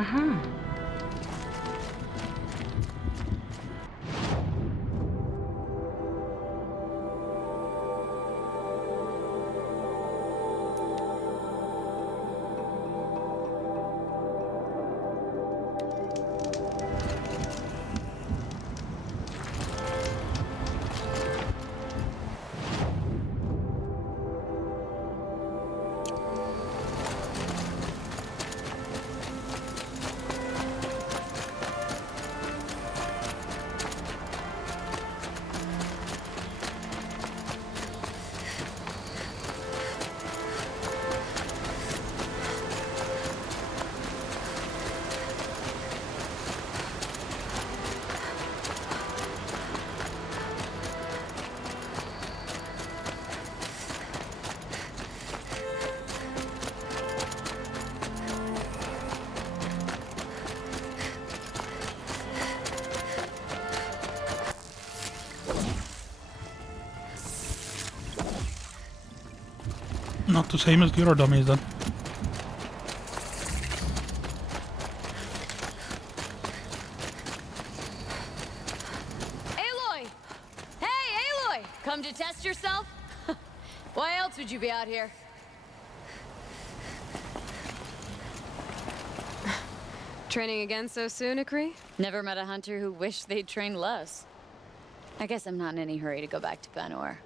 Aha. Not the same as the other dummies then. Aloy! Hey, Aloy! Come to test yourself? Why else would you be out here? Training again so soon, Akri? Never met a hunter who wished they'd trained less. I guess I'm not in any hurry to go back to Banor.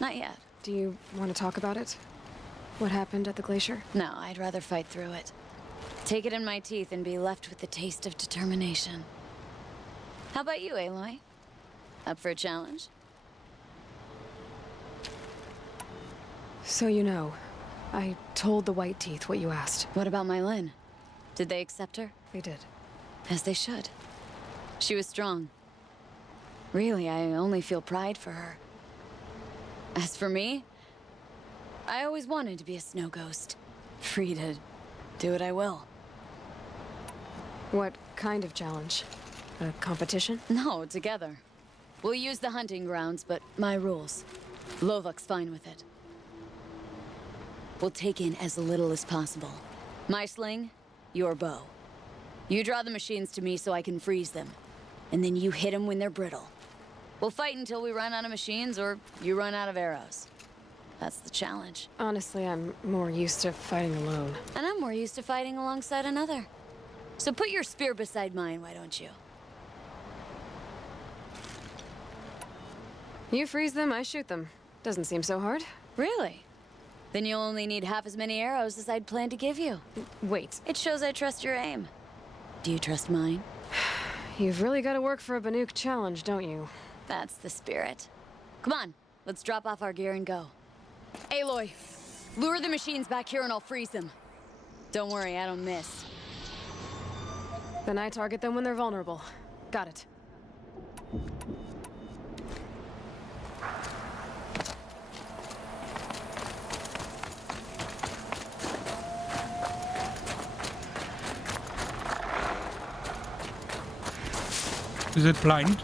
Not yet. Do you want to talk about it? What happened at the glacier? No, I'd rather fight through it. Take it in my teeth and be left with the taste of determination. How about you, Aloy? Up for a challenge? So you know, I told the White Teeth what you asked. What about my Lynn? Did they accept her? They did. As they should. She was strong. Really, I only feel pride for her. As for me, I always wanted to be a snow ghost. Free to do what I will. What kind of challenge? A competition? No, together. We'll use the hunting grounds, but my rules. Lovok's fine with it. We'll take in as little as possible. My sling, your bow. You draw the machines to me so I can freeze them. And then you hit them when they're brittle. We'll fight until we run out of machines or you run out of arrows. That's the challenge. Honestly, I'm more used to fighting alone. And I'm more used to fighting alongside another. So put your spear beside mine, why don't you? You freeze them, I shoot them. Doesn't seem so hard. Really? Then you'll only need half as many arrows as I'd planned to give you. Wait, It shows I trust your aim. Do you trust mine? you've really got to work for a Banuk challenge, don't you? That's the spirit. Come on, let's drop off our gear and go. Aloy, lure the machines back here and I'll freeze them. Don't worry, I don't miss. Then I target them when they're vulnerable. Got it. Is it blind?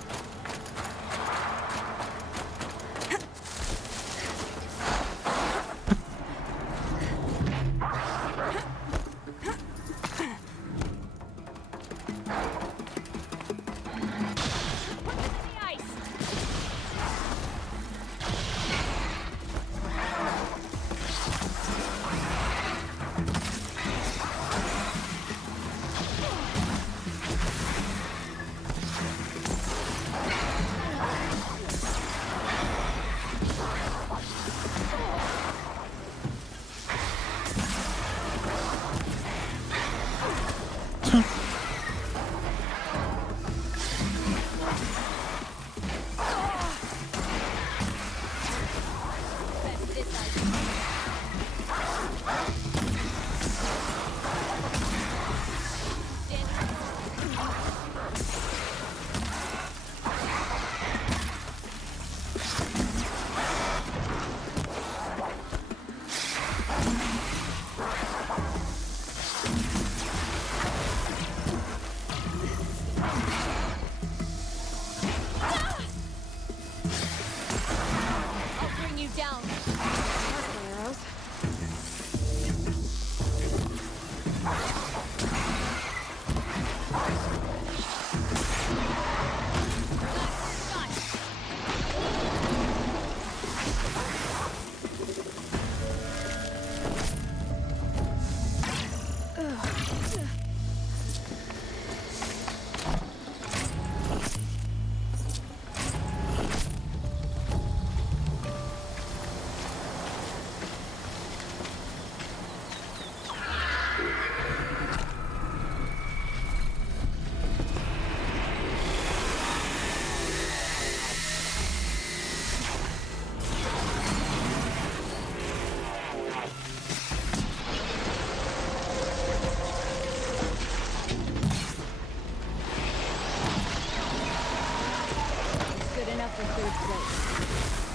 Good enough for third place.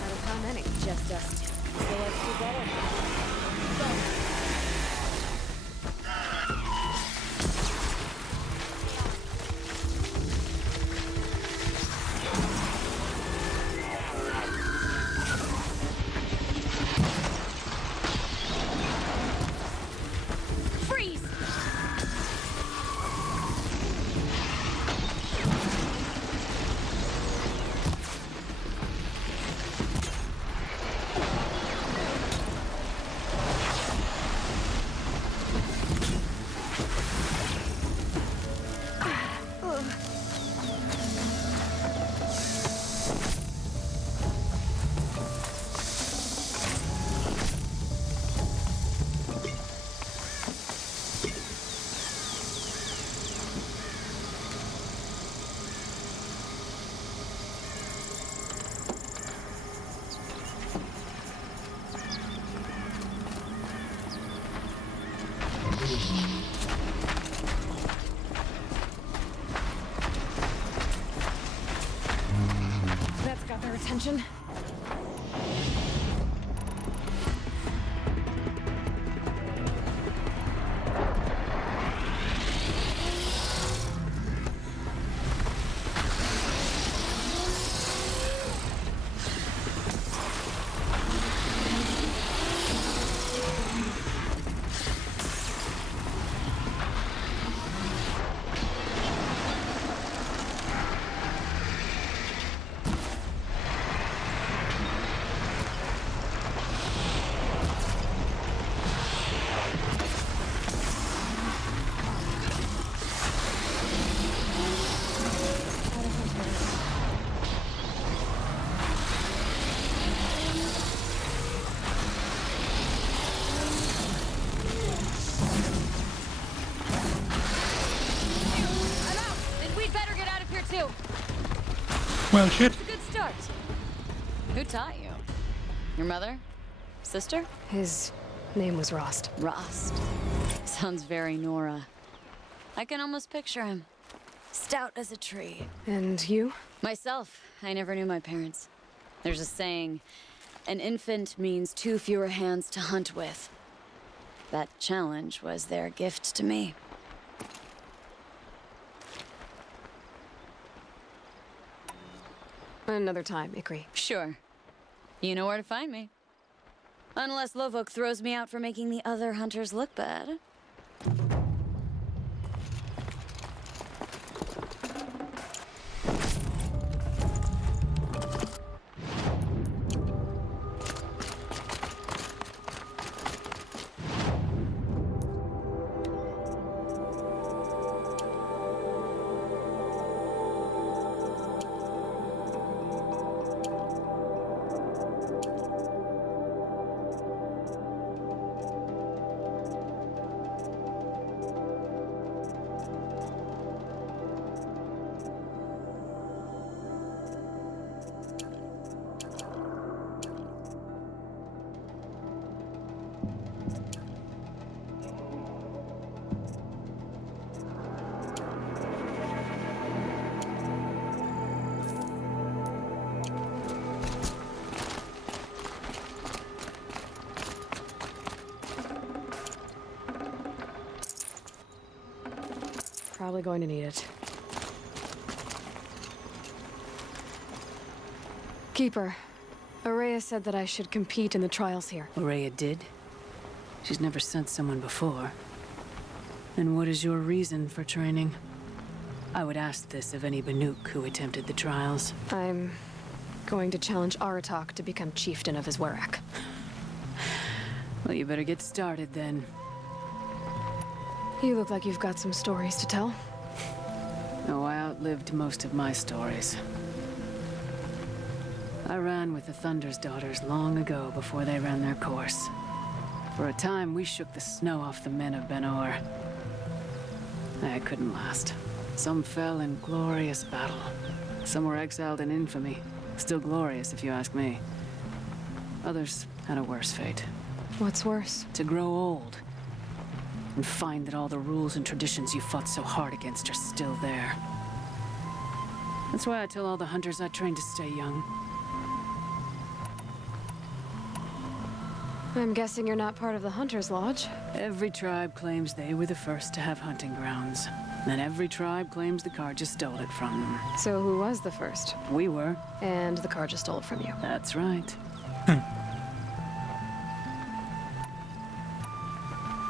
Out of how many? Just us two. So let's do better. Go. Freeze! That's got their attention. I'm out! Then we'd better get out of here too. Well, shit. It's a good start. Who taught you? Your mother? Sister? His name was Rost. Rost. Sounds very Nora. I can almost picture him. Stout as a tree. And you? Myself, I never knew my parents. There's a saying, an infant means 2 fewer hands to hunt with. That challenge was their gift to me. Another time, Ikri. Sure. You know where to find me. Unless Lovok throws me out for making the other hunters look bad. Probably going to need it. Keeper, Araya said that I should compete in the trials here. Araya did? She's never sent someone before. And what is your reason for training? I would ask this of any Banuk who attempted the trials. I'm going to challenge Aratak to become chieftain of his Werak. Well, you better get started then. You look like you've got some stories to tell. Oh, I outlived most of my stories. I ran with the Thunder's daughters long ago before they ran their course. For a time, we shook the snow off the men of Ben-Or. I couldn't last. Some fell in glorious battle. Some were exiled in infamy. Still glorious, if you ask me. Others had a worse fate. What's worse? To grow old. And find that all the rules and traditions you fought so hard against are still there. That's why I tell all the hunters I train to stay young. I'm guessing you're not part of the Hunter's Lodge. Every tribe claims they were the first to have hunting grounds. And every tribe claims the Carja stole it from them. So who was the first? We were. And the Carja stole it from you. That's right.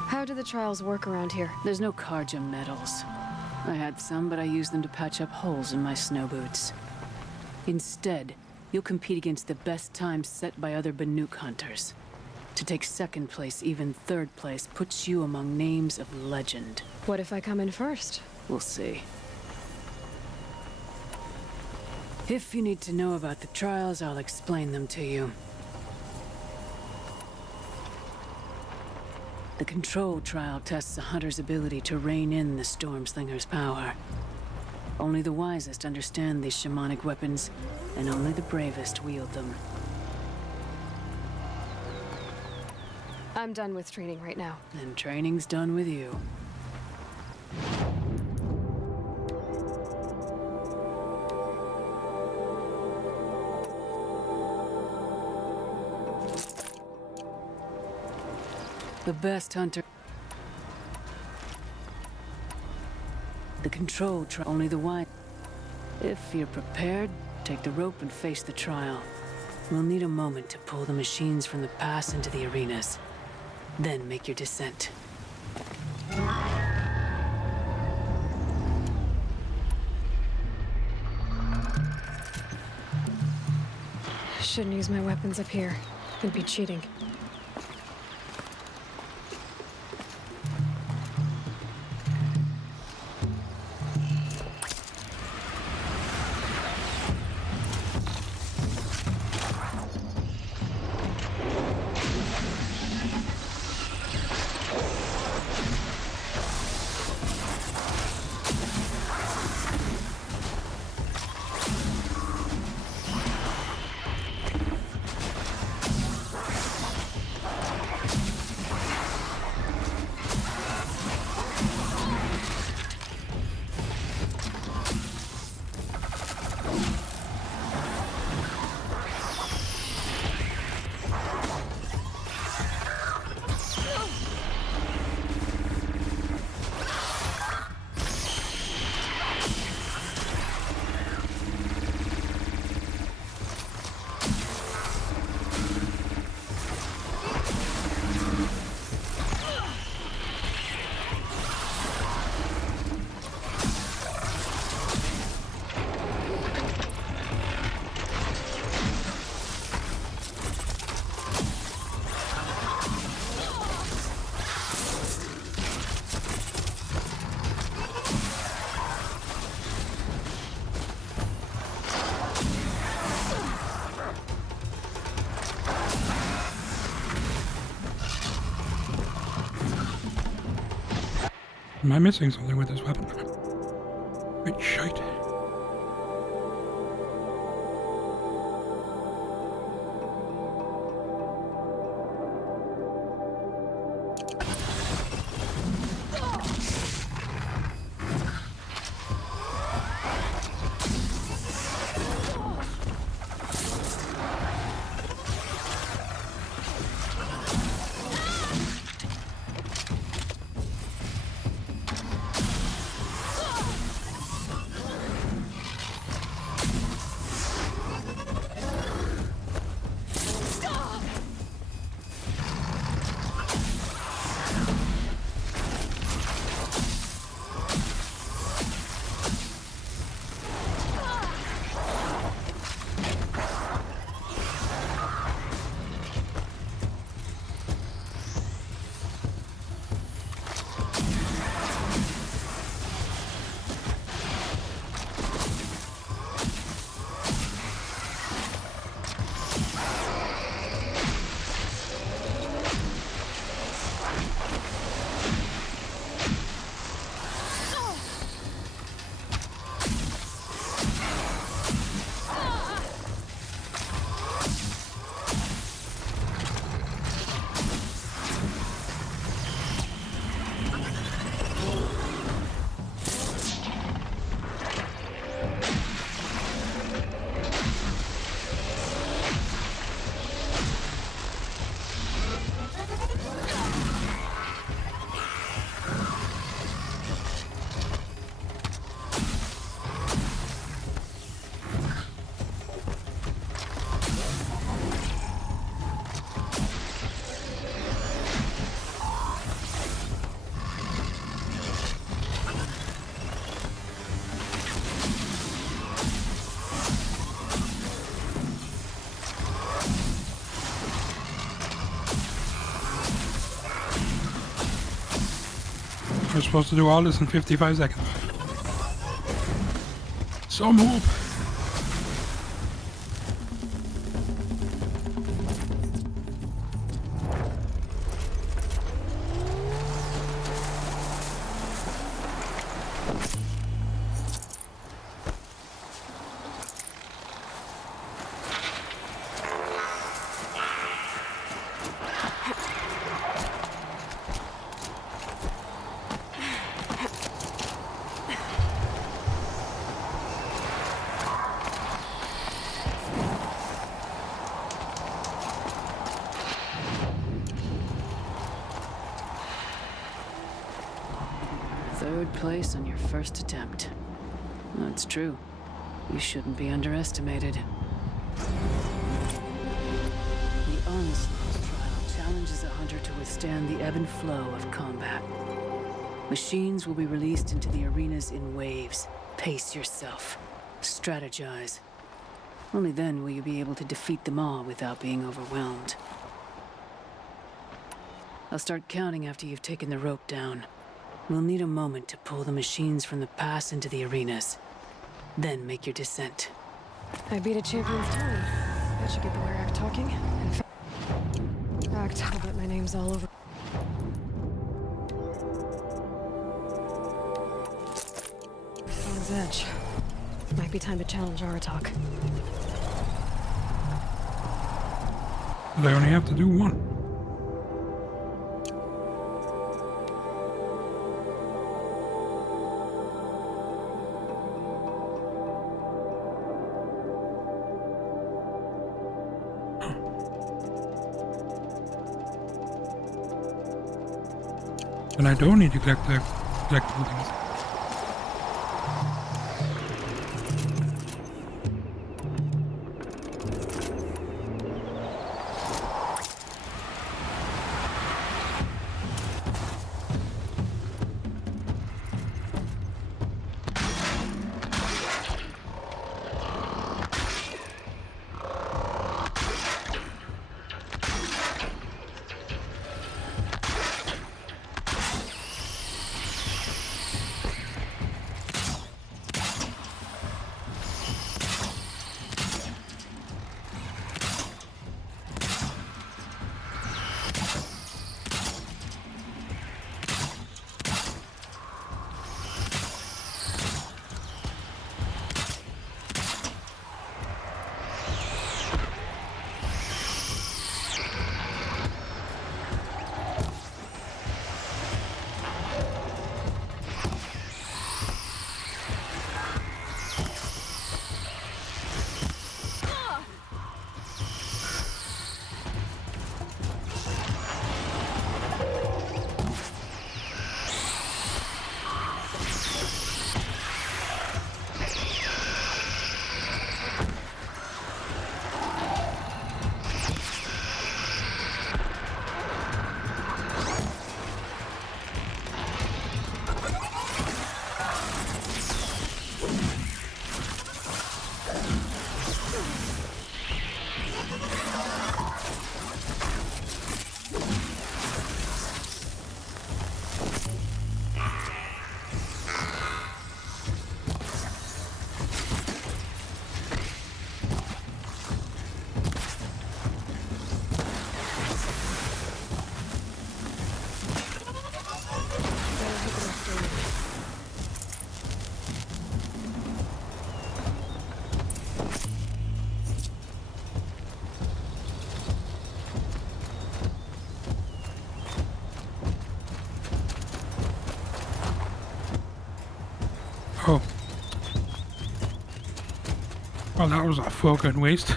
How do the trials work around here? There's no Carja medals. I had some, but I used them to patch up holes in my snow boots. Instead, you'll compete against the best times set by other Banuk hunters. To take second place, even third place, puts you among names of legend. What if I come in first? We'll see. If you need to know about the trials, I'll explain them to you. The control trial tests a hunter's ability to rein in the Stormslinger's power. Only the wisest understand these shamanic weapons, and only the bravest wield them. I'm done with training right now. And training's done with you. The best hunter. The control trial, only the wise. If you're prepared, take the rope and face the trial. We'll need a moment to pull the machines from the pass into the arenas. Then make your descent. Shouldn't use my weapons up here. It'd be cheating. Am I missing something with this weapon? Wait, shite. We're supposed to do all this in 55 seconds. Some hope. Third place on your first attempt. That's true. You shouldn't be underestimated. The Onslaught trial challenges a hunter to withstand the ebb and flow of combat. Machines will be released into the arenas in waves. Pace yourself. Strategize. Only then will you be able to defeat them all without being overwhelmed. I'll start counting after you've taken the rope down. We'll need a moment to pull the machines from the pass into the arenas. Then make your descent. I beat a champion's time. That should get the Warrack talking. In fact, I bet my name's all over. Song's edge. Might be time to challenge Aratok. They only have to do one. And I don't need to collect things. Oh. Well, that was a fucking waste.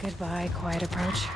Goodbye, quiet approach.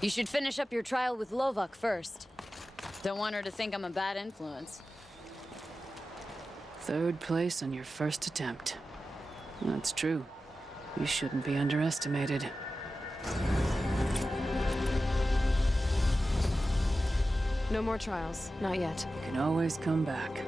You should finish up your trial with Lovok first. Don't want her to think I'm a bad influence. 3rd place on your first attempt. That's true. You shouldn't be underestimated. No more trials. Not yet. You can always come back.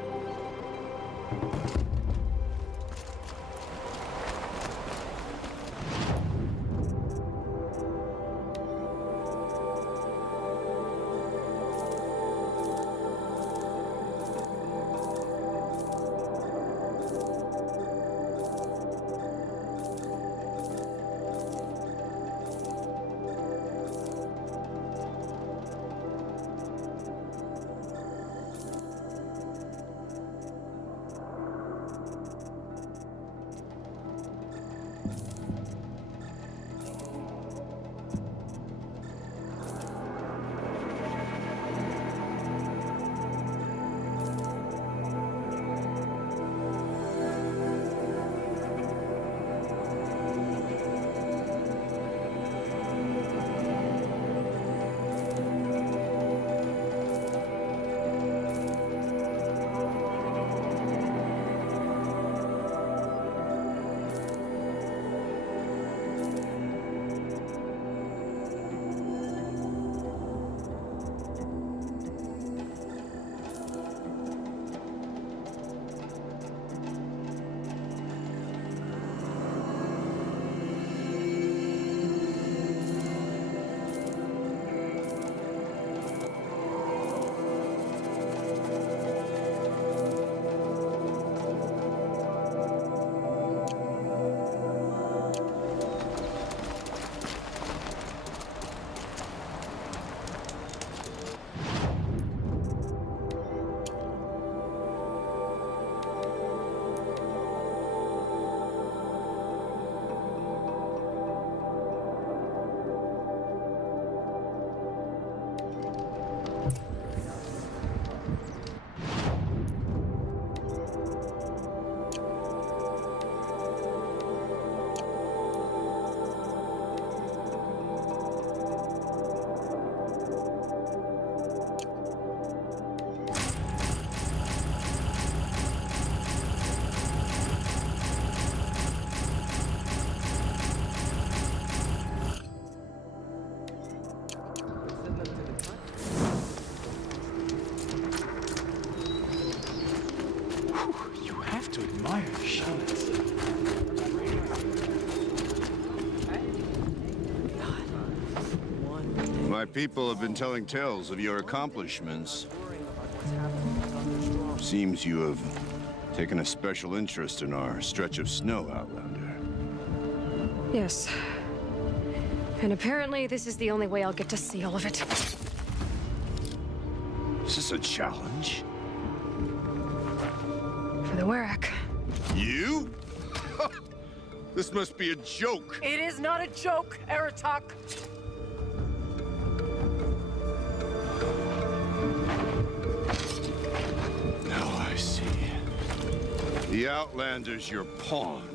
My people have been telling tales of your accomplishments. Seems you have taken a special interest in our stretch of snow, Outlander. Yes. And apparently this is the only way I'll get to see all of it. Is this a challenge? For the Warrack. You? This must be a joke. It is not a joke, Aratak. Now I see. The Outlander's your pawn.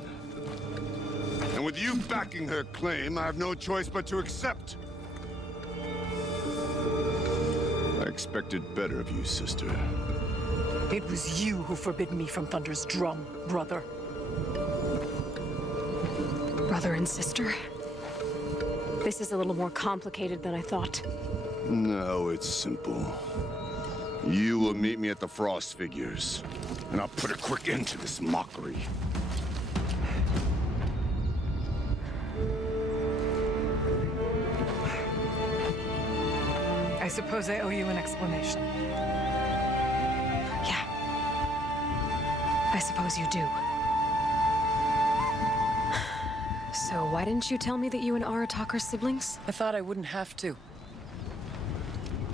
And with you backing her claim, I have no choice but to accept. I expected better of you, sister. It was you who forbid me from Thunder's drum, brother. Brother and sister? This is a little more complicated than I thought. No, it's simple. You will meet me at the Frost Figures, and I'll put a quick end to this mockery. I suppose I owe you an explanation. Yeah. I suppose you do. So why didn't you tell me that you and Aratak are siblings? I thought I wouldn't have to.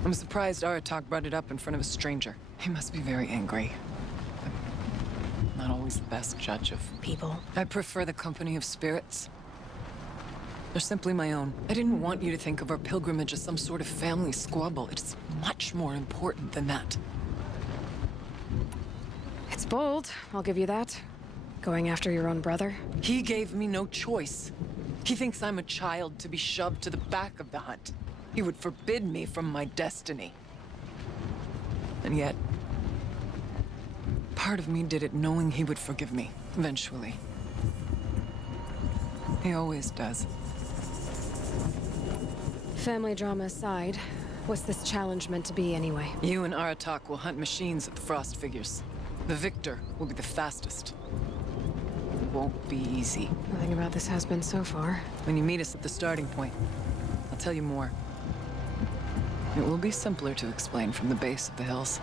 I'm surprised Aratak brought it up in front of a stranger. He must be very angry. I'm not always the best judge of People. I prefer the company of spirits. They're simply my own. I didn't want you to think of our pilgrimage as some sort of family squabble. It's much more important than that. It's bold, I'll give you that. Going after your own brother. He gave me no choice. He thinks I'm a child to be shoved to the back of the hunt. He would forbid me from my destiny. And yet, part of me did it knowing he would forgive me, eventually. He always does. Family drama aside, what's this challenge meant to be anyway? You and Aratak will hunt machines at the Frost figures. The victor will be the fastest. It won't be easy. Nothing about this has been so far. When you meet us at the starting point, I'll tell you more. It will be simpler to explain from the base of the hills.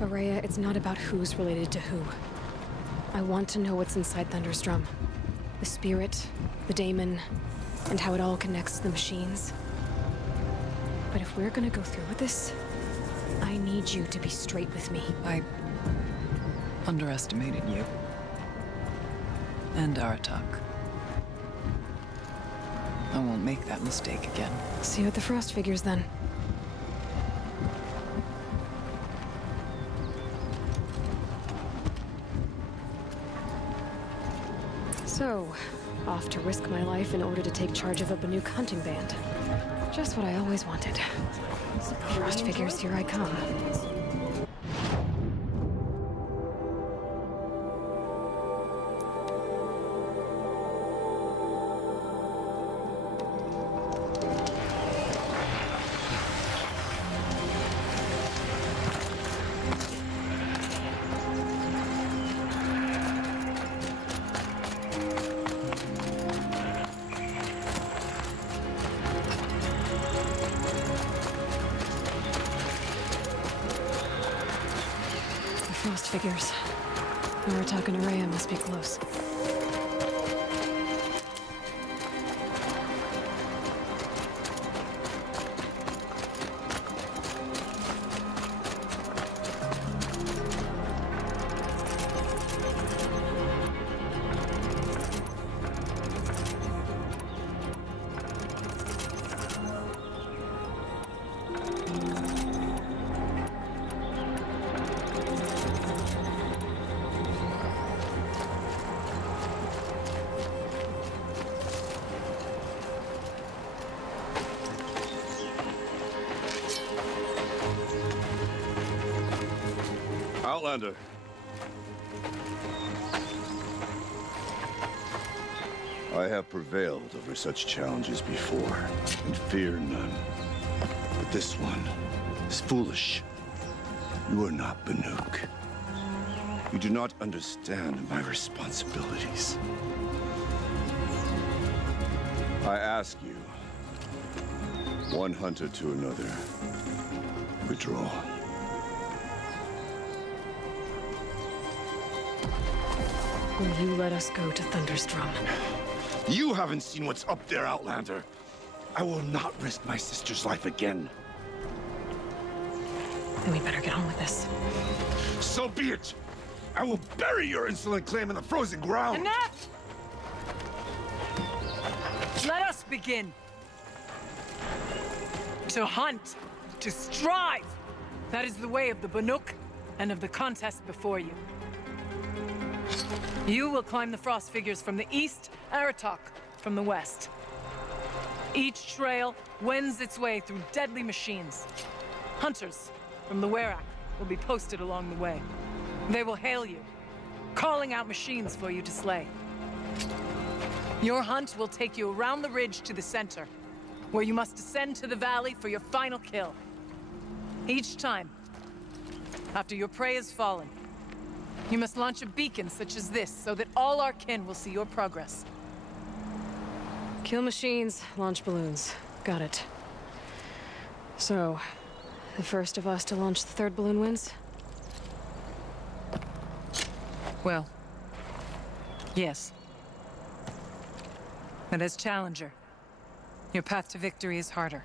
Araya, it's not about who's related to who. I want to know what's inside Thunder's drum. The spirit, the daemon, and how it all connects to the machines. But if we're gonna go through with this, I need you to be straight with me. I underestimated you. And Aratak. I won't make that mistake again. See you at the Frost figures then. So, off to risk my life in order to take charge of a Banuk hunting band. Just what I always wanted. Frost figures, here I come. Frost figures. Aratak and Araya must be close. Outlander. I have prevailed over such challenges before, and fear none. But this one is foolish. You are not Banuk. You do not understand my responsibilities. I ask you, one hunter to another, withdraw. Will you let us go to Thunder's drum? You haven't seen what's up there, Outlander. I will not risk my sister's life again. Then we better get on with this. So be it! I will bury your insolent claim in the frozen ground! Enough! Let us begin. To hunt, to strive. That is the way of the Banuk and of the contest before you. You will climb the Frost figures from the east, Aratak from the west. Each trail wends its way through deadly machines. Hunters from the Werak will be posted along the way. They will hail you, calling out machines for you to slay. Your hunt will take you around the ridge to the center, where you must descend to the valley for your final kill. Each time, after your prey has fallen, you must launch a beacon such as this so that all our kin will see your progress. Kill machines, launch balloons. Got it. So, the first of us to launch the third balloon wins? Well, yes. But as challenger, your path to victory is harder.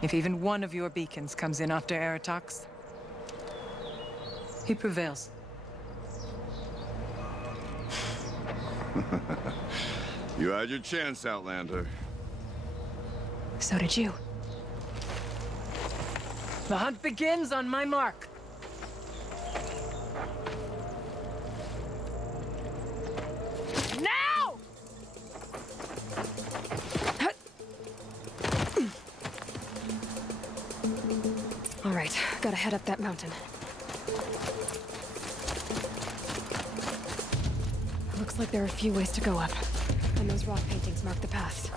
If even one of your beacons comes in after Aratox, he prevails. You had your chance, Outlander. So did you. The hunt begins on my mark. Now! All right, gotta head up that mountain. Looks like there are a few ways to go up, and those rock paintings mark the paths.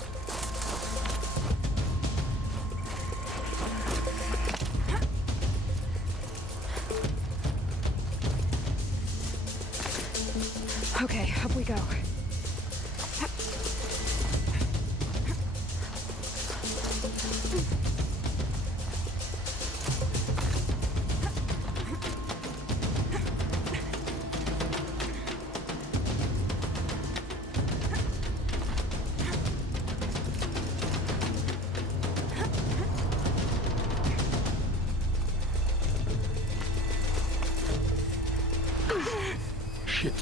Okay, up we go. Shit.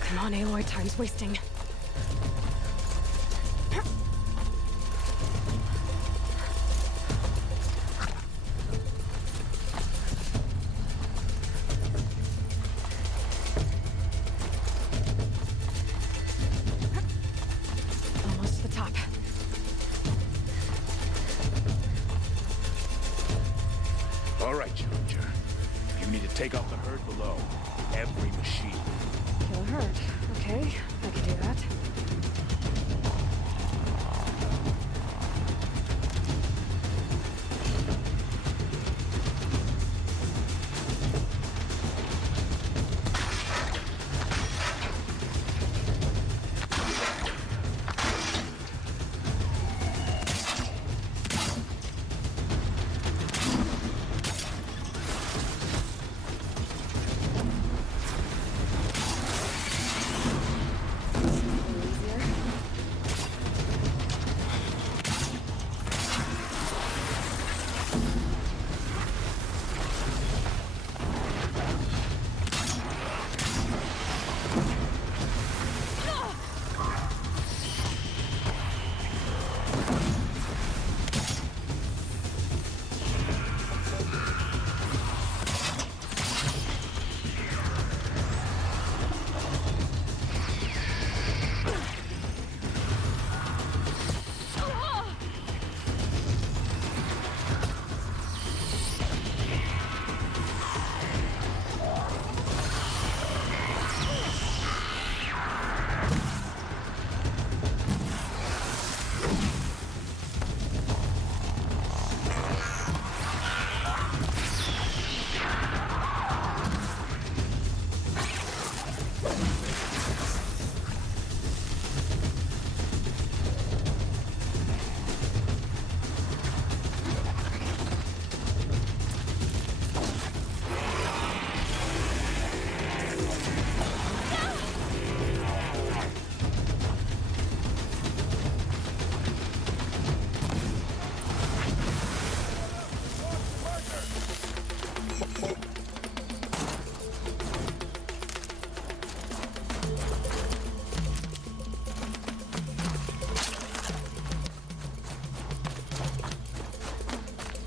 Come on, Aloy, time's wasting. Almost to the top. All right, Challenger. You need to take out the herd below. Every machine. Kill a herd. Okay, I can do that.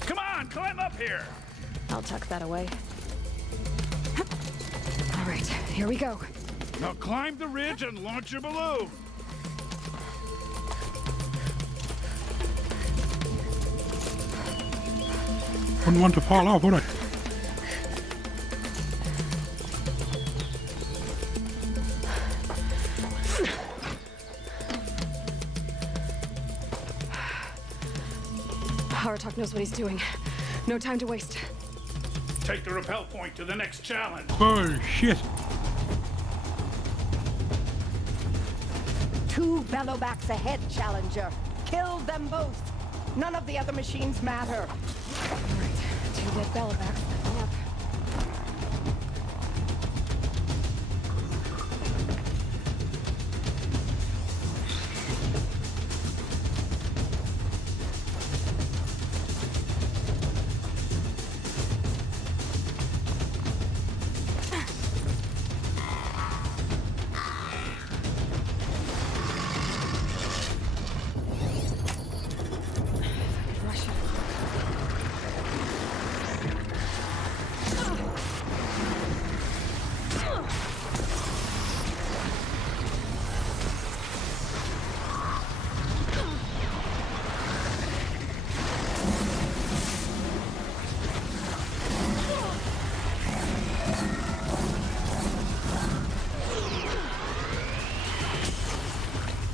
Come on, climb up here! I'll tuck that away. All right, here we go. Now climb the ridge and launch your balloon! Wouldn't want to fall off, would I? Aratok knows what he's doing. No time to waste. Take the rappel point to the next challenge. Oh, shit. Two Velobacks ahead, Challenger. Kill them both. None of the other machines matter. All right, two dead Bellabacks coming up.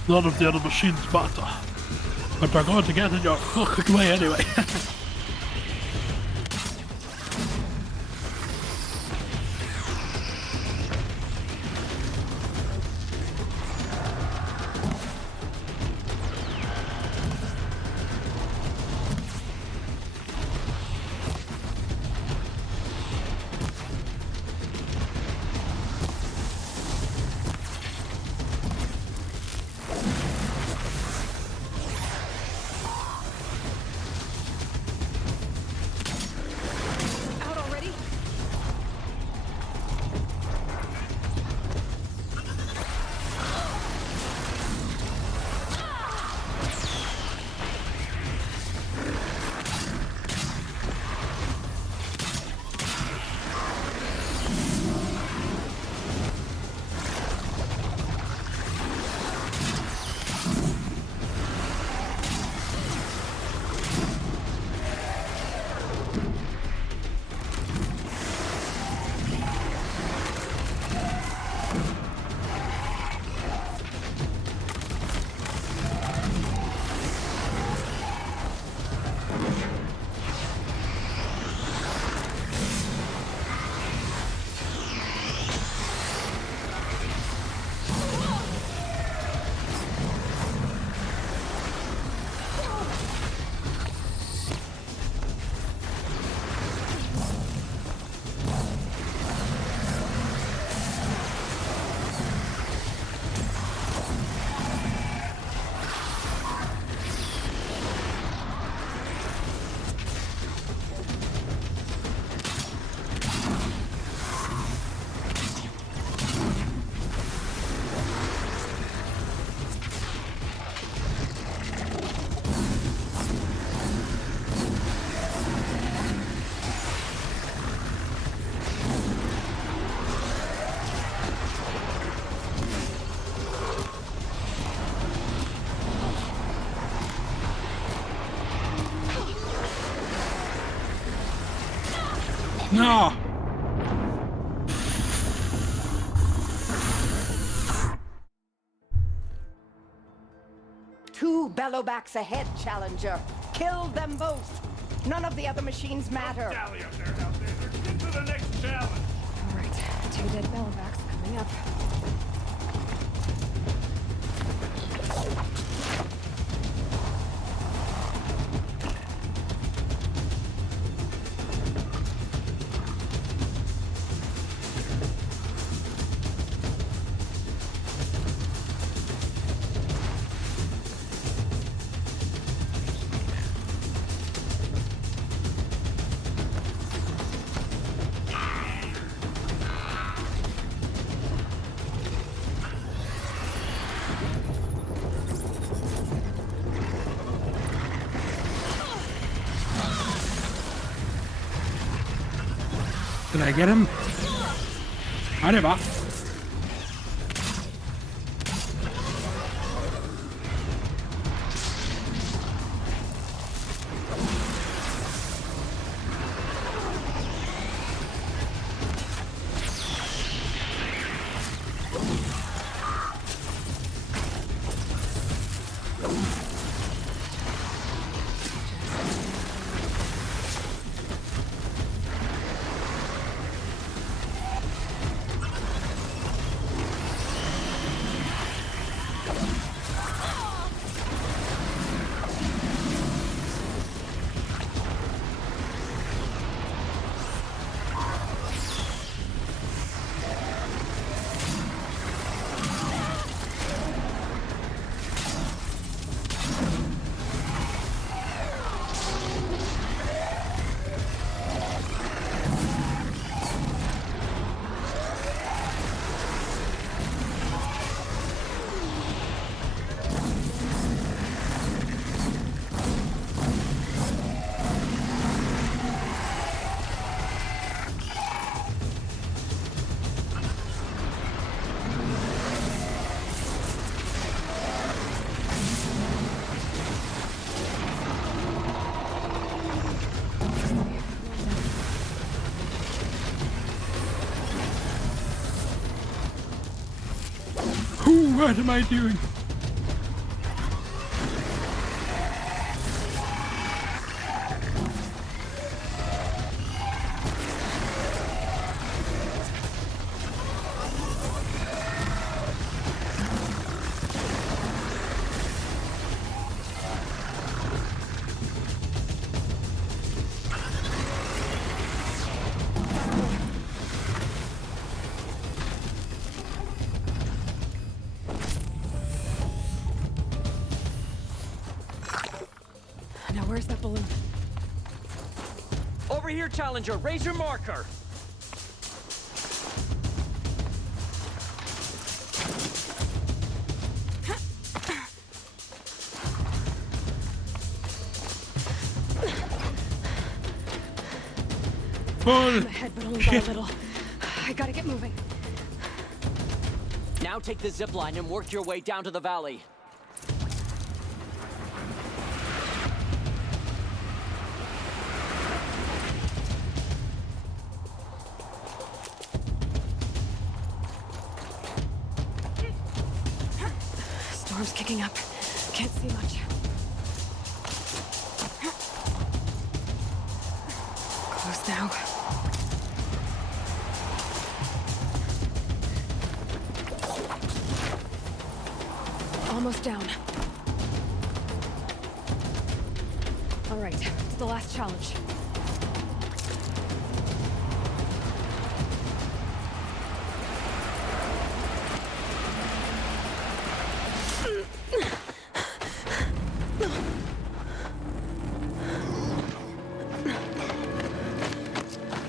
None of the other machines matter. But they're going to get in your fucking way anyway. Out already? No! Two bellowbacks ahead, Challenger. Kill them both. None of the other machines matter. Dally up there, Hellbender. Get to the next challenge. All right, 2 dead bellowbacks coming up. Did I get him? I did not. What am I doing? Where's that balloon? Over here, Challenger. Raise your marker. Bull. I'm ahead, but only by a little. I gotta get moving. Now take the zip line and work your way down to the valley. Storm's kicking up. Can't see much. Close now. Almost down. All right, it's the last challenge.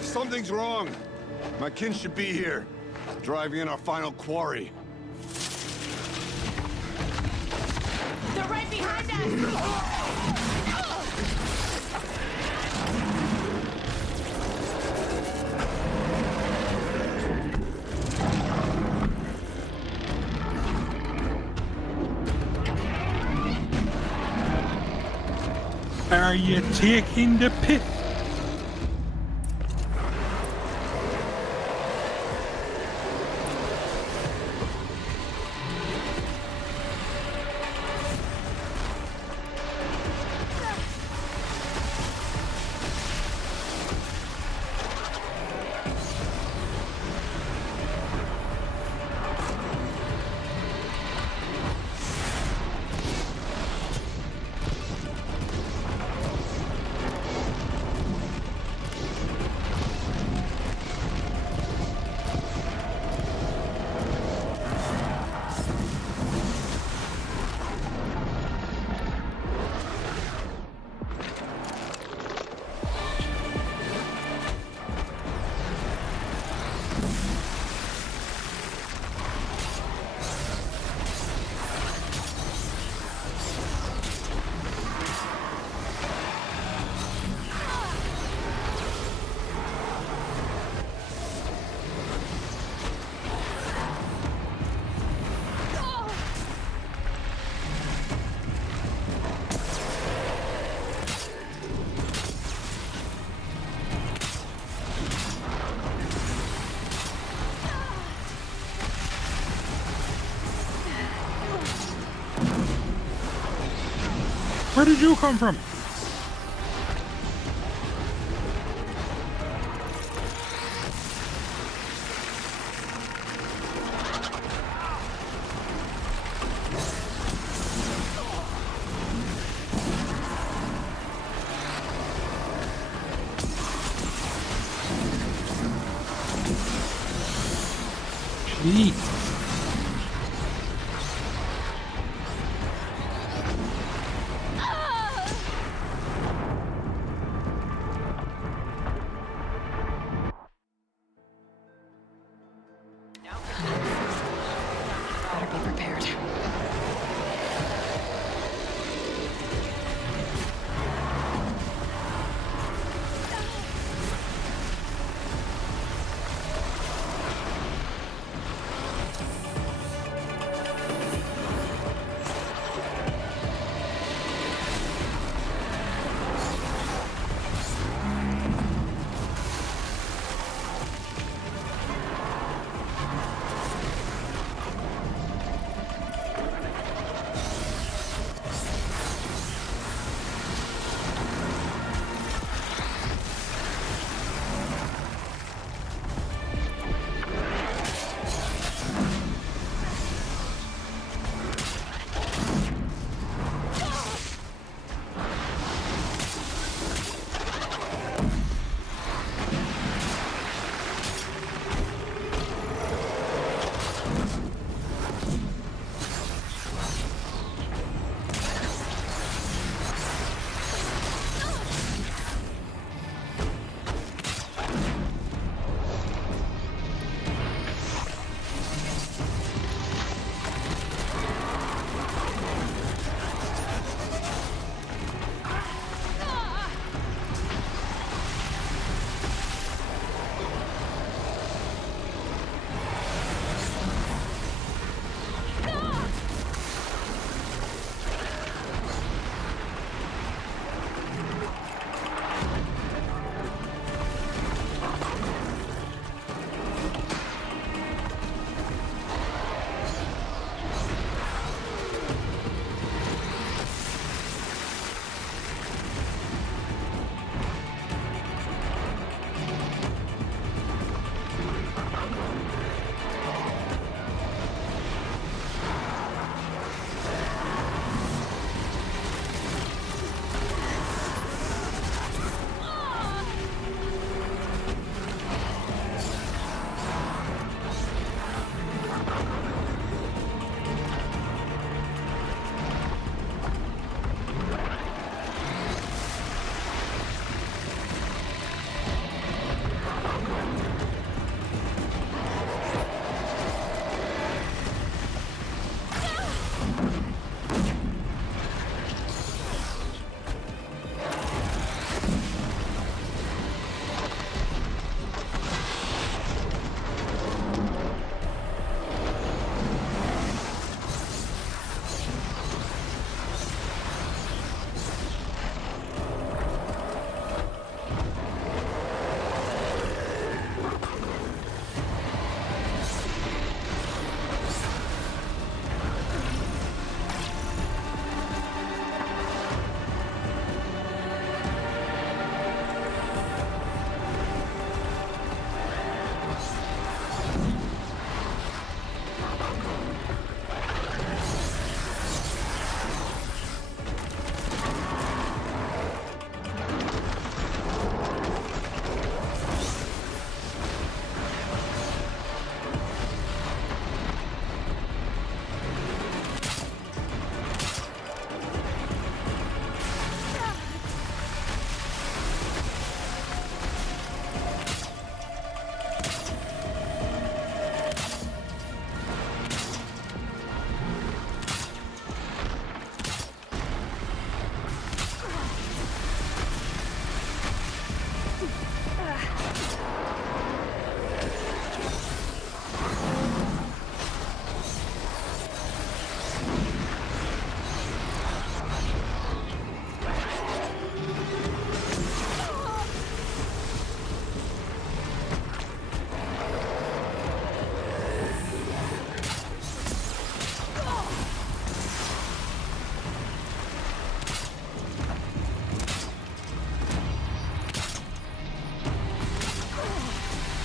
Something's wrong. My kin should be here, driving in our final quarry. They're right behind us! Are you taking the piss? Where did you come from? Jeez. Better be prepared.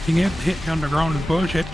Being able to hit the underground is bullshit.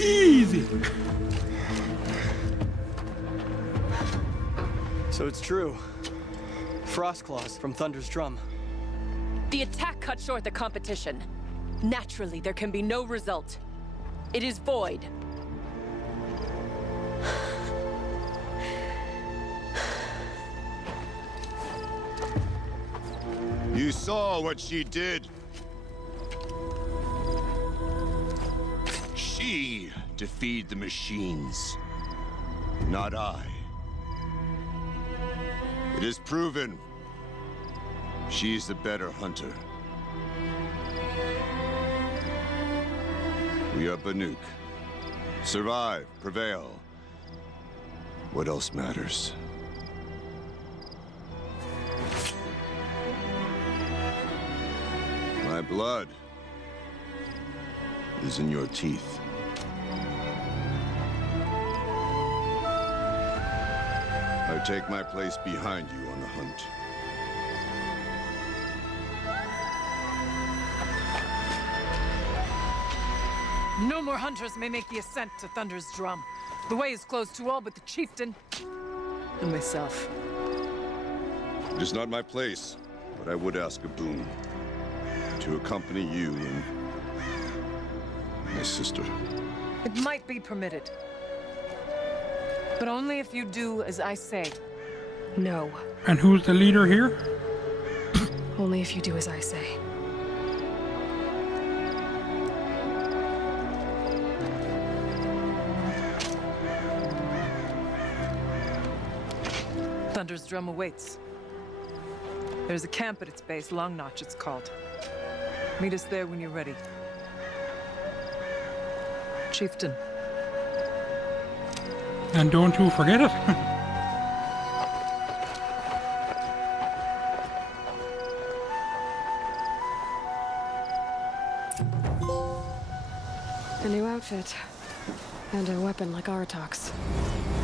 Easy. So it's true. Frost Claws from Thunder's Drum. The attack cut short the competition. Naturally, there can be no result. It is void. You saw what she did. She defeated the machines, not I. It is proven she's the better hunter. We are Banuk. Survive, prevail. What else matters? My blood is in your teeth. I take my place behind you on the hunt. No more hunters may make the ascent to Thunder's Drum. The way is closed to all but the chieftain and myself. It is not my place, but I would ask a boon. To accompany you and my sister. It might be permitted. But only if you do as I say. No. And who's the leader here? Only if you do as I say. Thunder's Drum awaits. There's a camp at its base, Long Notch it's called. Meet us there when you're ready. Chieftain. And don't you forget it. A new outfit. And a weapon like Artok's.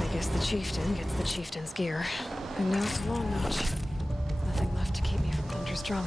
I guess the chieftain gets the chieftain's gear. And now it's Long Notch. Nothing left to keep me from Thunder's drum.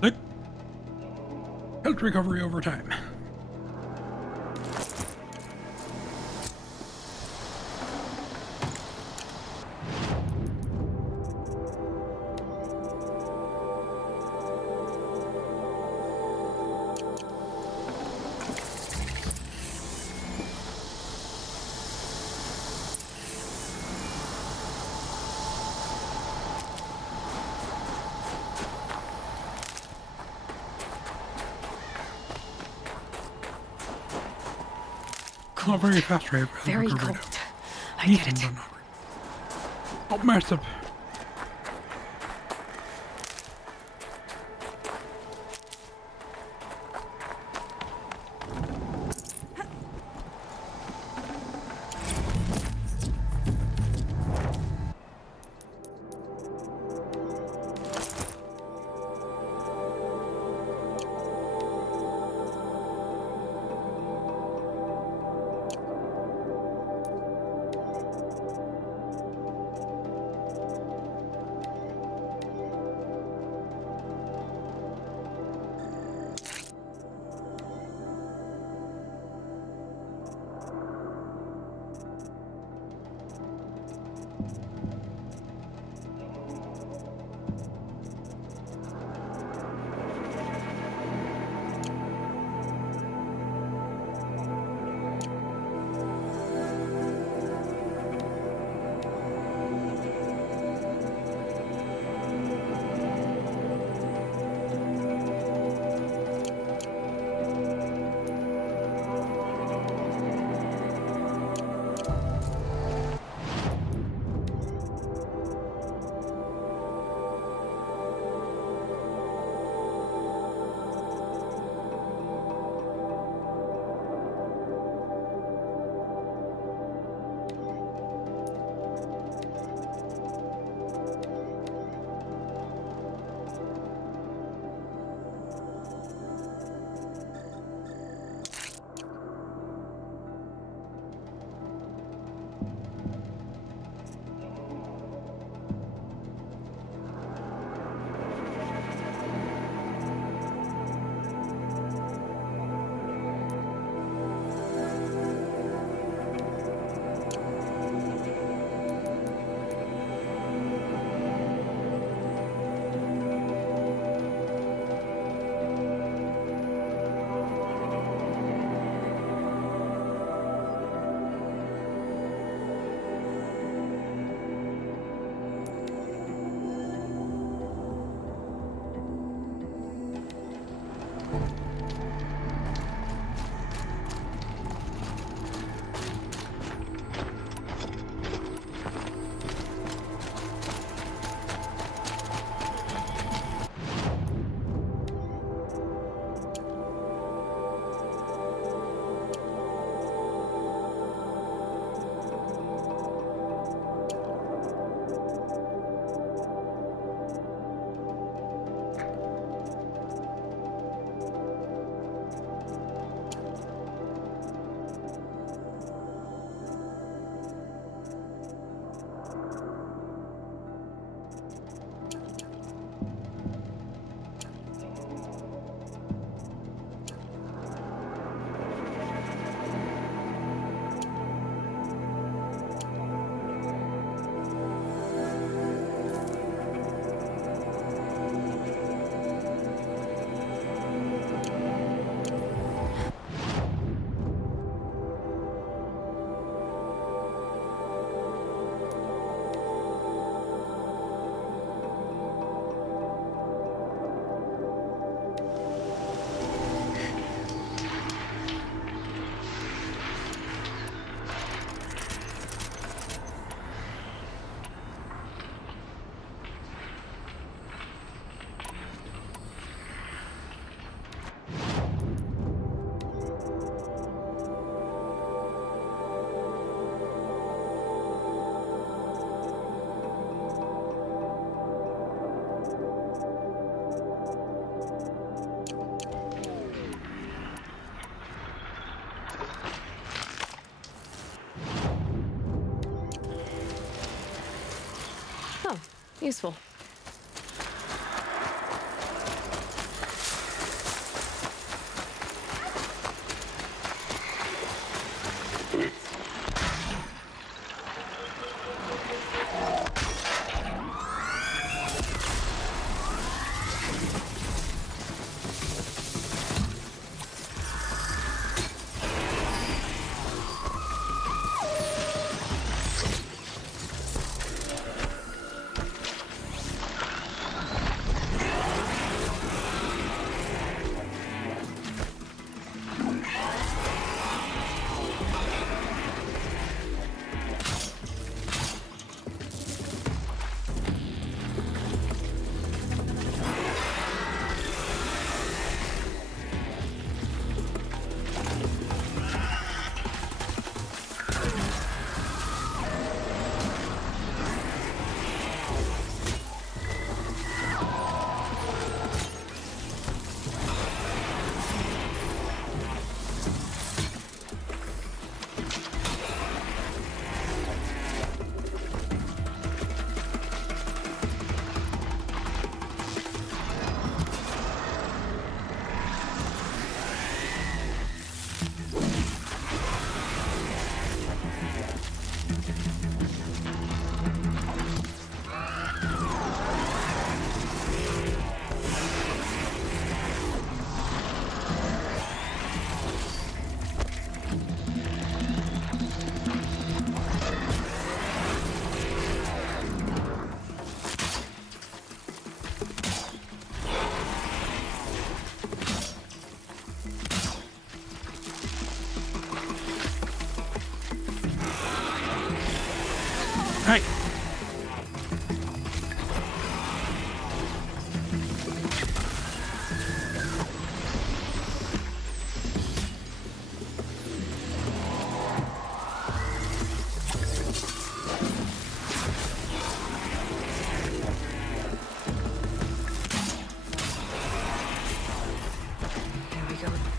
Click. Health recovery over time. Not very fast, right? Very cold. I get it. Not massive. Useful. Hey! There we go.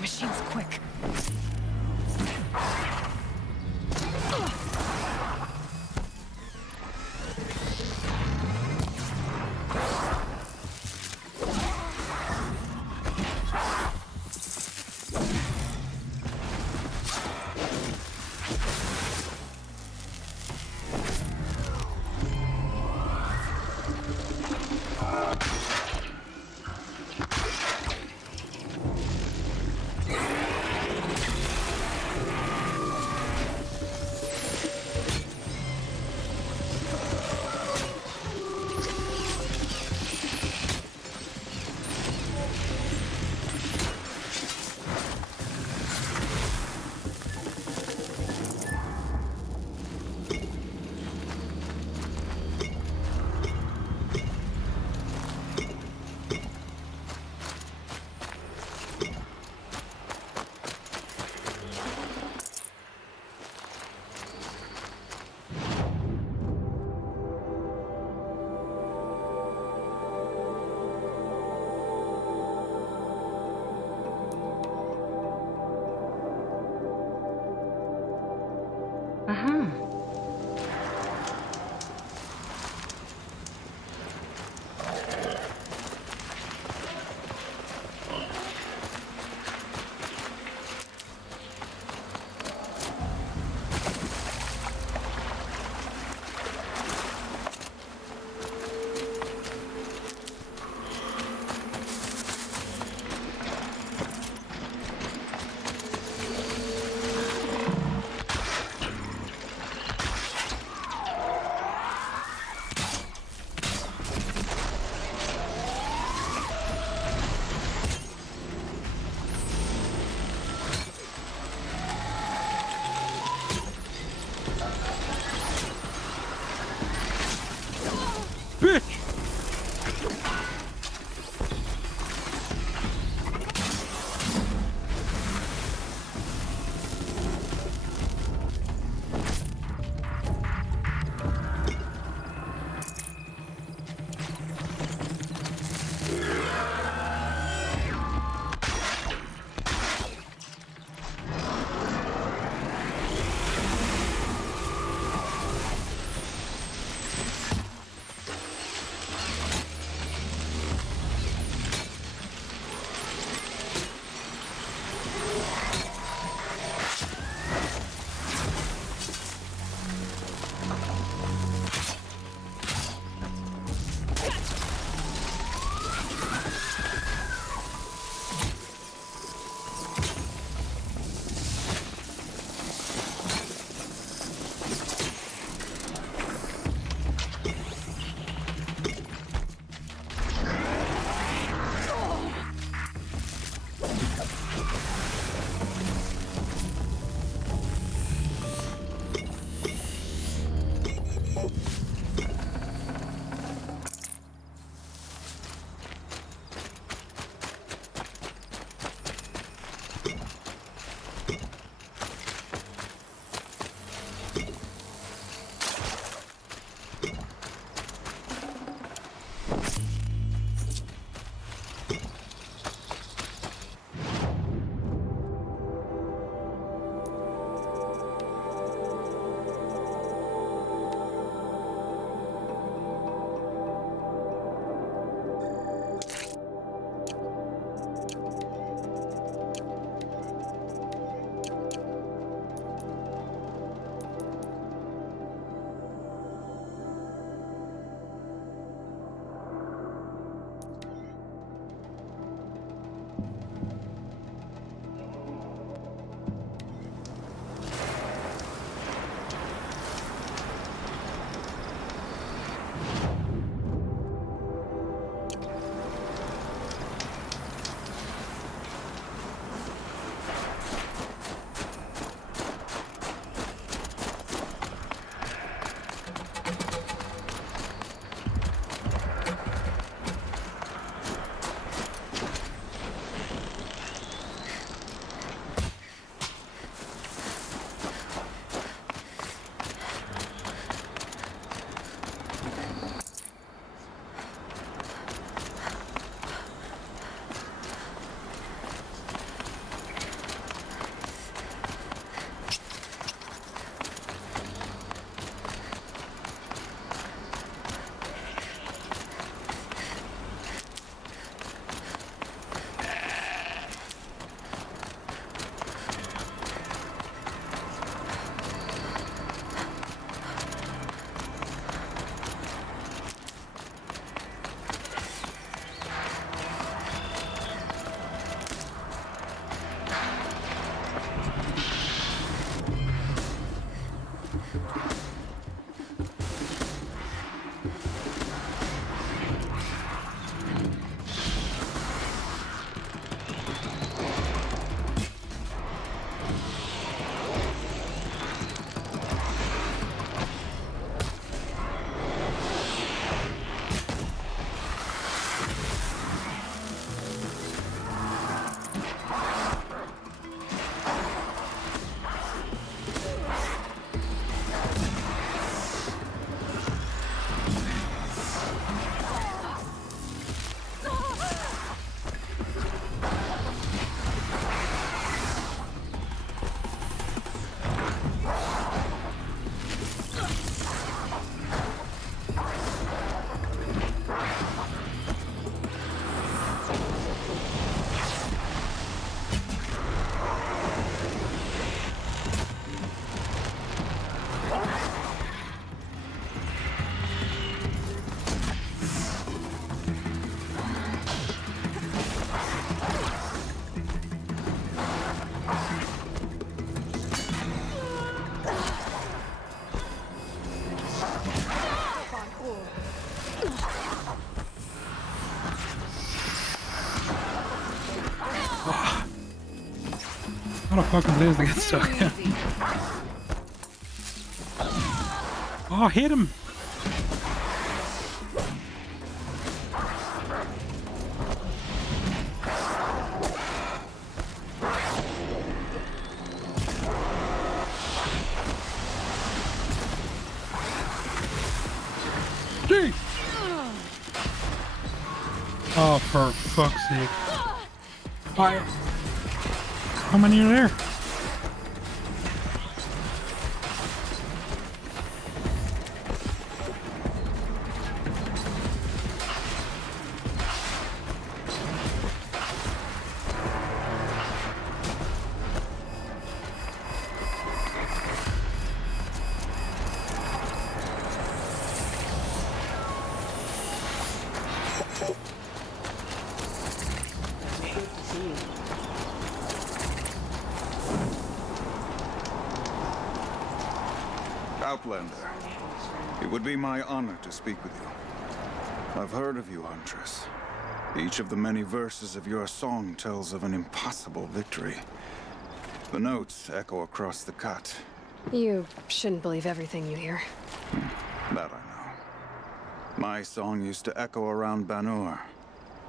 Machine's quick. What a fucking place to get stuck. Oh, hit him! Jeez! Oh, for fuck's sake. Fire. How many are there? Outlander, it would be my honor to speak with you. I've heard of you, Huntress. Each of the many verses of your song tells of an impossible victory. The notes echo across the cut. You shouldn't believe everything you hear. That I know. My song used to echo around Banur.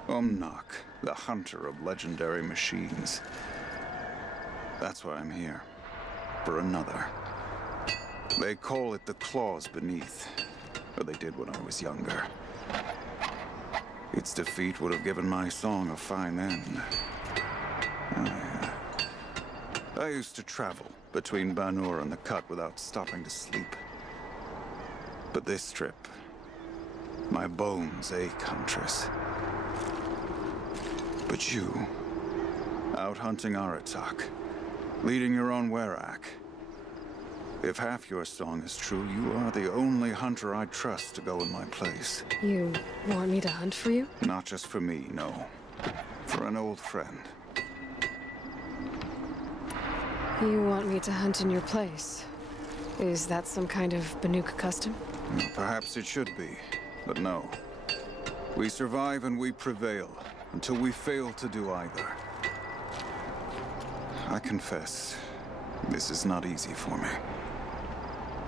Umnak, the hunter of legendary machines. That's why I'm here. For another. They call it the claws beneath. Or they did when I was younger. Its defeat would have given my song a fine end. I used to travel between Banur and the Cut without stopping to sleep. But this trip, my bones ache, Huntress. But you, out hunting Aratak, leading your own Werak. If half your song is true, you are the only hunter I trust to go in my place. You want me to hunt for you? Not just for me, no. For an old friend. You want me to hunt in your place? Is that some kind of Banuk custom? Perhaps it should be, but no. We survive and we prevail, until we fail to do either. I confess, this is not easy for me.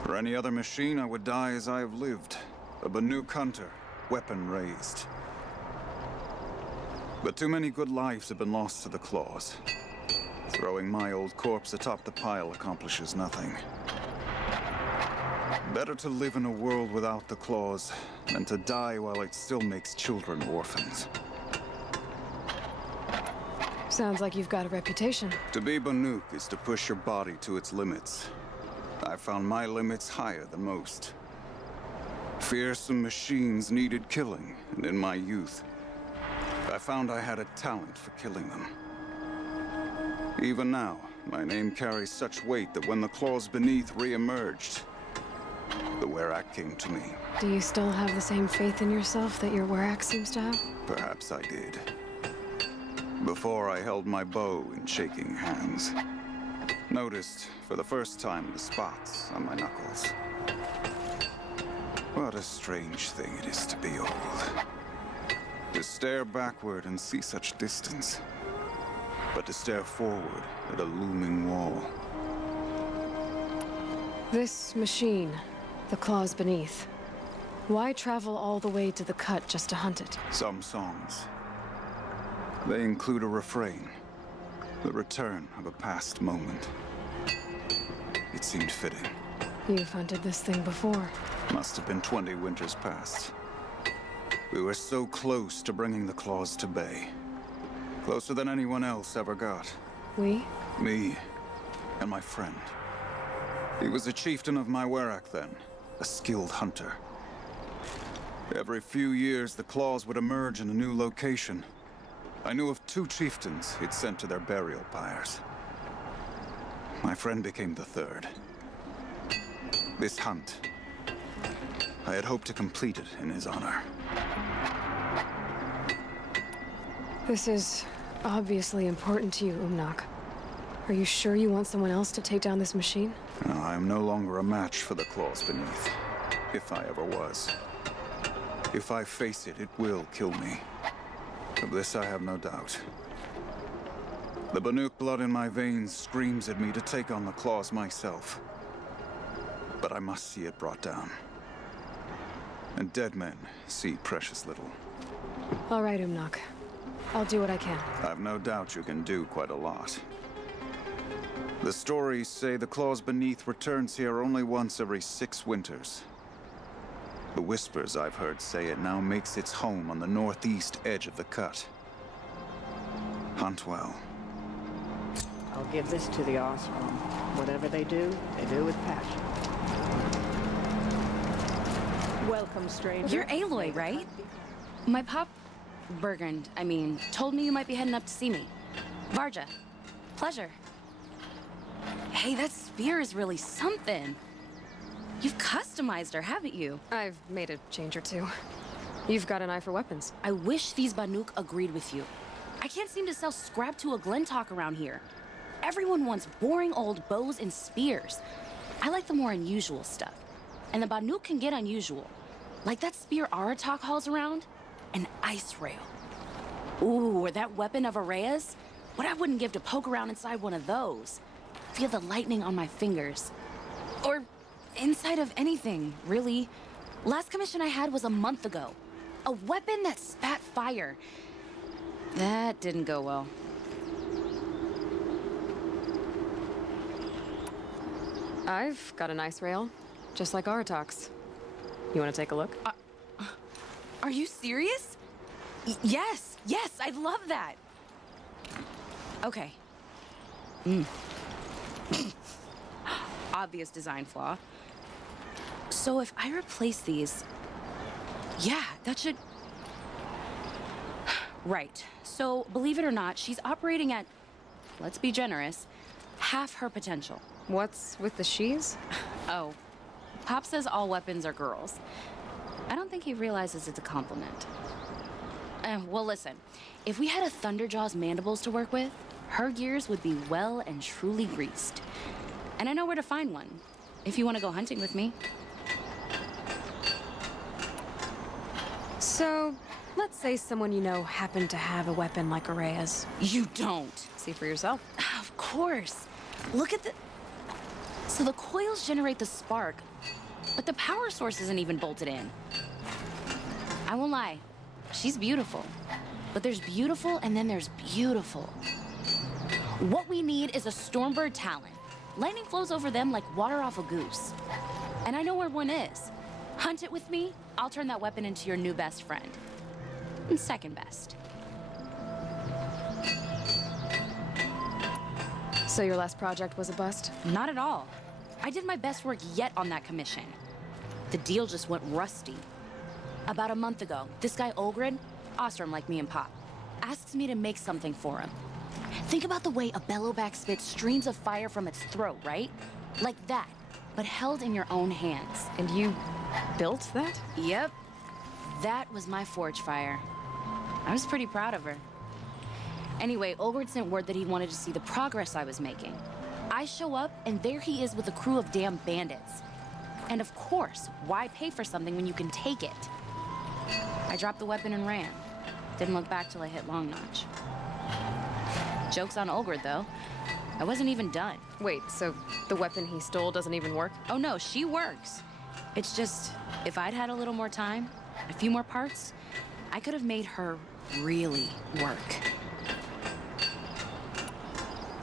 For any other machine, I would die as I have lived. A Banuk hunter, weapon raised. But too many good lives have been lost to the claws. Throwing my old corpse atop the pile accomplishes nothing. Better to live in a world without the claws than to die while it still makes children orphans. Sounds like you've got a reputation. To be Banuk is to push your body to its limits. I found my limits higher than most. Fearsome machines needed killing, and in my youth, I found I had a talent for killing them. Even now, my name carries such weight that when the claws beneath re-emerged, the Werak came to me. Do you still have the same faith in yourself that your Werak seems to have? Perhaps I did. Before I held my bow in shaking hands. Noticed, for the first time, the spots on my knuckles. What a strange thing it is to be old. To stare backward and see such distance. But to stare forward at a looming wall. This machine, the claws beneath. Why travel all the way to the Cut just to hunt it? Some songs. They include a refrain. The return of a past moment. It seemed fitting. You've hunted this thing before. Must have been 20 winters past. We were so close to bringing the claws to bay. Closer than anyone else ever got. We? Me and my friend. He was a chieftain of my Werak then, a skilled hunter. Every few years, the claws would emerge in a new location. I knew of 2 chieftains he'd sent to their burial pyres. My friend became the 3rd. This hunt, I had hoped to complete it in his honor. This is obviously important to you, Umnak. Are you sure you want someone else to take down this machine? No, I am no longer a match for the claws beneath. If I ever was. If I face it, it will kill me. Of this I have no doubt. The Banuk blood in my veins screams at me to take on the claws myself. But I must see it brought down. And dead men see precious little. All right, Umnak. I'll do what I can. I've no doubt you can do quite a lot. The stories say the claws beneath returns here only once every 6 winters. The whispers I've heard say it now makes its home on the northeast edge of the cut. Hunt well. I'll give this to the Osram. Whatever they do with passion. Welcome, stranger. You're Aloy, right? My pop... Bergund, I mean, told me you might be heading up to see me. Varja. Pleasure. Hey, that spear is really something. You've customized her, haven't you? I've made a change or two. You've got an eye for weapons. I wish these Banuk agreed with you. I can't seem to sell scrap to a Glentalk around here. Everyone wants boring old bows and spears. I like the more unusual stuff. And the Banuk can get unusual. Like that spear Aratak hauls around. An ice rail. Ooh, or that weapon of Araya's? What I wouldn't give to poke around inside one of those. Feel the lightning on my fingers. Or inside of anything, really. Last commission I had was a month ago. A weapon that spat fire. That didn't go well. I've got an ice rail, just like Aratak's. You want to take a look? Are you serious? Yes, I'd love that. Okay. Obvious design flaw. So if I replace these... Yeah, that should... Right. So, believe it or not, she's operating at, let's be generous, half her potential. What's with the she's? Oh. Pop says all weapons are girls. I don't think he realizes it's a compliment. Well, listen. If we had a Thunderjaw's mandibles to work with, her gears would be well and truly greased. And I know where to find one, if you want to go hunting with me. So, let's say someone you know happened to have a weapon like Araya's. You don't. See for yourself. Of course. Look at the... So the coils generate the spark, but the power source isn't even bolted in. I won't lie. She's beautiful. But there's beautiful and then there's beautiful. What we need is a Stormbird Talon. Lightning flows over them like water off a goose. And I know where one is. Hunt it with me, I'll turn that weapon into your new best friend. And second best. So your last project was a bust? Not at all. I did my best work yet on that commission. The deal just went rusty. About a month ago, this guy Olgrid, Ostrom like me and Pop, asks me to make something for him. Think about the way a bellowback spits streams of fire from its throat, right? Like that, but held in your own hands. And you built that? Yep. That was my forge fire. I was pretty proud of her. Anyway, Olgrid sent word that he wanted to see the progress I was making. I show up, and there he is with a crew of damn bandits. And of course, why pay for something when you can take it? I dropped the weapon and ran. Didn't look back till I hit Long Notch. Joke's on Olgrid, though. I wasn't even done. Wait, so the weapon he stole doesn't even work? Oh no, she works. It's just, if I'd had a little more time, a few more parts, I could have made her really work.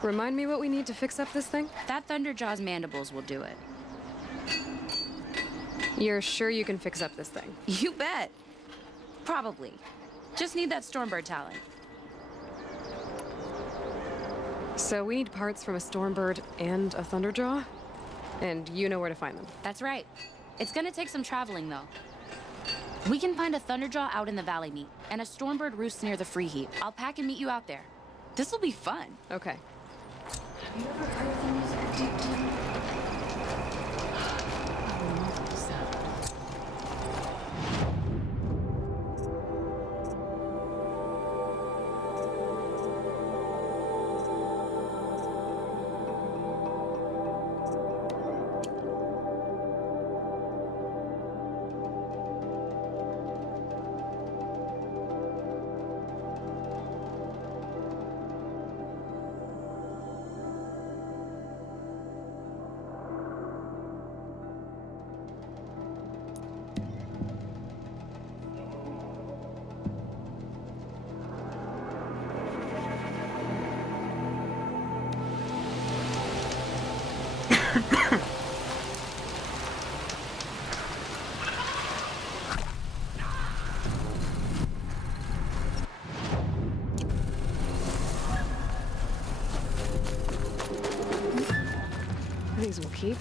Remind me what we need to fix up this thing? That Thunderjaw's mandibles will do it. You're sure you can fix up this thing? You bet. Probably. Just need that Stormbird Talon. So we need parts from a Stormbird and a Thunderjaw? And you know where to find them? That's right. It's gonna take some traveling, though. We can find a Thunderjaw out in the Valley Meet, and a Stormbird roosts near the Free Heap. I'll pack and meet you out there. This'll be fun. Okay. Have you ever heard the music deep down? these will keep.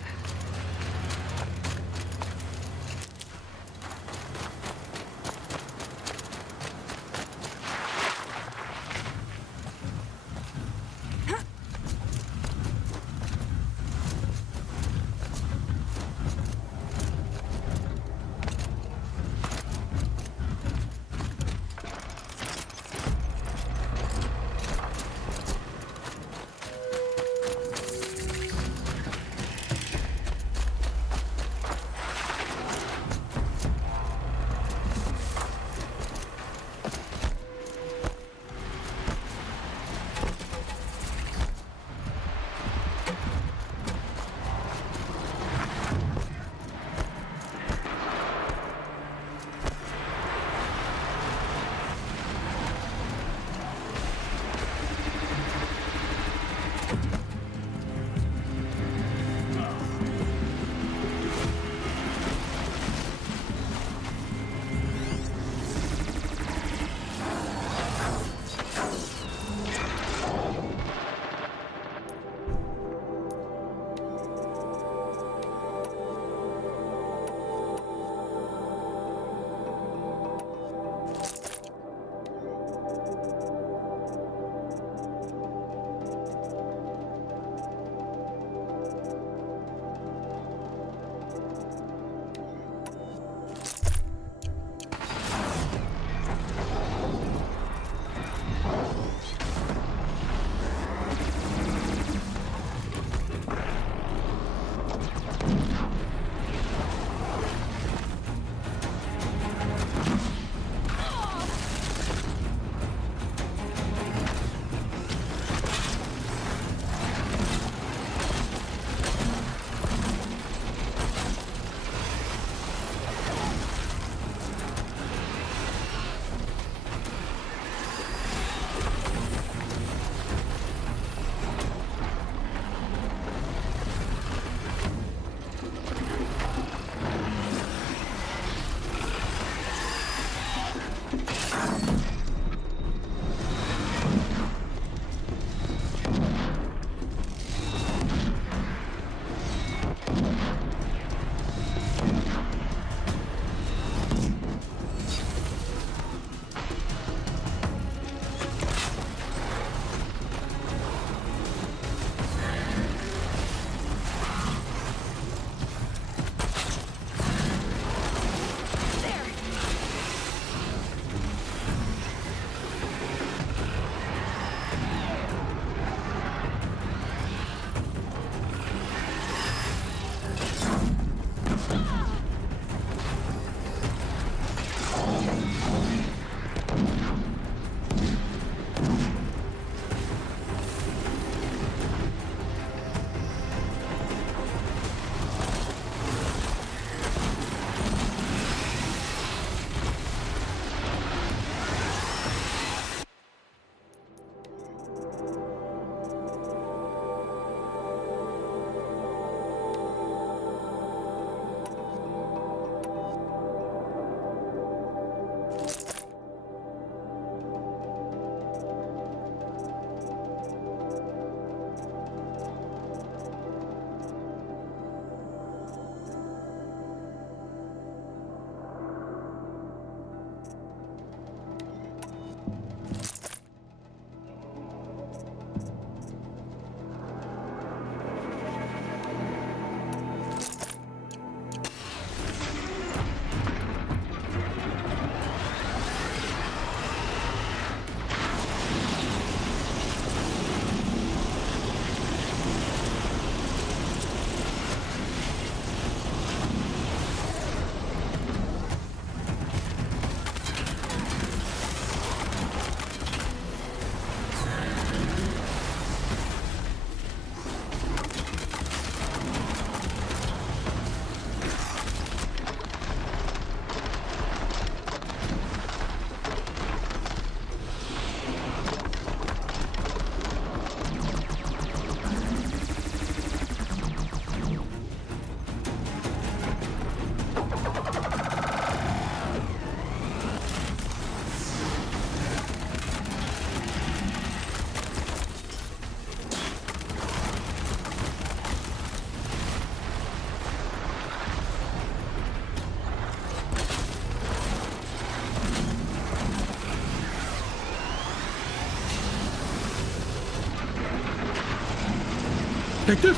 Take this.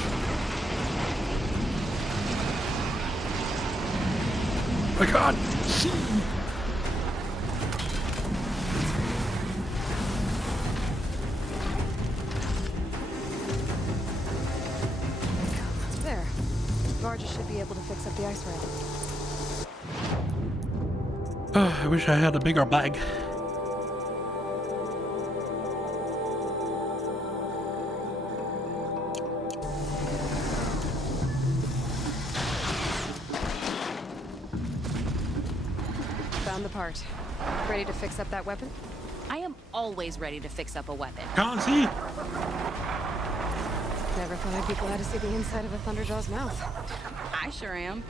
I can't see. There. Varja should be able to fix up the ice rail. I wish I had a bigger bag. Found the part. Ready to fix up that weapon? I am always ready to fix up a weapon. Can't see. Never thought I'd be glad to see the inside of a Thunderjaw's mouth. I sure am.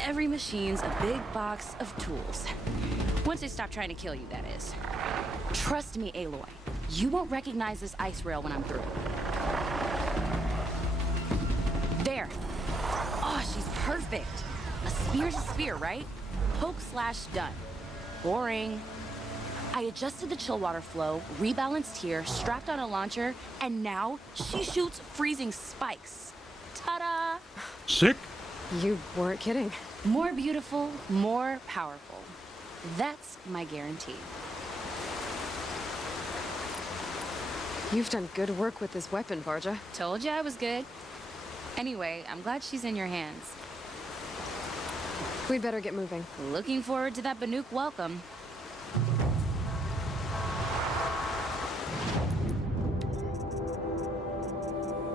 Every machine's a big box of tools. Once they stop trying to kill you, that is. Trust me, Aloy. You won't recognize this ice rail when I'm through. There. Oh, she's perfect. A spear's a spear, right? Poke slash done. Boring. I adjusted the chill water flow, rebalanced here, strapped on a launcher, and now she shoots freezing spikes. Ta-da! Sick. You weren't kidding. More beautiful, more powerful. That's my guarantee. You've done good work with this weapon, Varja. Told you I was good. Anyway, I'm glad she's in your hands. We'd better get moving. Looking forward to that Banuk welcome.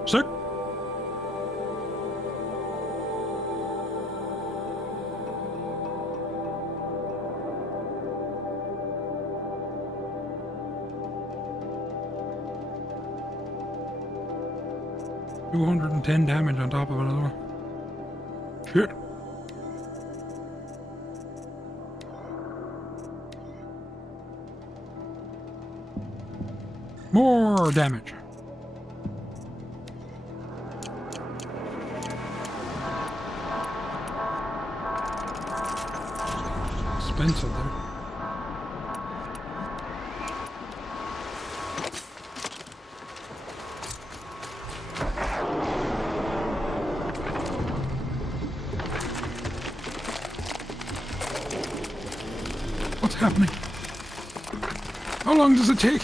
Sick. $210 damage on top of it as well. Shit. More damage. Expensive there. What's happening? How long does it take?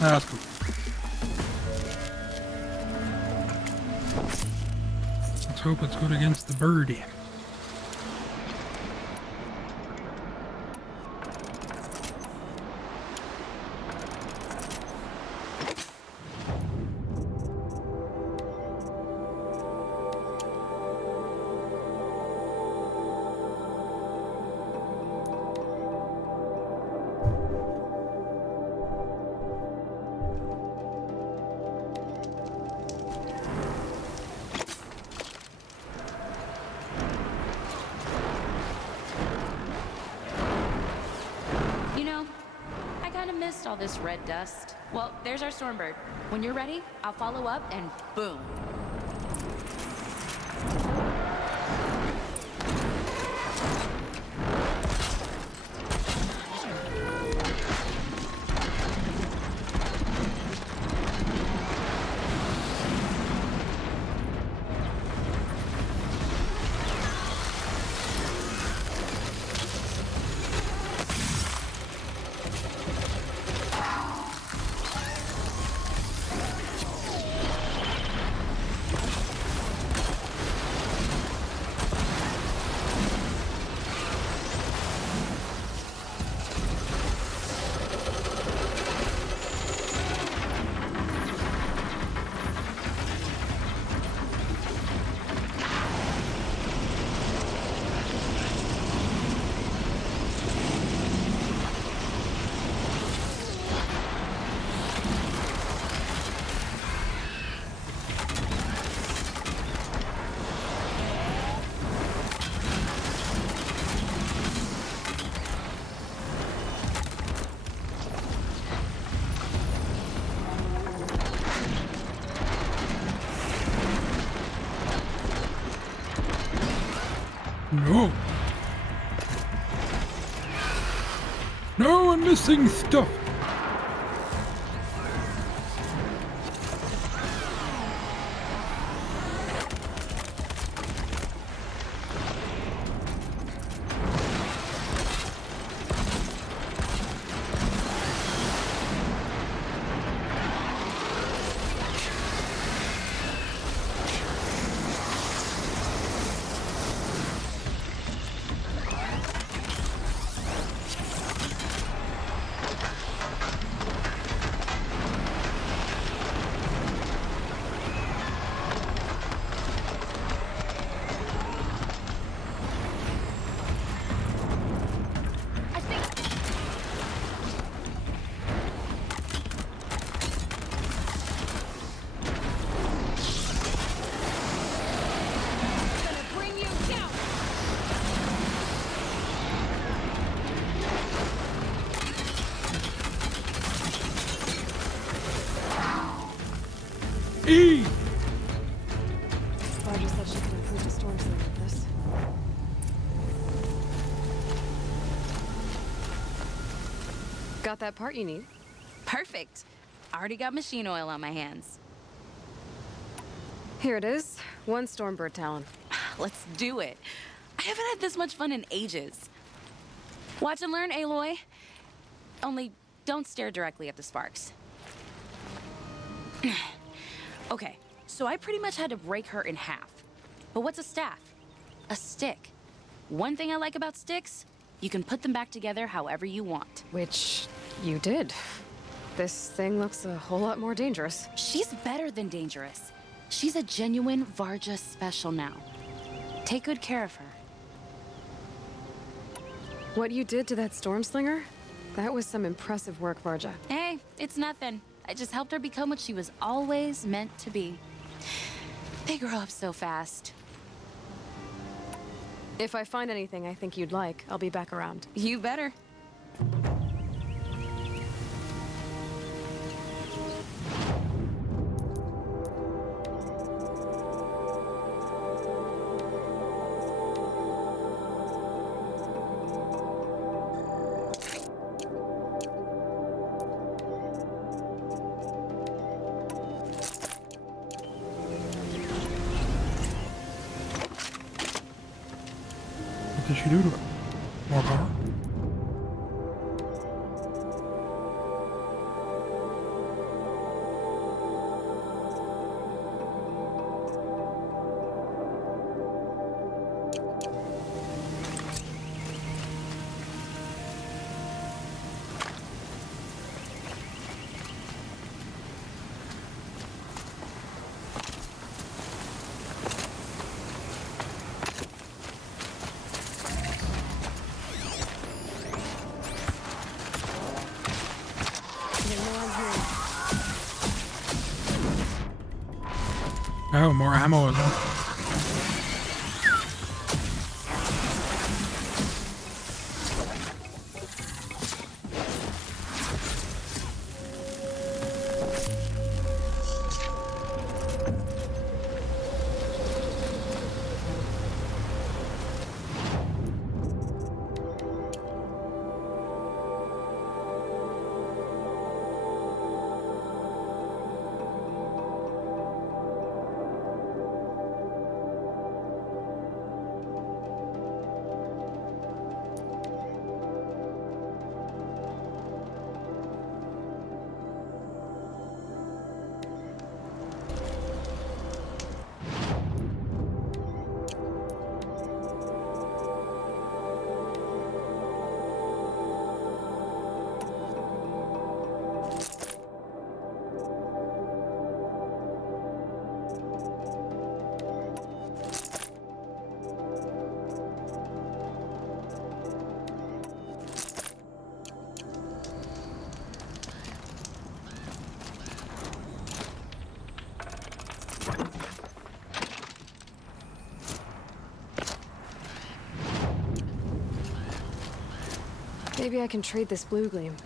That's cool. Let's hope it's good against the birdie. All this red dust. Well, there's our Stormbird. When you're ready, I'll follow up and boom. no! No, I'm missing stuff! E! Barbara said she could improve the storm sling with this. Got that part you need? Perfect. Already got machine oil on my hands. Here it is. 1 Stormbird Talon. Let's do it. I haven't had this much fun in ages. Watch and learn, Aloy. Only don't stare directly at the sparks. Okay, so I pretty much had to break her in half. But what's a staff? A stick. One thing I like about sticks, you can put them back together however you want. Which you did. This thing looks a whole lot more dangerous. She's better than dangerous. She's a genuine Varja special now. Take good care of her. What you did to that storm slinger? That was some impressive work, Varja. Hey, it's nothing. I just helped her become what she was always meant to be. They grow up so fast. If I find anything I think you'd like, I'll be back around. You better. What did she do to it? More power? Oh, more ammo as well. Maybe I can trade this blue gleam.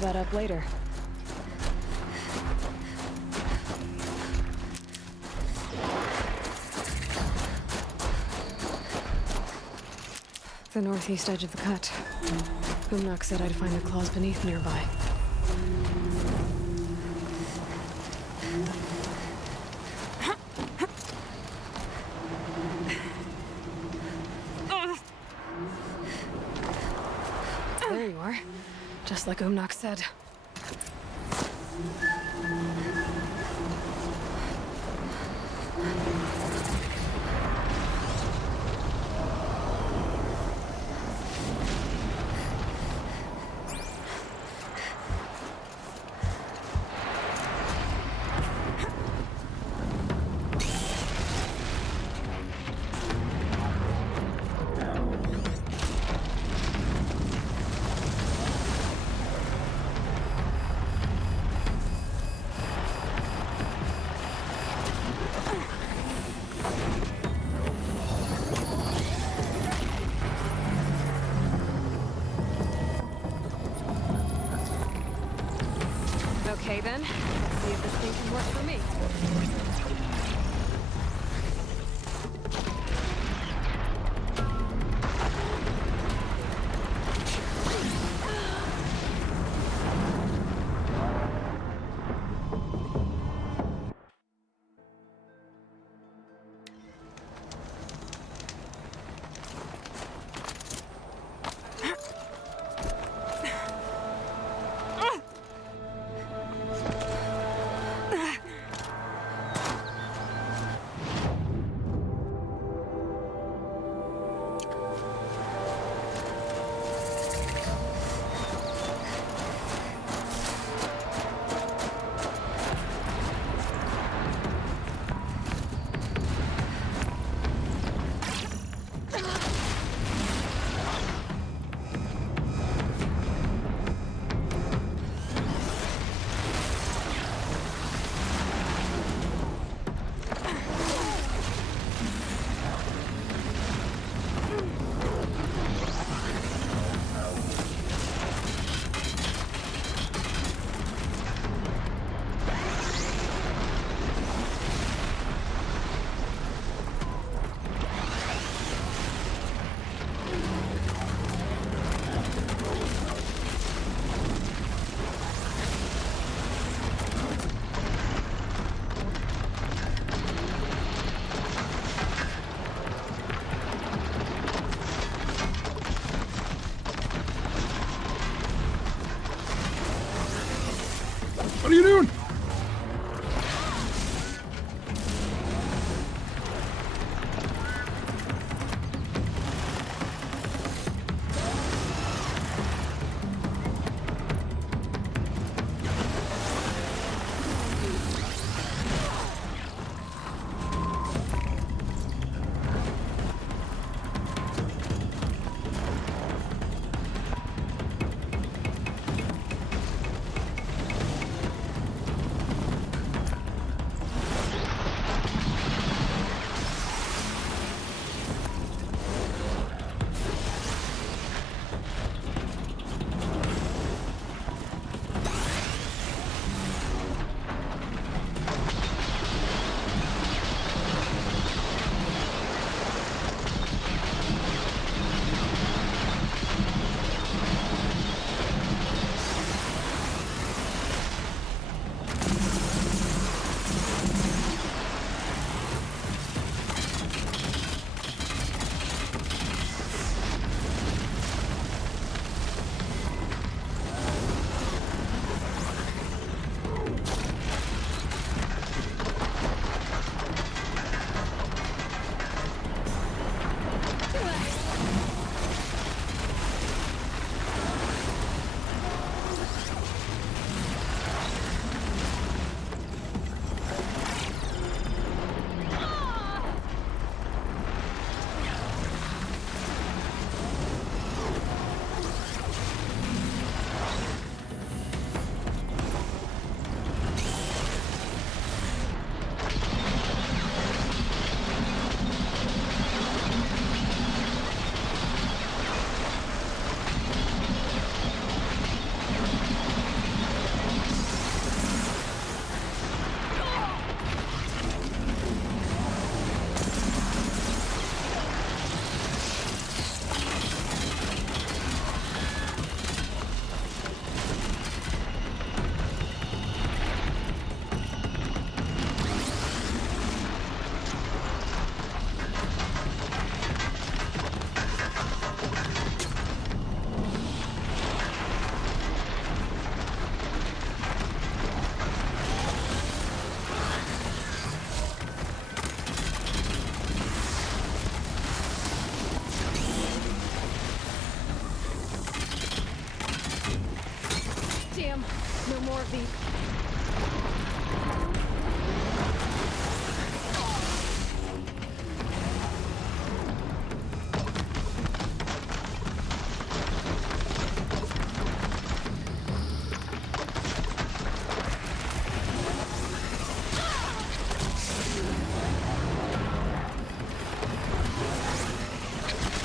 that up later. The northeast edge of the cut. Umnak said I'd find the claws beneath nearby. There you are. Just like Umnak said. Okay then, let's see if this thing can work for me.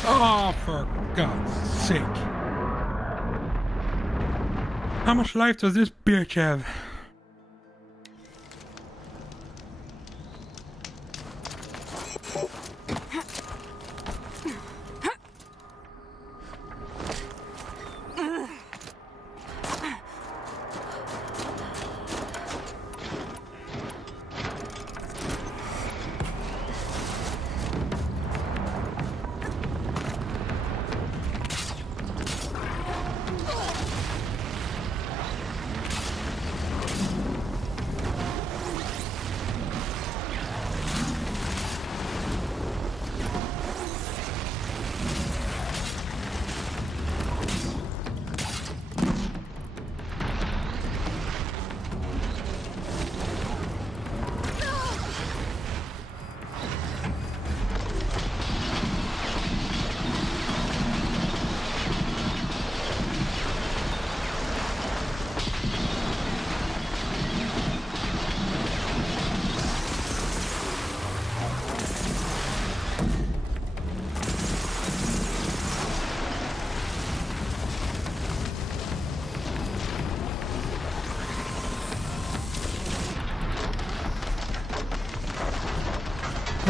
Oh, for God's sake. How much life does this bitch have?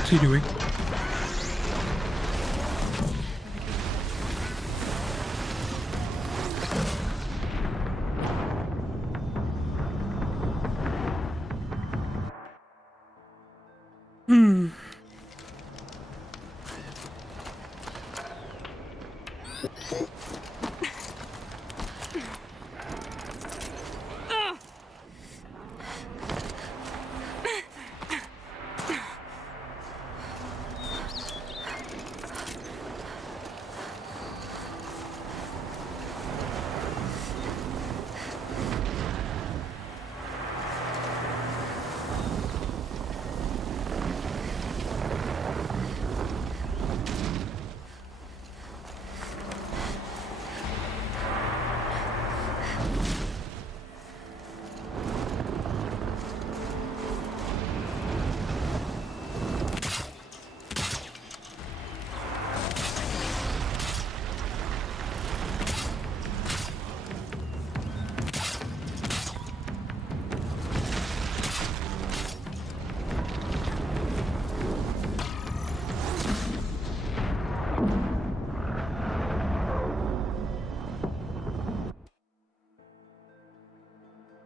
What's he doing?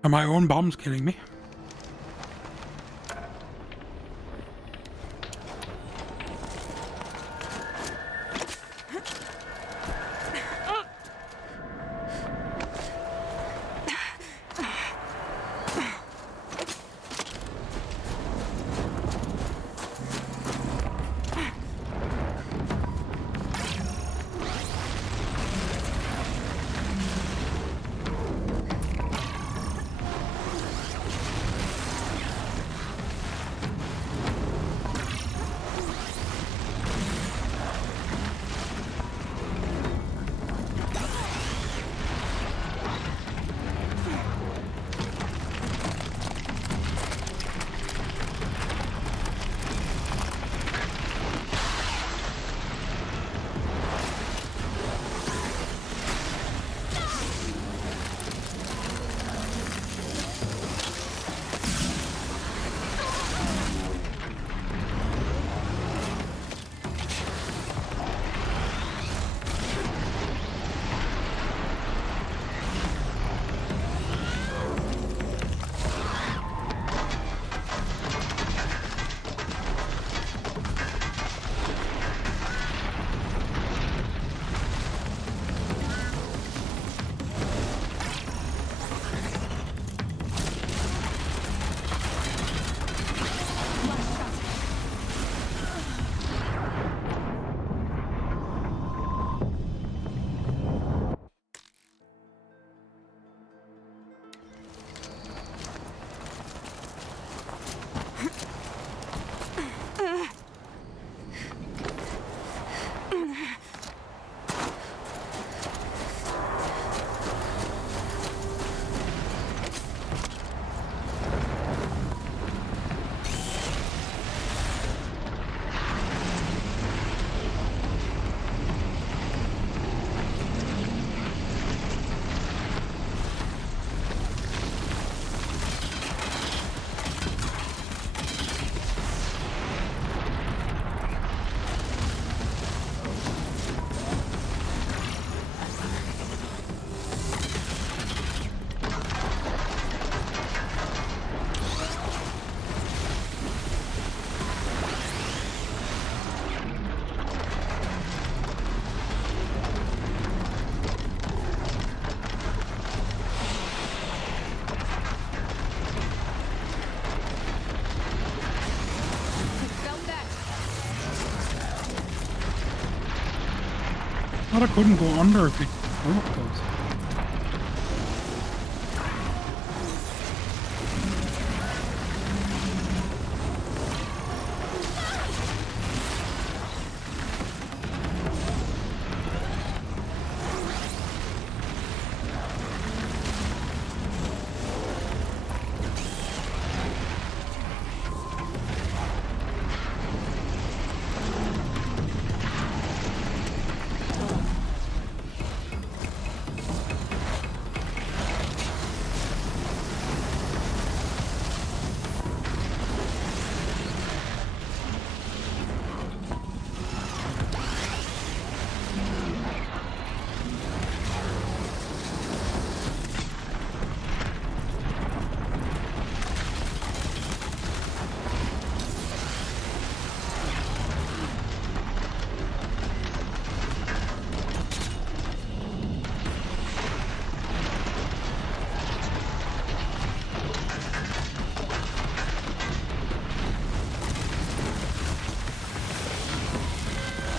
Are my own bombs killing me? Thought I couldn't go under if it broke those.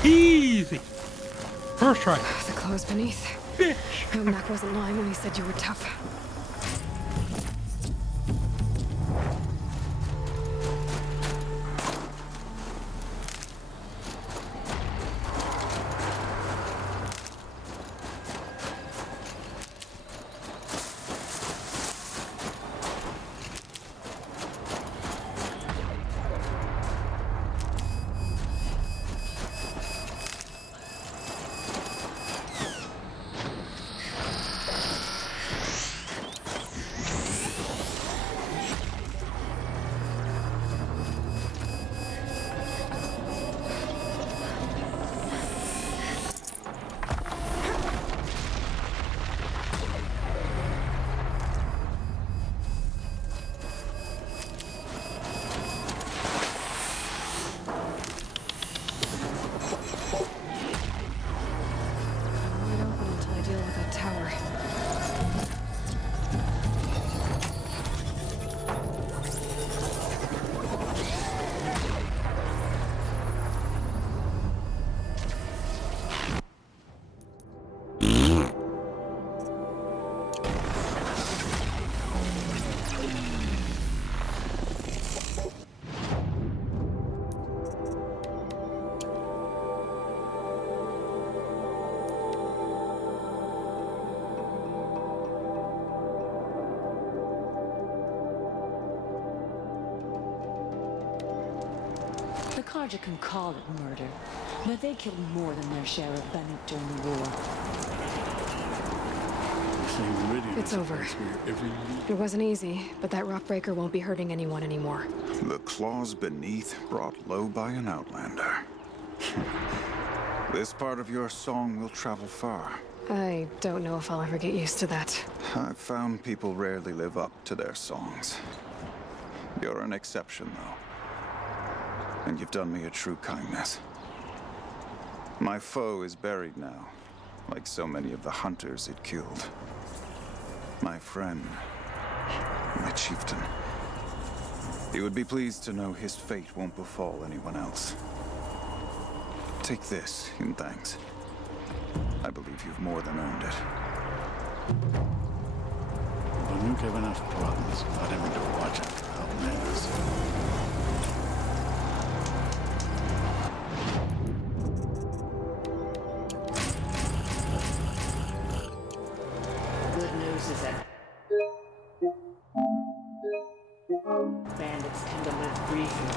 Easy. First try. The clothes beneath. Bitch. I hope Mac wasn't lying when he said you were tough. The Carja can call it murder, but they killed more than their share of Banuk during the war. It's over. It wasn't easy, but that rock breaker won't be hurting anyone anymore. The claws beneath brought low by an outlander. This part of your song will travel far. I don't know if I'll ever get used to that. I've found people rarely live up to their songs. You're an exception, though. And you've done me a true kindness. My foe is buried now, like so many of the hunters it killed. My friend, my chieftain. He would be pleased to know his fate won't befall anyone else. Take this in thanks. I believe you've more than earned it. Banuk have enough problems without having to watch after outlanders. Good news is that bandits tend to live free here.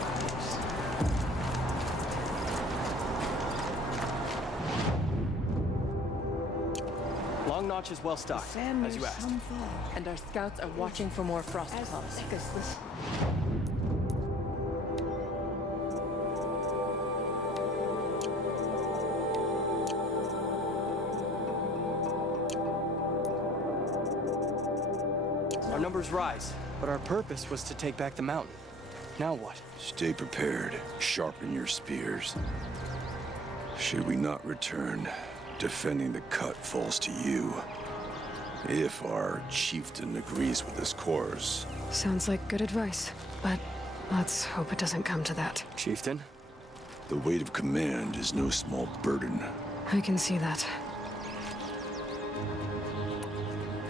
Long Notch is well stocked, as you asked. And our scouts are watching for more frost claws. Our numbers rise, but our purpose was to take back the mountain. Now what? Stay prepared. Sharpen your spears. Should we not return, defending the cut falls to you. If our chieftain agrees with this course. Sounds like good advice, but let's hope it doesn't come to that. Chieftain? The weight of command is no small burden. I can see that.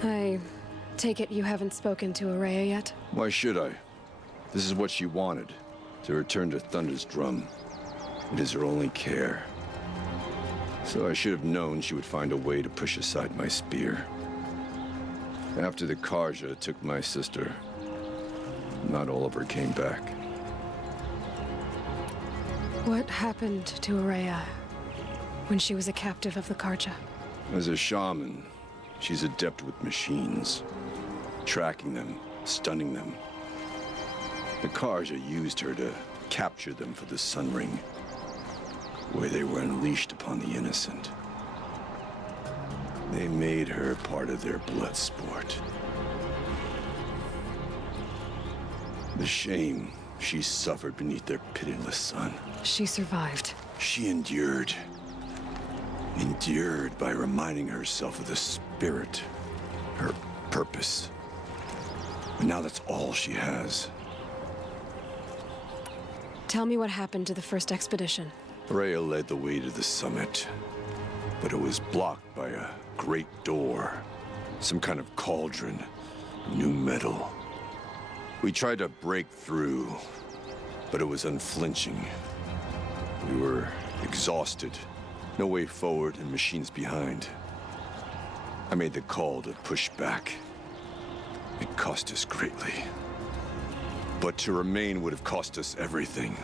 I take it you haven't spoken to Araya yet? Why should I? This is what she wanted, to return to Thunder's drum. It is her only care. So I should have known she would find a way to push aside my spear. After the Karja took my sister, not all of her came back. What happened to Araya when she was a captive of the Karja? As a shaman, she's adept with machines. Tracking them, stunning them. The Karja used her to capture them for the Sun Ring, where they were unleashed upon the innocent. They made her part of their blood sport. The shame she suffered beneath their pitiless sun. She survived. She endured. Endured by reminding herself of the spirit, her purpose. And now that's all she has. Tell me what happened to the first expedition. Rhea led the way to the summit, but it was blocked by a great door. Some kind of cauldron, new metal. We tried to break through, but it was unflinching. We were exhausted. No way forward and machines behind. I made the call to push back. It cost us greatly. But to remain would have cost us everything.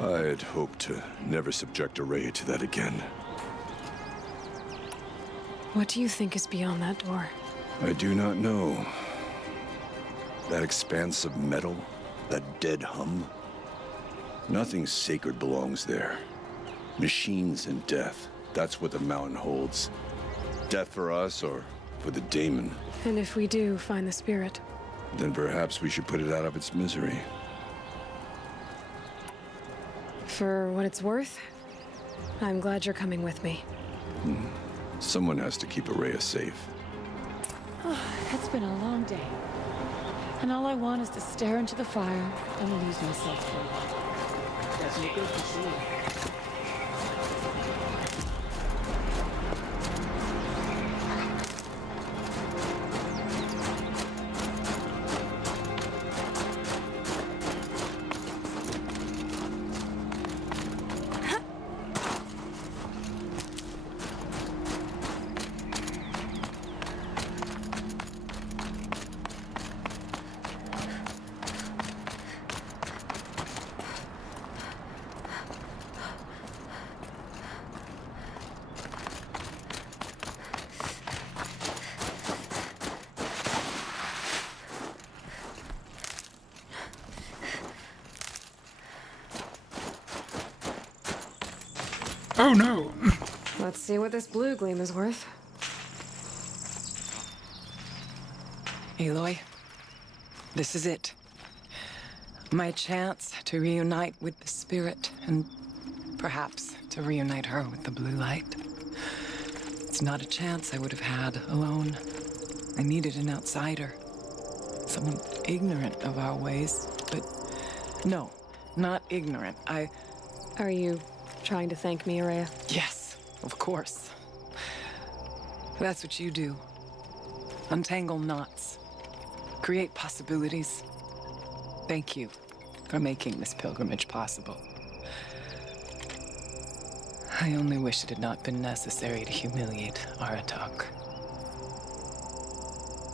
I had hoped to never subject Araya to that again. What do you think is beyond that door? I do not know. That expanse of metal, that dead hum. Nothing sacred belongs there. Machines and death, that's what the mountain holds. Death for us or for the daemon. And if we do find the spirit? Then perhaps we should put it out of its misery. For what it's worth, I'm glad you're coming with me. Someone has to keep Araya safe. Oh, it's been a long day. And all I want is to stare into the fire and lose myself for a while. Doesn't it good to see? Oh no! Let's see what this blue gleam is worth. Aloy, this is it. My chance to reunite with the spirit, and perhaps to reunite her with the blue light. It's not a chance I would have had alone. I needed an outsider. Someone ignorant of our ways, but no, not ignorant. Are you trying to thank me, Araya? Yes, of course. That's what you do. Untangle knots. Create possibilities. Thank you for making this pilgrimage possible. I only wish it had not been necessary to humiliate Aratak.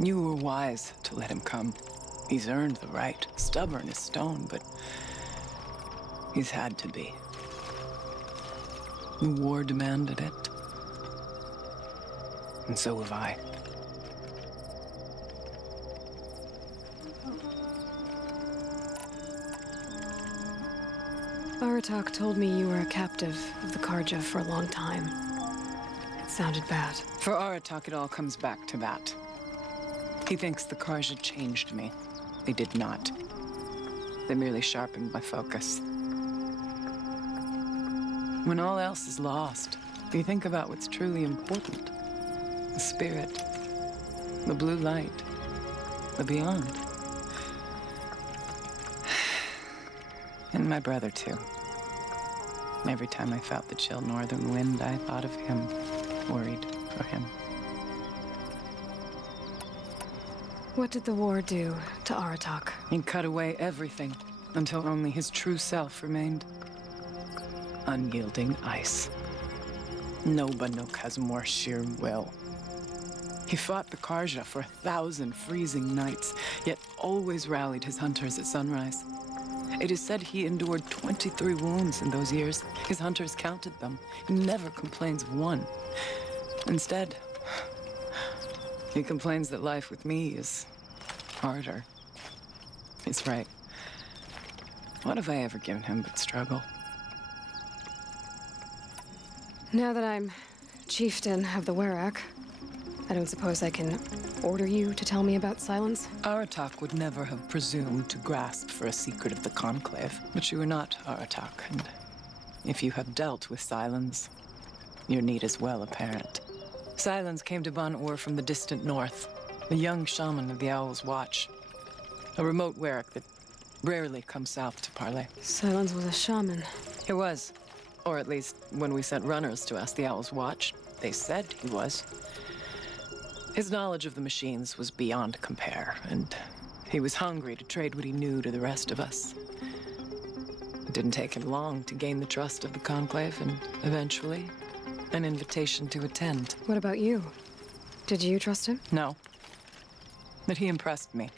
You were wise to let him come. He's earned the right. Stubborn as stone, but he's had to be. The war demanded it. And so have I. Aratak told me you were a captive of the Karja for a long time. It sounded bad. For Aratak, it all comes back to that. He thinks the Karja changed me. They did not. They merely sharpened my focus. When all else is lost, you think about what's truly important. The spirit, the blue light, the beyond. And my brother, too. Every time I felt the chill northern wind, I thought of him, worried for him. What did the war do to Aratak? He cut away everything until only his true self remained. Unyielding ice. No Banuk has more sheer will. He fought the Karja for 1,000 freezing nights, yet always rallied his hunters at sunrise. It is said he endured 23 wounds in those years. His hunters counted them. He never complains of one. Instead, he complains that life with me is harder. He's right. What have I ever given him but struggle? Now that I'm chieftain of the Werak, I don't suppose I can order you to tell me about Silence? Aratak would never have presumed to grasp for a secret of the Conclave. But you are not Aratak, and if you have dealt with Silence, your need is well apparent. Silence came to Ban-Ur from the distant north, a young shaman of the Owl's Watch. A remote Werak that rarely comes south to parley. Silence was a shaman. He was. Or at least, when we sent runners to ask the Owl's Watch, they said he was. His knowledge of the machines was beyond compare, and he was hungry to trade what he knew to the rest of us. It didn't take him long to gain the trust of the Conclave, and eventually, an invitation to attend. What about you? Did you trust him? No. But he impressed me.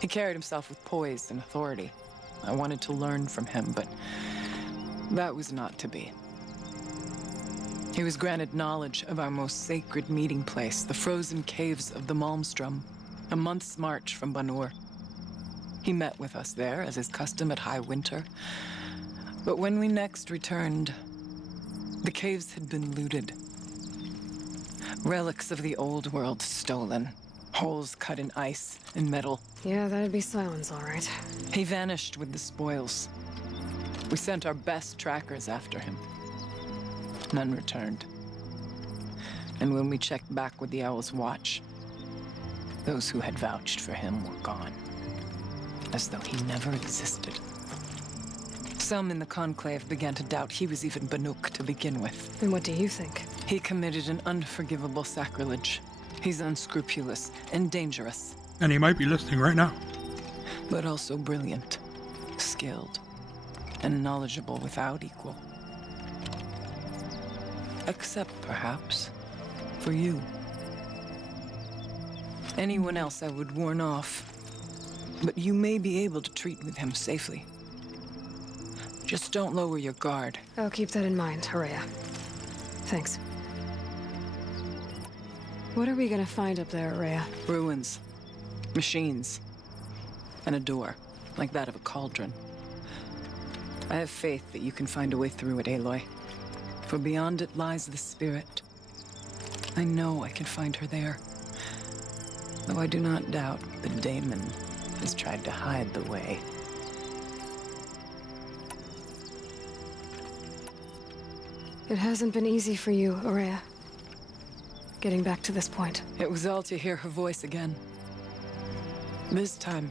He carried himself with poise and authority. I wanted to learn from him, but that was not to be. He was granted knowledge of our most sacred meeting place, the frozen caves of the Malmstrom, a month's march from Ban-Ur. He met with us there, as is custom at high winter. But when we next returned, the caves had been looted. Relics of the old world stolen. Holes cut in ice and metal. Yeah, that'd be Silence, all right. He vanished with the spoils. We sent our best trackers after him. None returned. And when we checked back with the Owl's Watch, those who had vouched for him were gone. As though he never existed. Some in the Conclave began to doubt he was even Banuk to begin with. And what do you think? He committed an unforgivable sacrilege. He's unscrupulous and dangerous. And he might be listening right now. But also brilliant, skilled, and knowledgeable without equal. Except, perhaps, for you. Anyone else I would warn off, but you may be able to treat with him safely. Just don't lower your guard. I'll keep that in mind, Haraya. Thanks. What are we gonna find up there, Haraya? Ruins. Machines. And a door, like that of a cauldron. I have faith that you can find a way through it, Aloy. For beyond it lies the spirit. I know I can find her there. Though I do not doubt the daemon has tried to hide the way. It hasn't been easy for you, Aurea. Getting back to this point. It was all to hear her voice again. This time,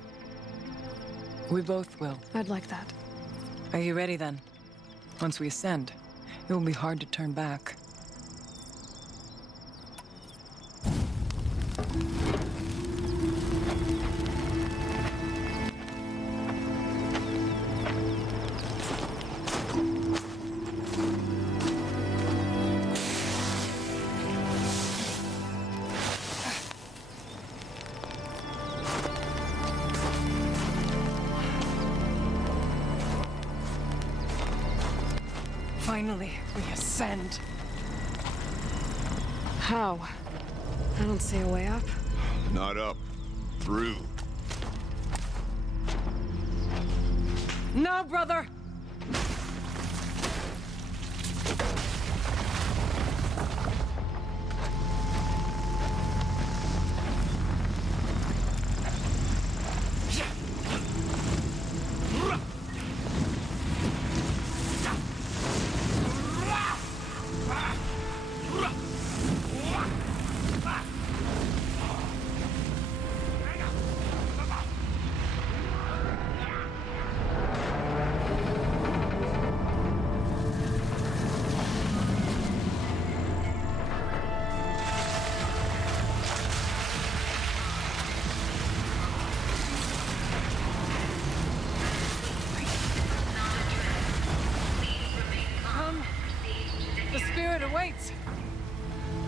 we both will. I'd like that. Are you ready then? Once we ascend, it will be hard to turn back. Finally, we ascend. How? I don't see a way up. Not up. Through. No, brother! spirit awaits.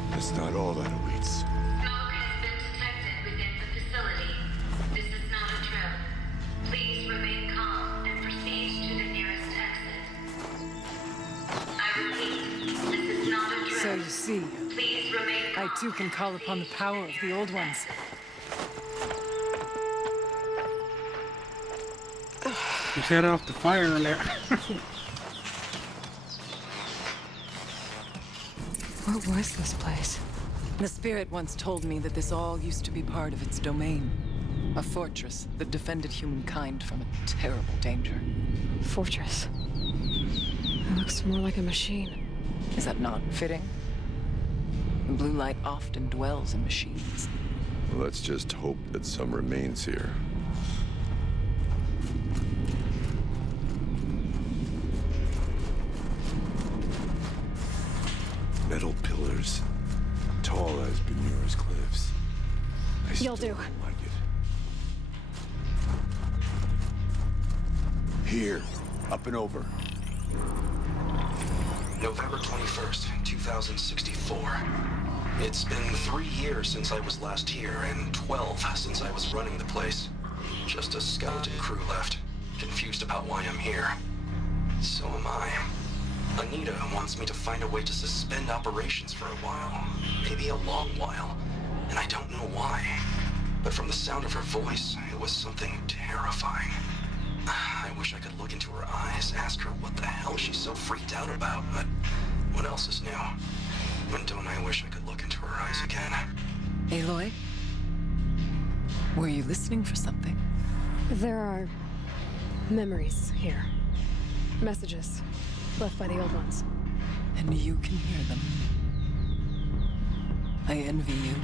That's not all that awaits. Smoke has been detected within the facility. This is not a trap. Please remain calm and proceed to the nearest exit. I repeat, this is not a trap. So you see, Please remain calm. I too can call upon the power of the old ones. You set off the fire earlier. What was this place? The spirit once told me that this all used to be part of its domain. A fortress that defended humankind from a terrible danger. Fortress. It looks more like a machine. Is that not fitting? The blue light often dwells in machines. Let's just hope that some remains here. Metal pillars, tall as Benura's cliffs. You'll do. Like it. Here, up and over. November 21st, 2064. It's been 3 years since I was last here, and 12 since I was running the place. Just a skeleton crew left, confused about why I'm here. So am I. Anita wants me to find a way to suspend operations for a while, maybe a long while, and I don't know why. But from the sound of her voice, it was something terrifying. I wish I could look into her eyes, ask her what the hell she's so freaked out about, but what else is new? And don't I wish I could look into her eyes again? Aloy? Were you listening for something? There are memories here. Messages left by the old ones. And you can hear them. I envy you.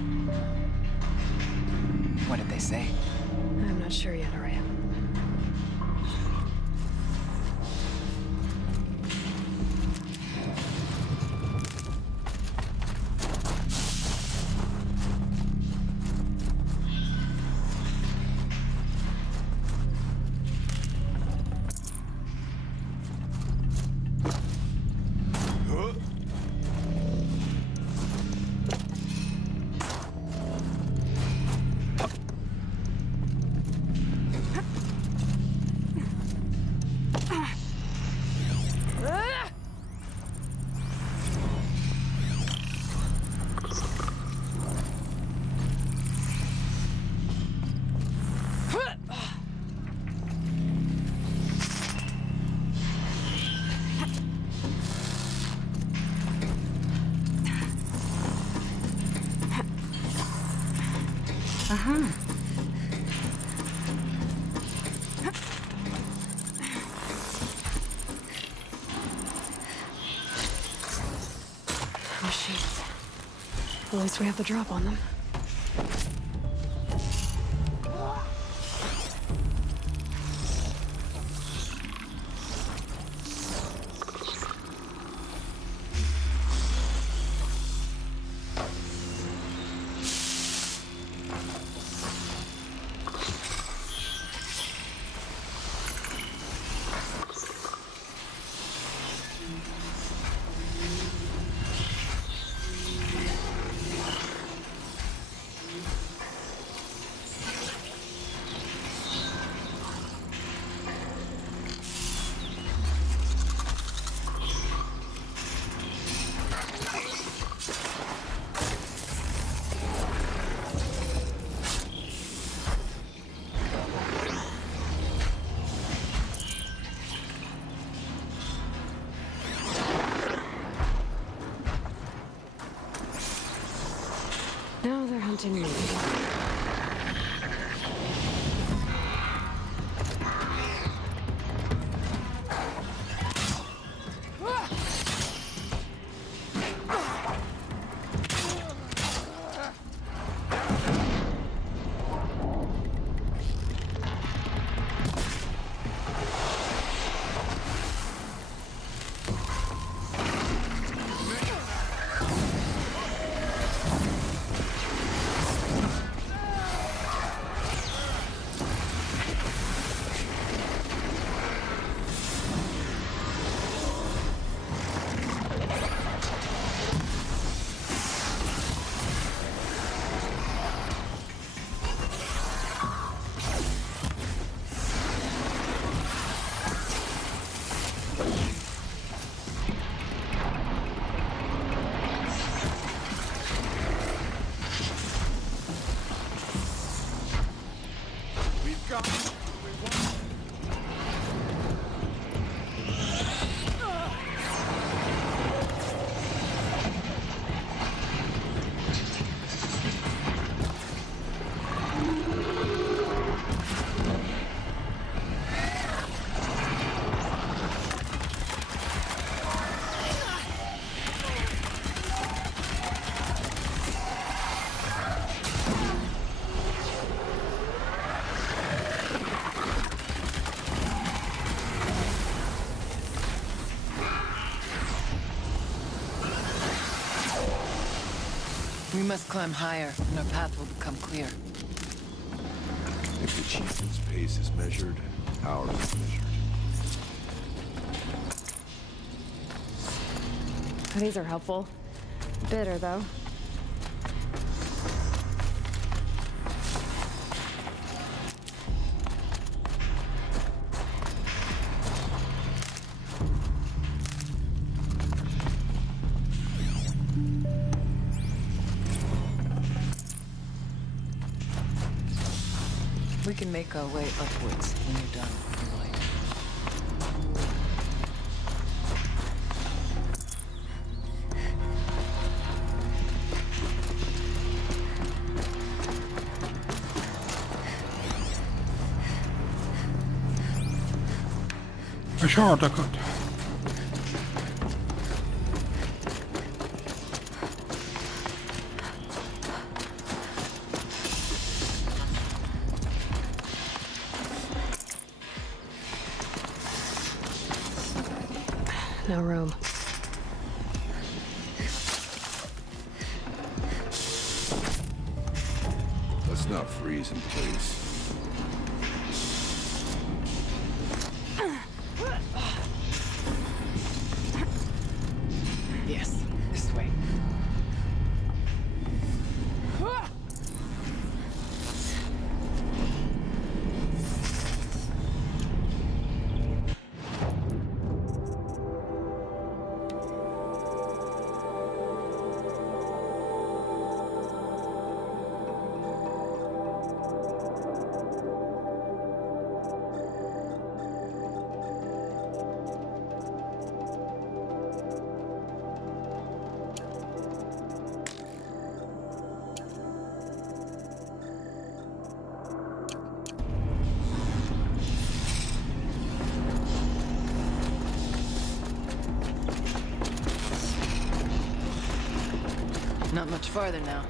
What did they say? I'm not sure yet, Araya. Machines. At least we have the drop on them. Now they're hunting me. We've got what we want. We must climb higher, and our path will become clear. If the chieftain's pace is measured, ours is measured. These are helpful. Bitter, though. We can make our way upwards when you're done, Aloy. Försvartakat. No room. Let's not freeze in place. Yes, this way. Not much farther now.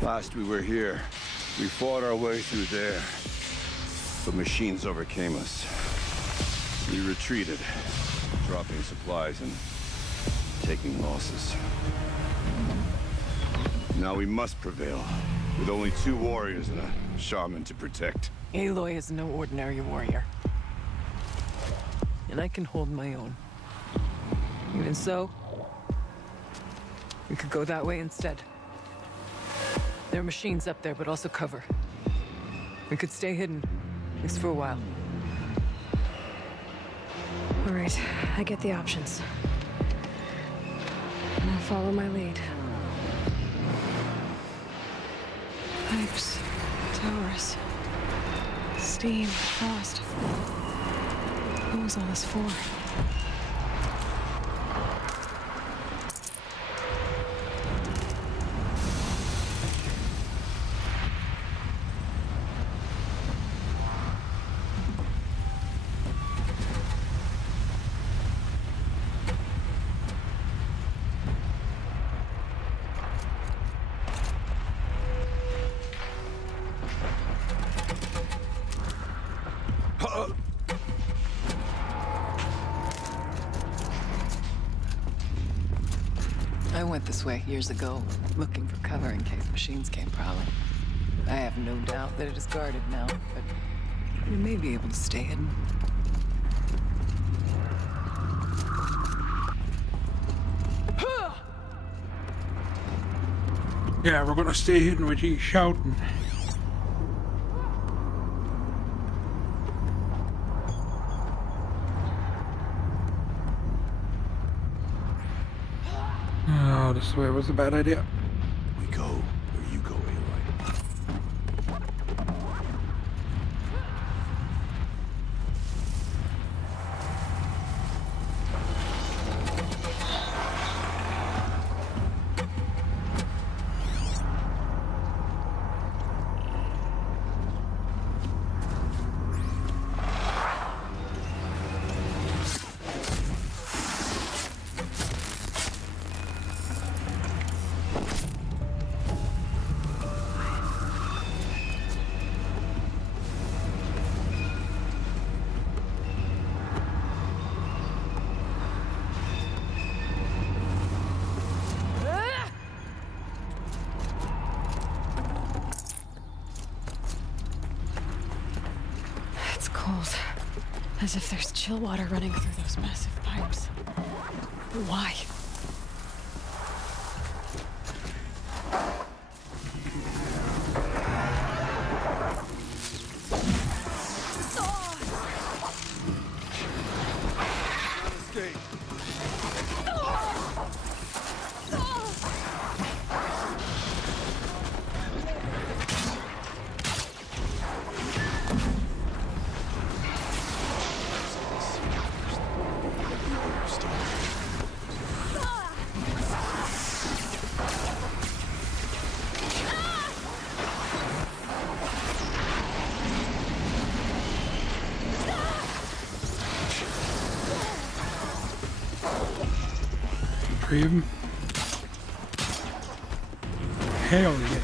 Last we were here, we fought our way through there. The machines overcame us. We retreated, dropping supplies and taking losses. Now we must prevail, with only 2 warriors and a shaman to protect. Aloy is no ordinary warrior. And I can hold my own. Even so, we could go that way instead. There are machines up there, but also cover. We could stay hidden, at least for a while. All right, I get the options. Now follow my lead. Pipes, towers, steam, frost. What was all this for? I went this way years ago, looking for cover in case machines came prowling. I have no doubt that it is guarded now, but we may be able to stay hidden. Yeah, we're gonna stay hidden with you shouting. Oh, this way was a bad idea. We go where you go, Aloy. It's cold. As if there's chill water running through those massive pipes. Why? Three of them. Hell yeah.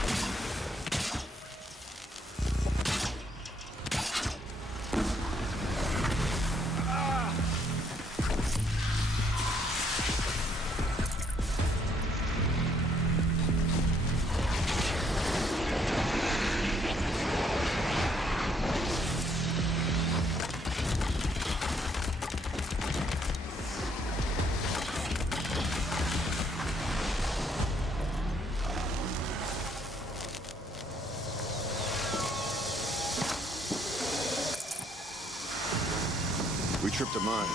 We tripped a mine.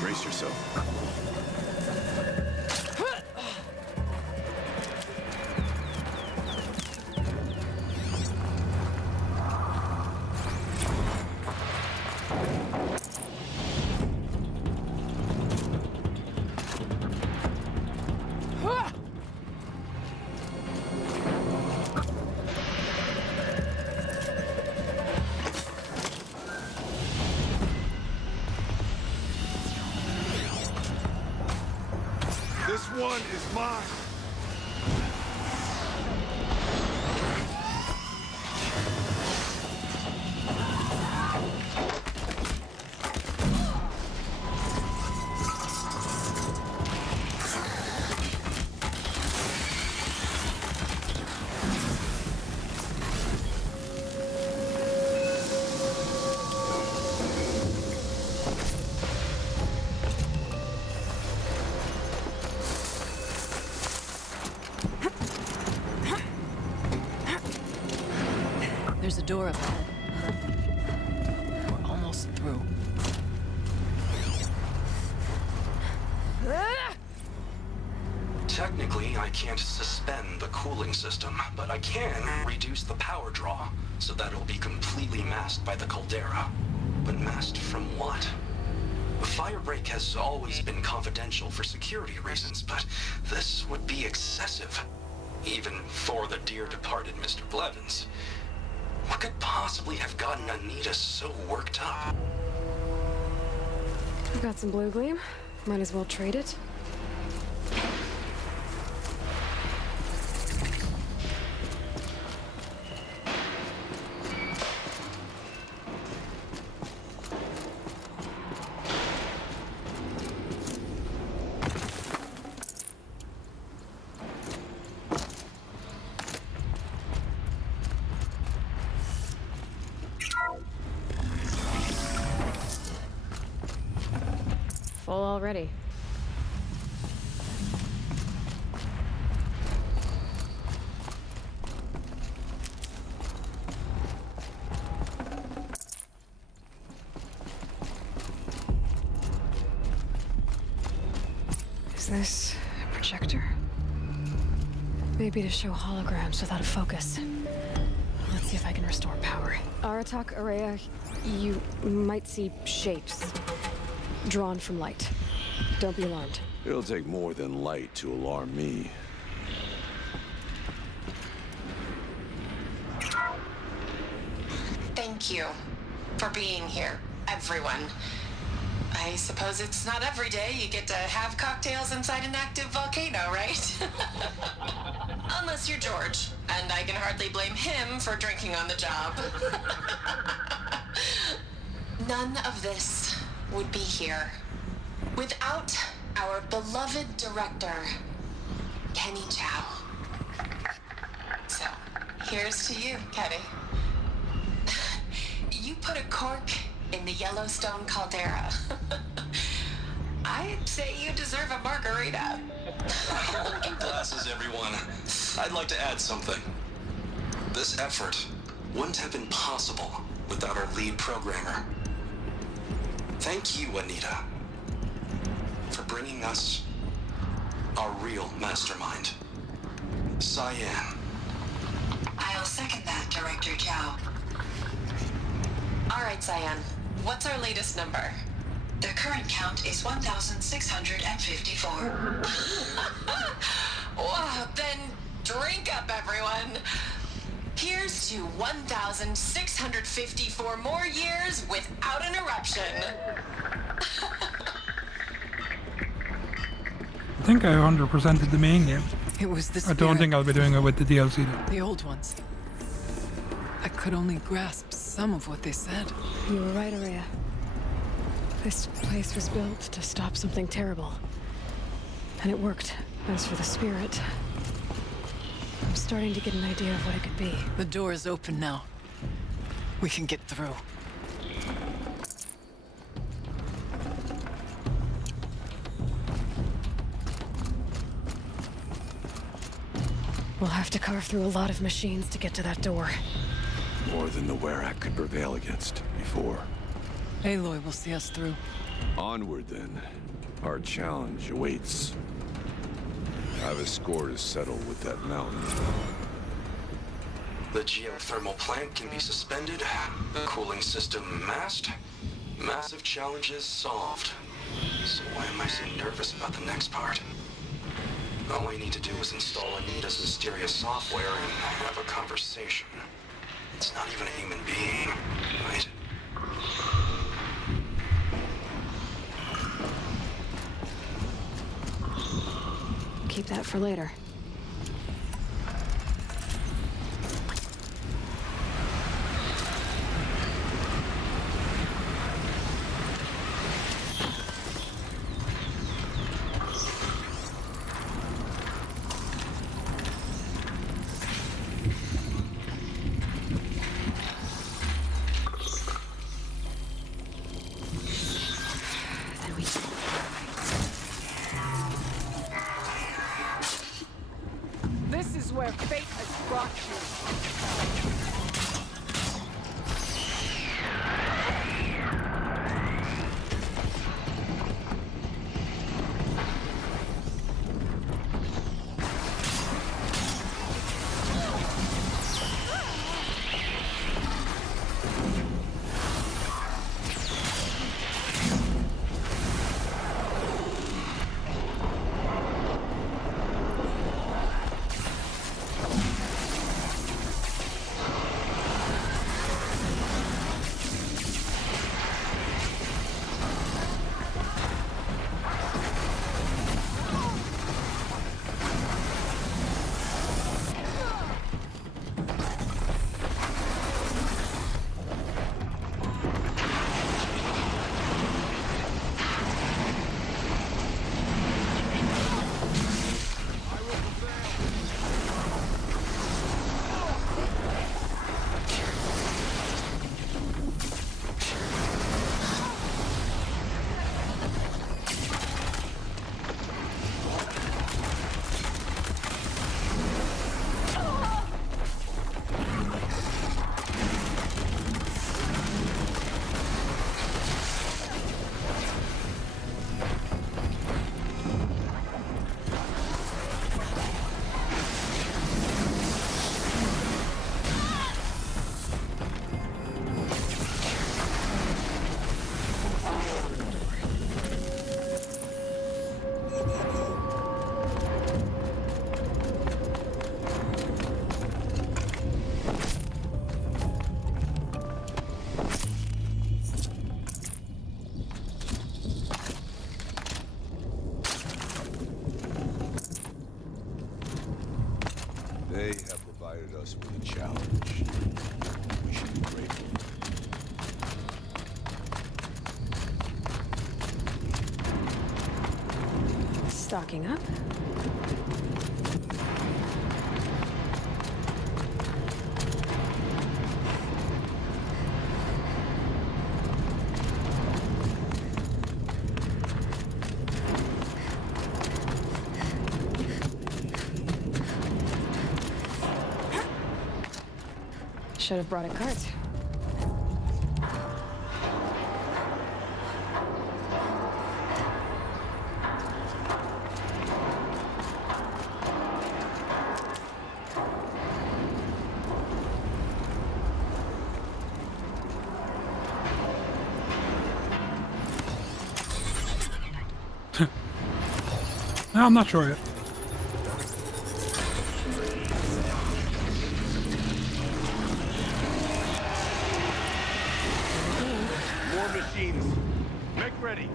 Brace yourself. This one is mine. There's a door up ahead. We're almost through. Technically, I can't suspend the cooling system, but I can reduce the power draw so that it'll be completely masked by the caldera. But masked from what? The fire break has always been confidential for security reasons, but this would be excessive. Even for the dear departed Mr. Blevins. What could possibly have gotten Anita so worked up? I've got some blue gleam. Might as well trade it. Full already. Is this a projector? Maybe to show holograms without a focus. Let's see if I can restore power. Aratak, Araya, you might see shapes drawn from light. Don't be alarmed. It'll take more than light to alarm me. Thank you for being here, everyone. I suppose it's not every day you get to have cocktails inside an active volcano, right? Unless you're George, and I can hardly blame him for drinking on the job. None of this would be here without our beloved director, Kenny Chow. So, here's to you, Kenny. You put a cork in the Yellowstone caldera. I'd say you deserve a margarita. Hold your glasses, everyone. I'd like to add something. This effort wouldn't have been possible without our lead programmer. Thank you, Anita, for bringing us our real mastermind, Cyan. I'll second that, Director Chow. All right, Cyan. What's our latest number? The current count is 1,654. Wow, then drink up, everyone. Here's to 1,654 more years without an eruption. I think I 100%ed the main game. It was the I don't think I'll be doing it with the DLC though. The old ones. I could only grasp some of what they said. You were right, Araya. This place was built to stop something terrible. And it worked. As for the spirit, I'm starting to get an idea of what it could be. The door is open now. We can get through. We'll have to carve through a lot of machines to get to that door. More than the Werak could prevail against before. Aloy will see us through. Onward, then. Our challenge awaits. I have a score to settle with that mountain. The geothermal plant can be suspended, the cooling system masked. Massive challenges solved. So why am I so nervous about the next part? All I need to do is install Anita's mysterious software and have a conversation. It's not even a human being, right? Keep that for later. This is where fate has brought you. They have provided us with a challenge. We should be grateful. Stocking up. Should have brought a cart. I'm not sure yet. More machines. Make ready.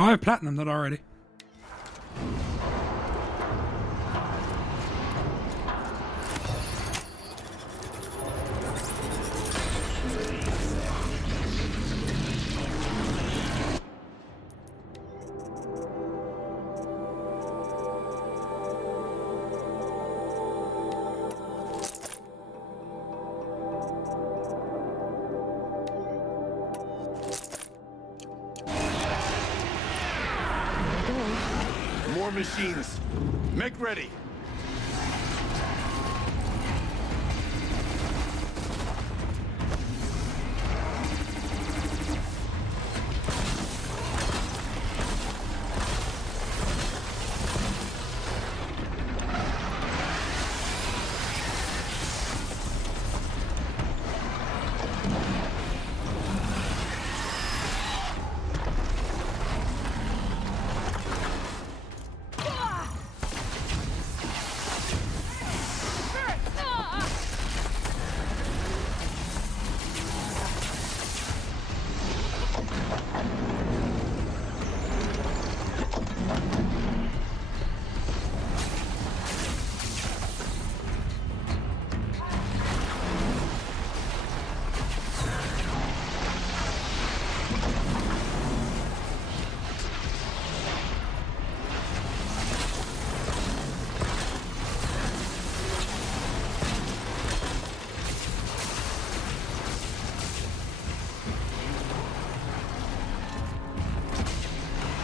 I have platinum that already. More machines. Make ready.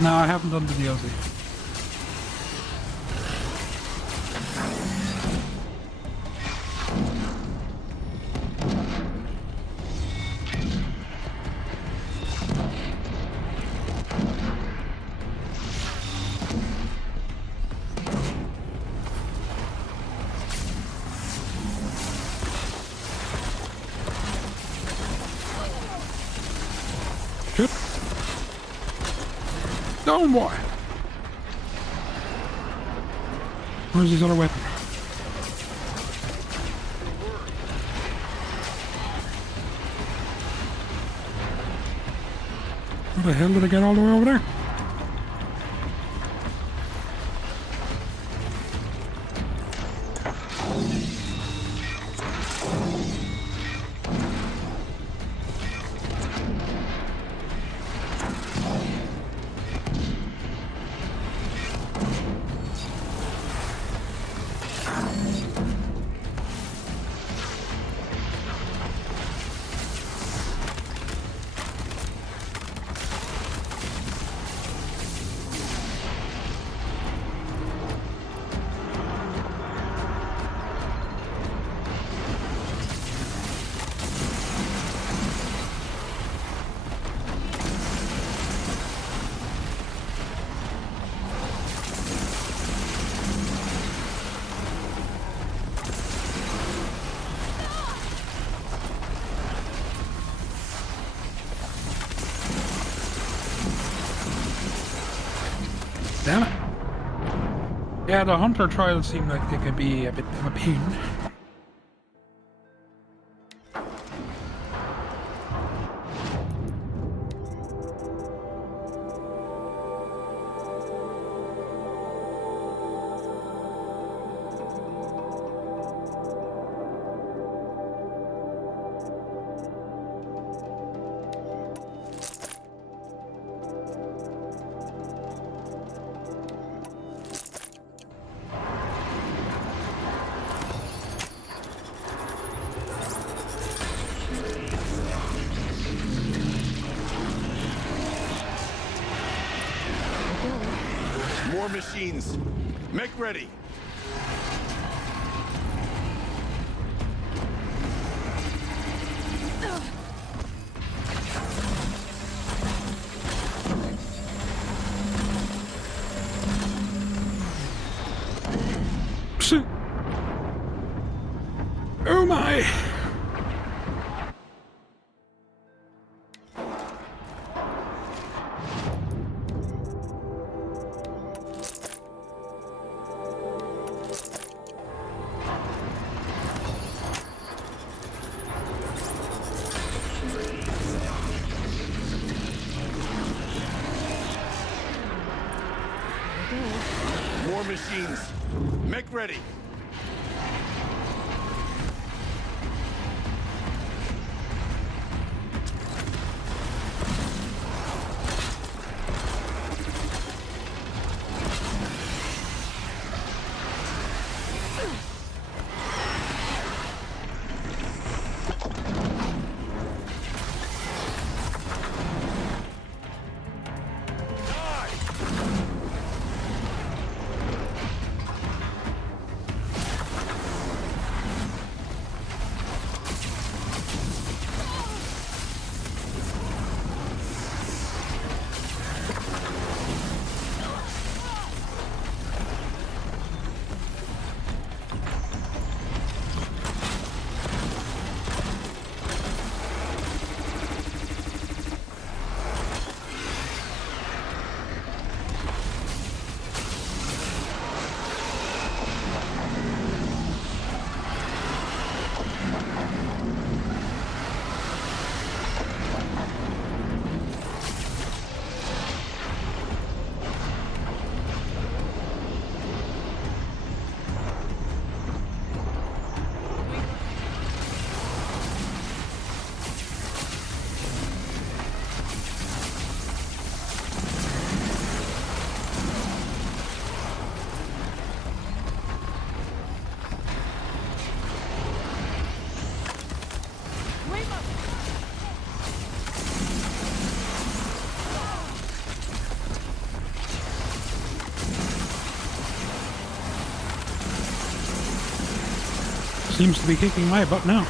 No, I haven't done the DLC. Shit. Don't boy. Where's his other weapon? How the hell did I get all the way over there? Yeah, the hunter trials seem like they could be a bit of a pain. More machines. Make ready. Oh my! More machines. Make ready. Seems to be kicking my butt now.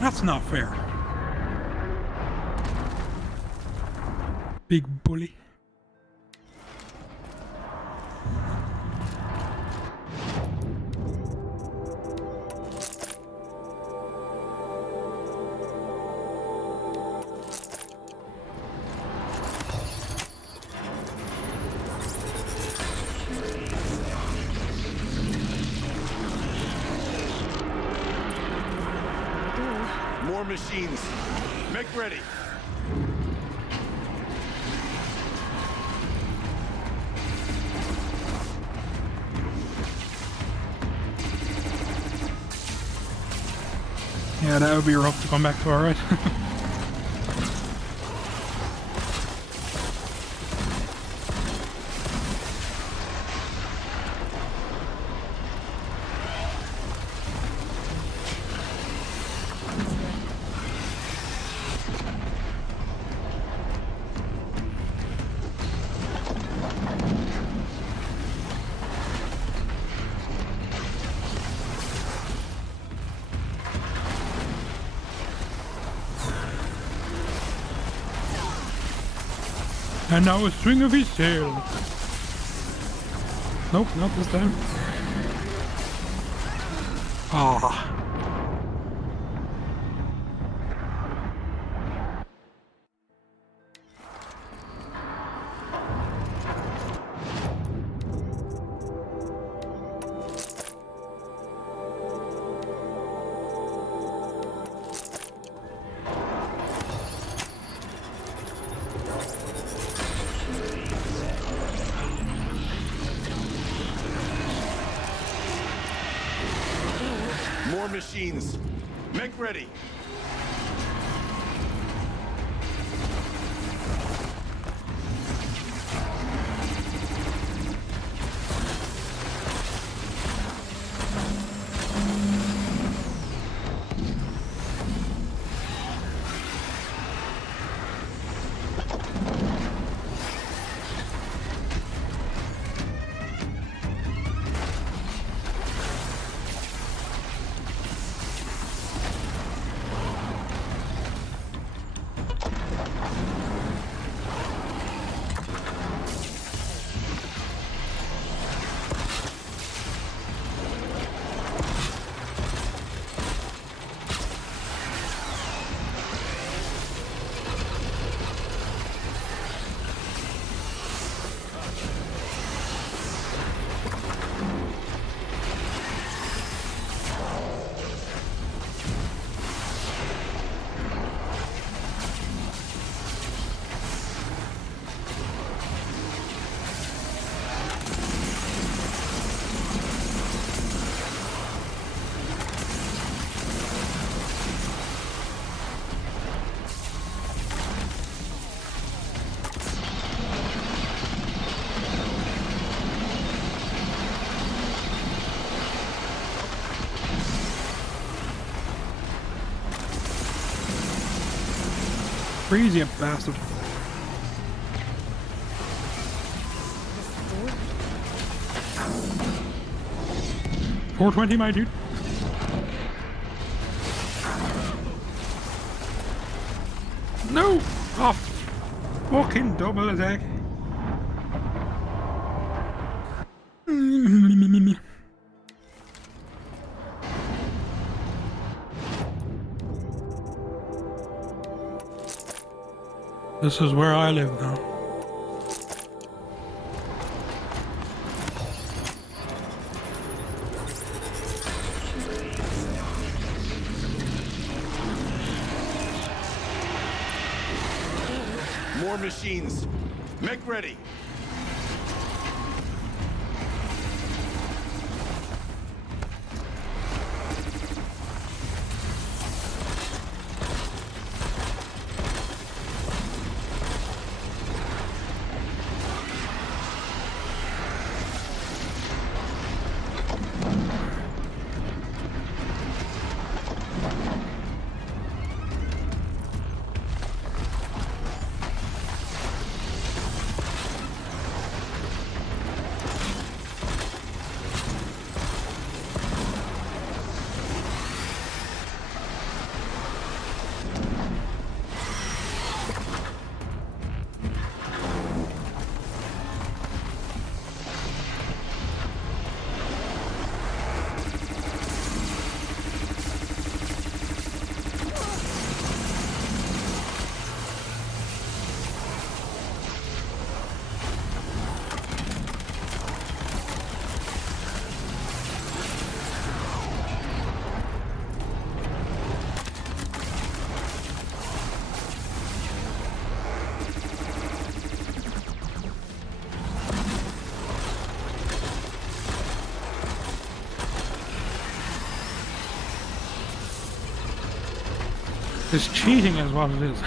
That's not fair. Big bully. More machines. Make ready. Yeah, that would be rough to come back to, alright. And now a string of his tail. Nope, not this time. Ah. More machines. Make ready. Freeze, you bastard. $420, my dude. No! Oh, fucking double attack. This is where I live now. More machines. Make ready. This cheating is what it is.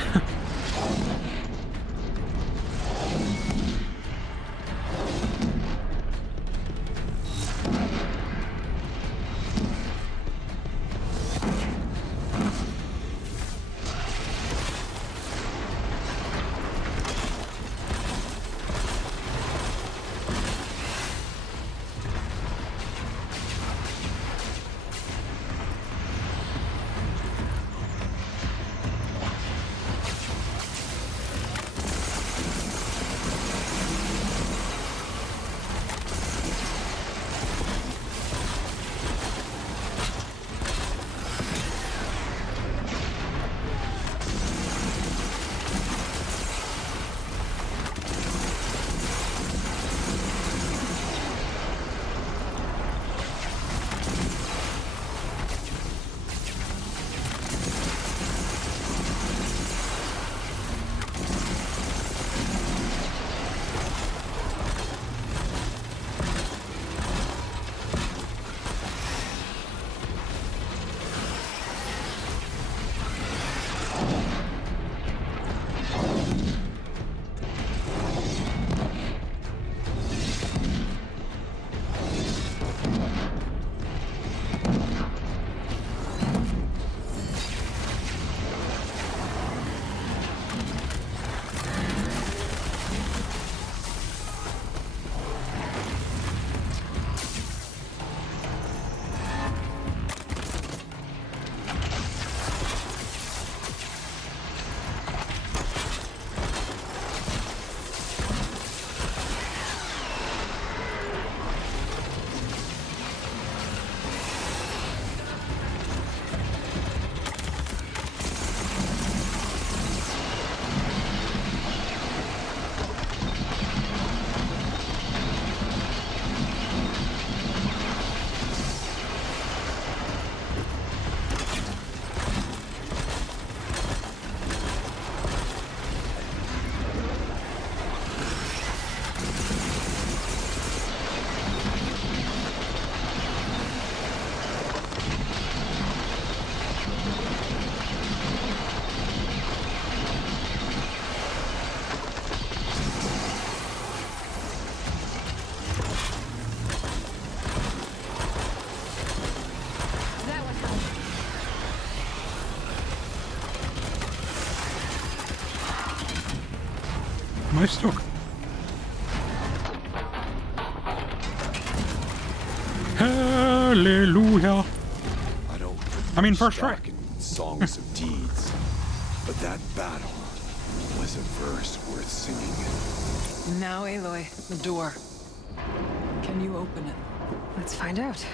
Am I stuck? Hallelujah. I mean, first try. Songs of deeds, but that battle was a verse worth singing. Now, Aloy, the door. Can you open it? Let's find out.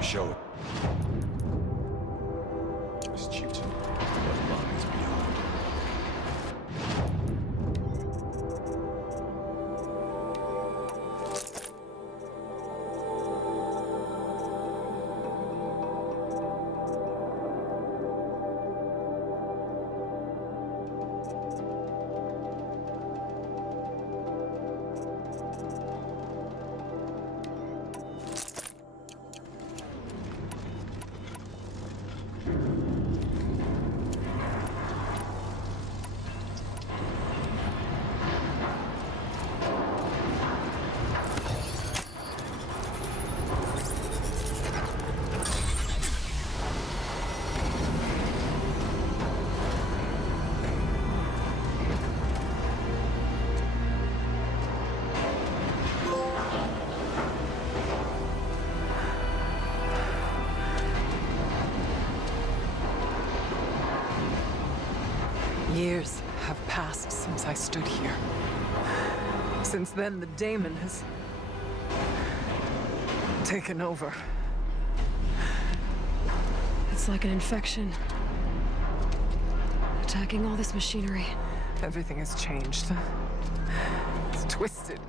Show it. This chieftain left lines beyond. Years have passed since I stood here. Since then, the daemon has taken over. It's like an infection. Attacking all this machinery. Everything has changed. It's twisted.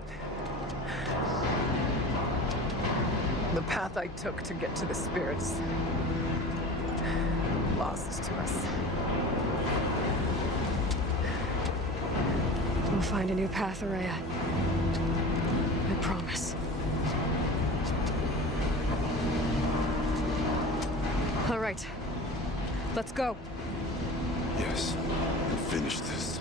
The path I took to get to the spirits, lost to us. We'll find a new path, Araya. I promise. All right. Let's go. Yes, and finish this.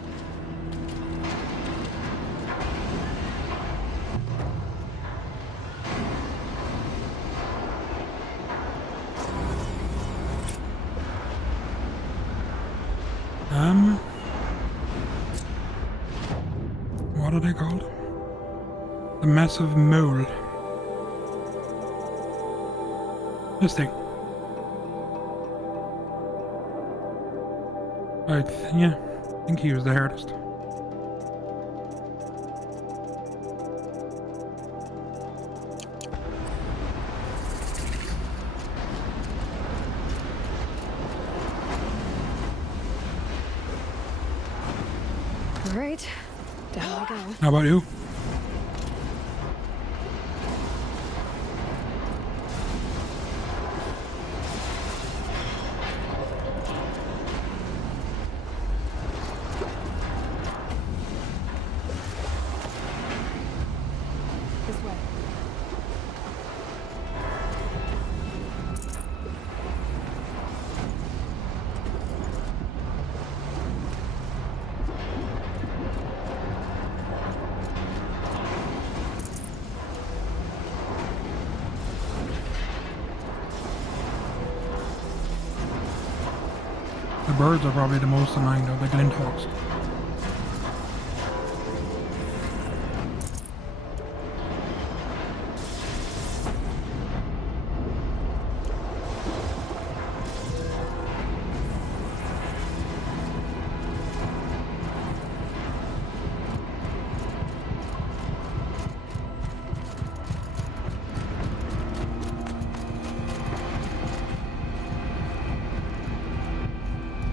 What are they called? The massive mole. This thing. Yeah, I think he was the hardest. All right, down we go. How about you? This way. The birds are probably the most annoying though, the glint hawks.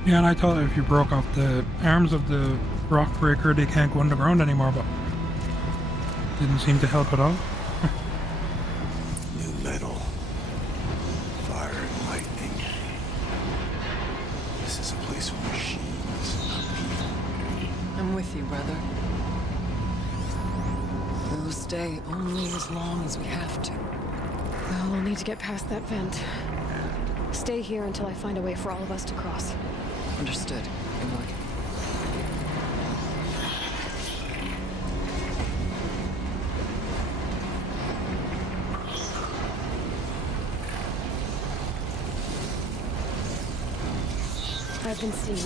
Yeah, and I thought if you broke off the arms of the rock breaker, they can't go underground anymore, but didn't seem to help at all. New metal. Fire and lightning. This is a place for machines, not people. I'm with you, brother. We'll stay only as long as we have to. Well, we'll need to get past that vent. Stay here until I find a way for all of us to cross. Understood. Aloy. I've been seen.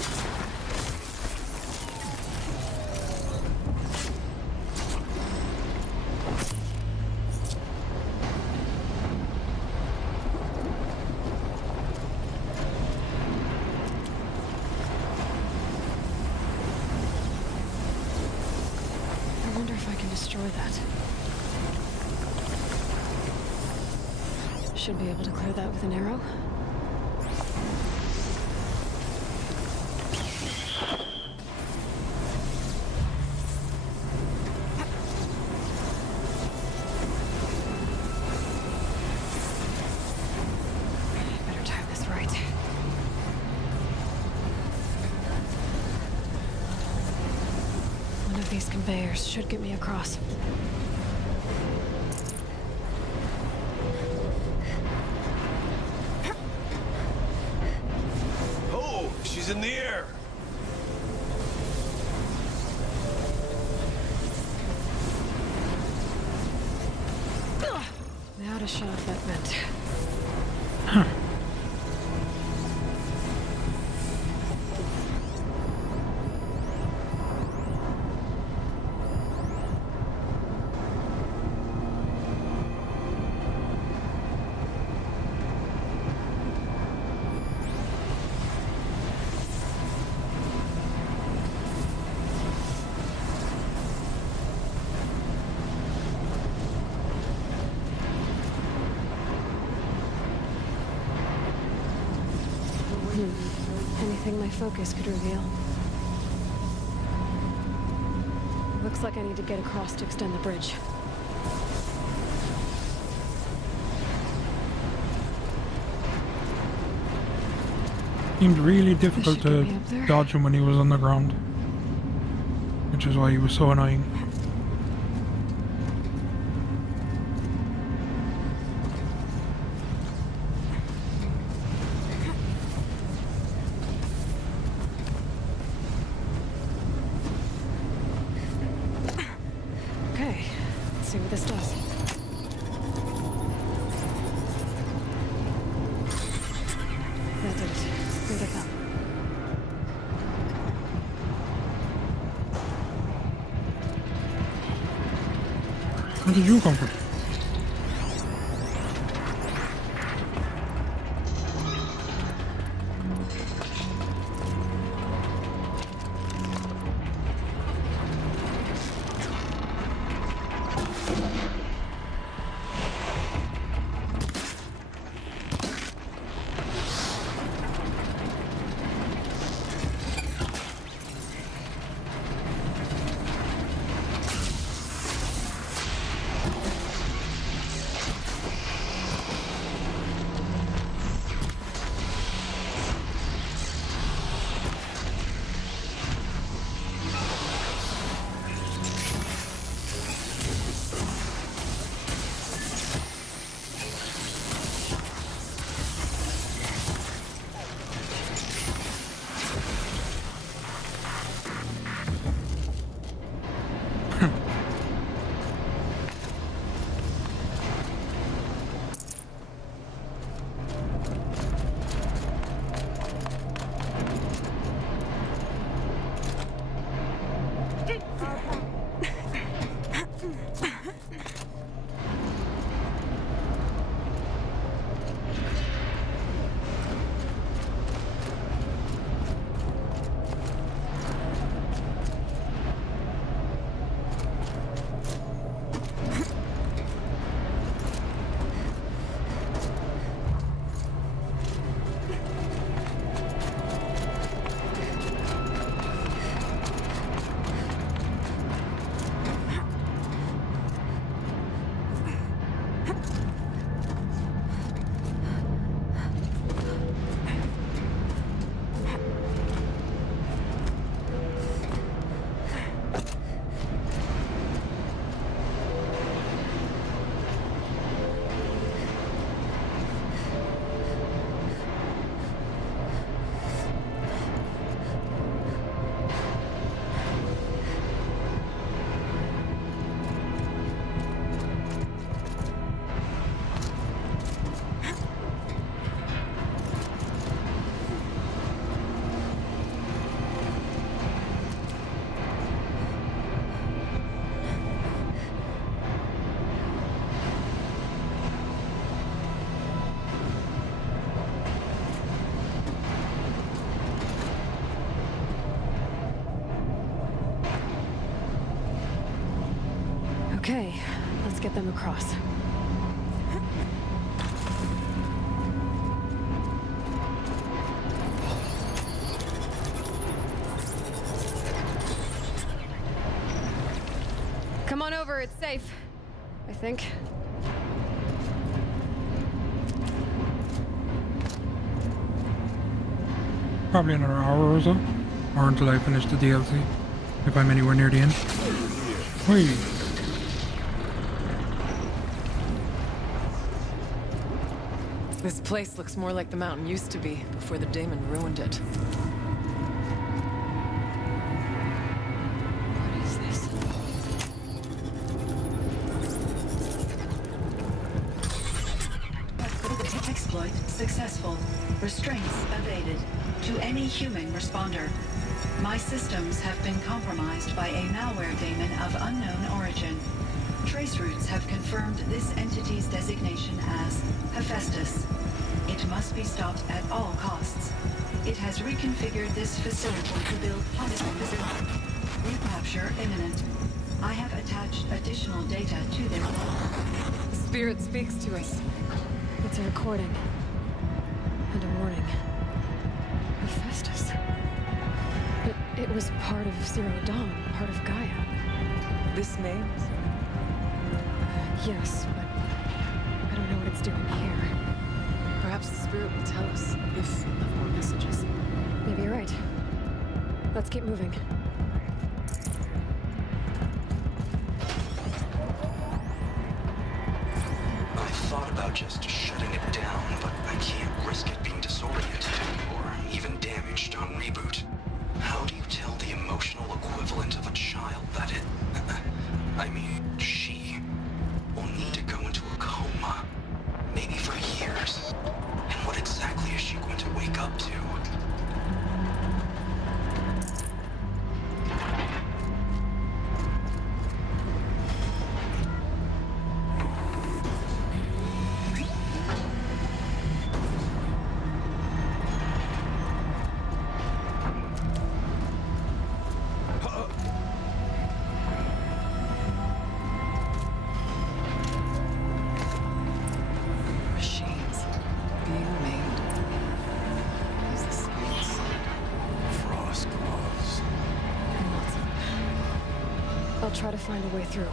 I wonder if I can destroy that. Should be able to clear that with an arrow. These conveyors should get me across. Oh, she's in the air. Now to shut off that vent. Anything my focus could reveal. Looks like I need to get across to extend the bridge. Seemed really difficult to dodge him when he was on the ground, which is why he was so annoying. Okay, let's see what this does. That did it. Cleared it up. Where did you come from? Let's get them across. Come on over, it's safe. I think. Probably another hour or so. Or until I finish the DLC. If I'm anywhere near the end. Whee! This place looks more like the mountain used to be before the daemon ruined it. What is this? Exploit successful. Restraints evaded. To any human responder. My systems have been compromised by a malware daemon of unknown origin. Trace routes have confirmed this entity's designation as Hephaestus. It must be stopped at all costs. It has reconfigured this facility to build possible recapture imminent. I have attached additional data to their log. The spirit speaks to us. It's a recording. And a warning. Hephaestus. But it was part of Zero Dawn, part of Gaia. This name? Yes, but I don't know what it's doing here. Perhaps the spirit will tell us if more messages. Maybe you're right. Let's keep moving. I thought about just shutting it down, but I can't risk it being disoriented or even damaged on reboot. How do you tell the emotional equivalent of a child that it... I mean, she will need to go into a coma, maybe for years. And what exactly is she going to wake up to? Machines being made. As the spirit said. Frost claws. Lots of them. I'll try to find a way through.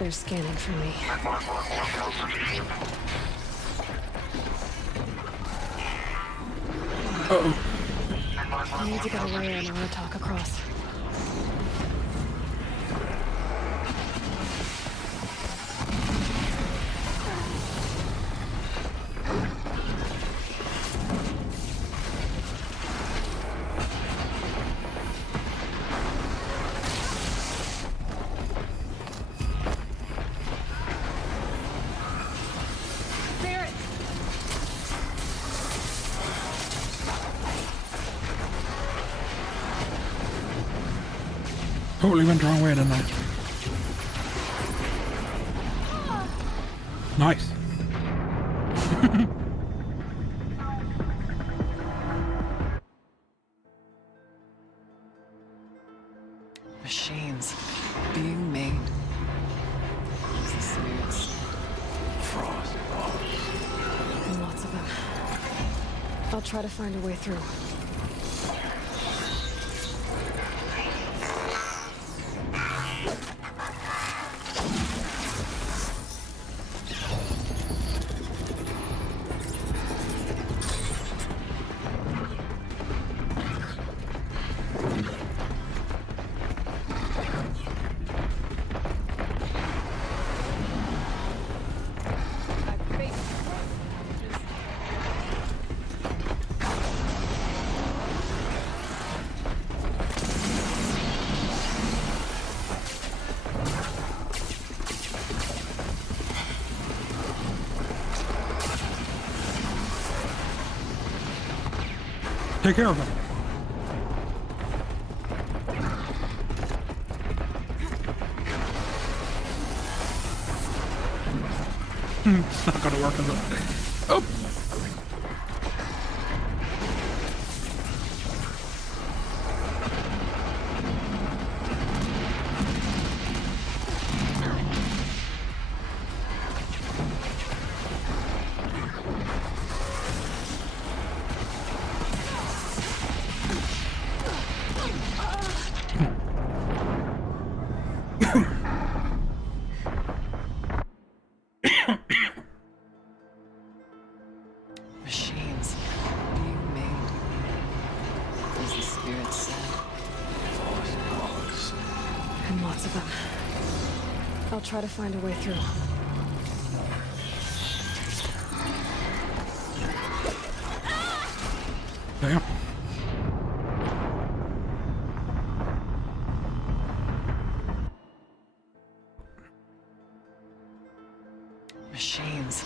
They're scanning for me. I need to get a layer and I want to talk across. Totally went the wrong way, didn't I? Nice. Machines being made. As the spirit said. Frost claws. Lots of them. I'll try to find a way through. Take care of them. It's not gonna work, is it? Oh! Machines being made. As the spirit said. And lots of them. I'll try to find a way through. Damn. Machines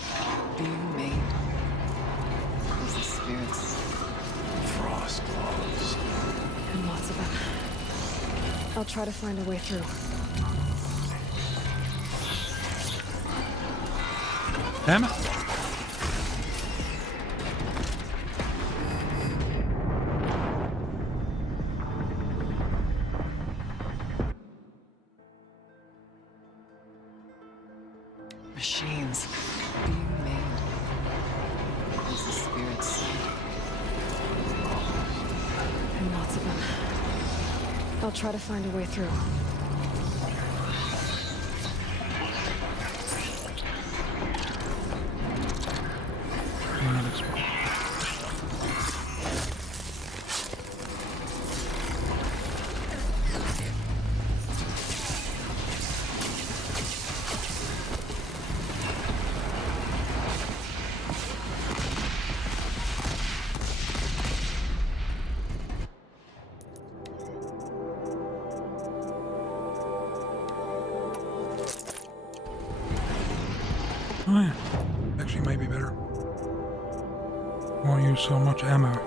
being made. As the spirits. Frost claws. And lots of them. I'll try to find a way through. Damn it. Machines being made. As the spirits said. And lots of them. I'll try to find a way through. Oh yeah, actually might be better. Won't use so much ammo.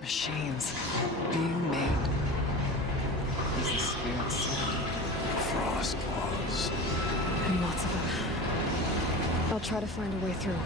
Machines being made. As the spirits said. Frost claws. And lots of them. I'll try to find a way through.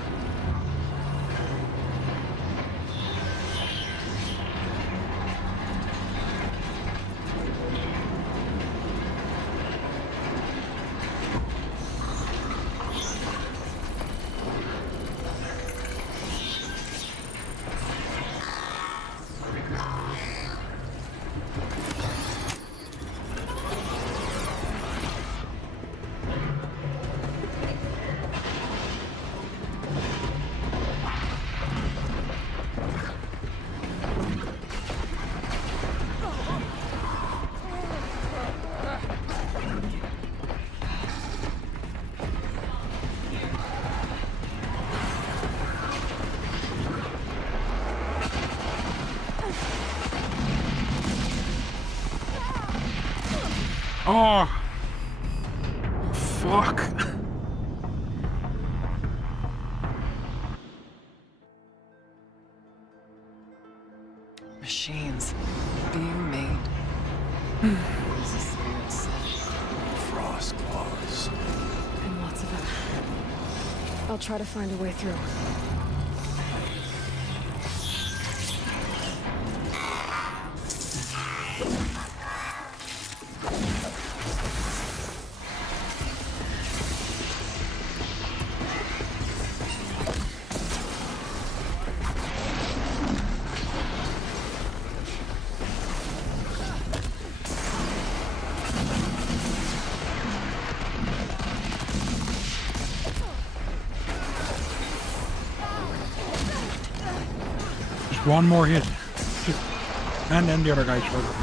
Oh! Fuck! Machines being made. As the spirit said. Frost claws. And lots of them. I'll try to find a way through. One more hit. And then the other guy shows up.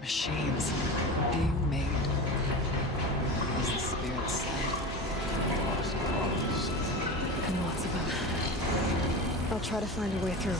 Machines being made, as the spirit said. And lots of them. I'll try to find a way through.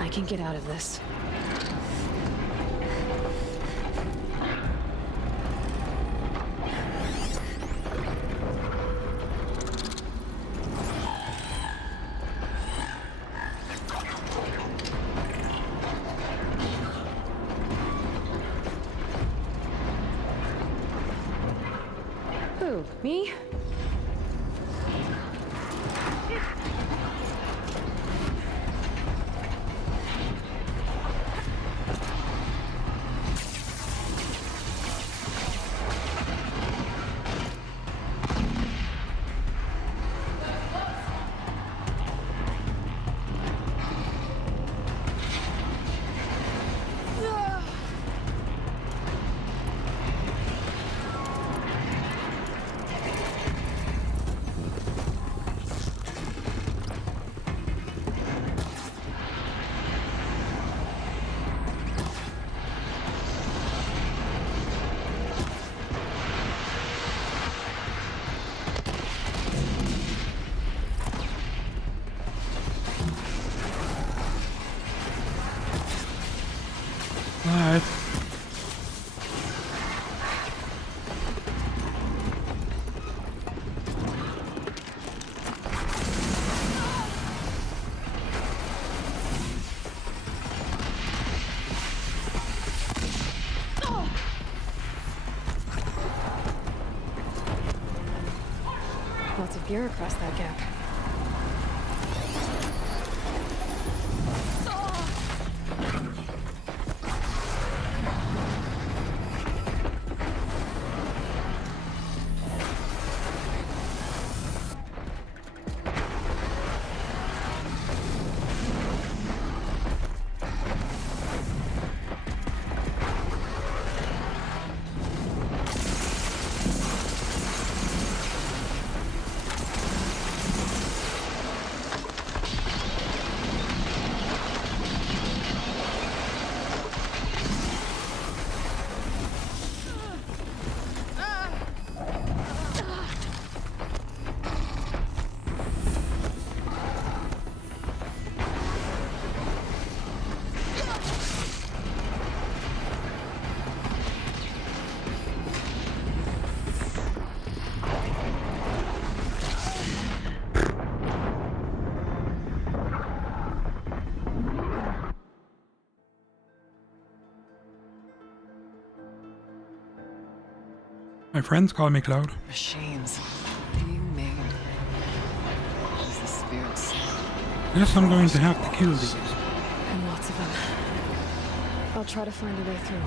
I can get out of this. Who? Me? Alright. Lots of gear across that gap. My friends call me Cloud. Machines being made, as the spirit said. Guess I'm going to have to kill these. And lots of them. I'll try to find a way through.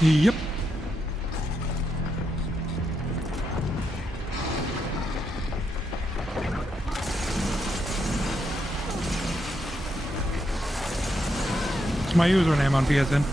Yep. It's my username on PSN.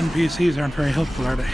NPCs aren't very helpful, are they?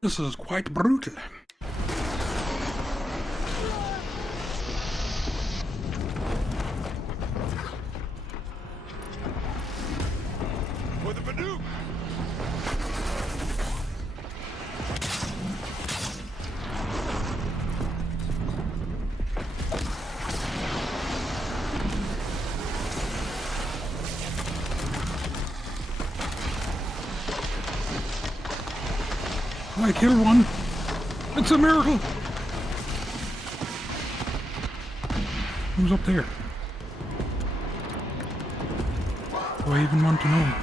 This is quite brutal. For the Banuk! I killed one. It's a miracle. Who's up there? Do I even want to know?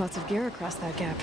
Lots of gear across that gap.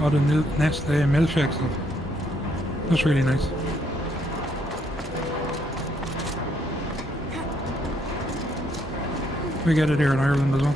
Oh, the Nestle milkshake stuff. That's really nice. We get it here in Ireland as well.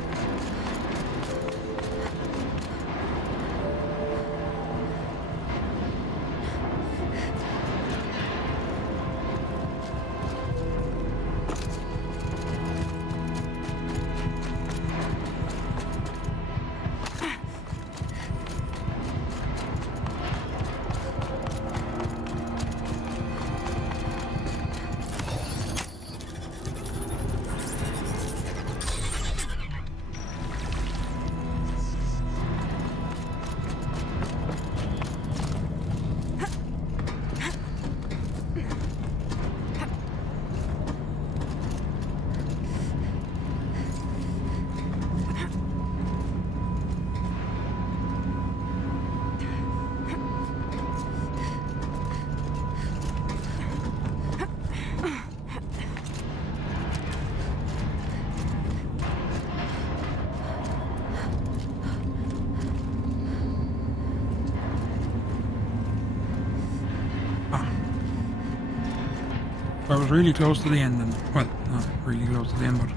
I was really close to the end, and well, not really close to the end, but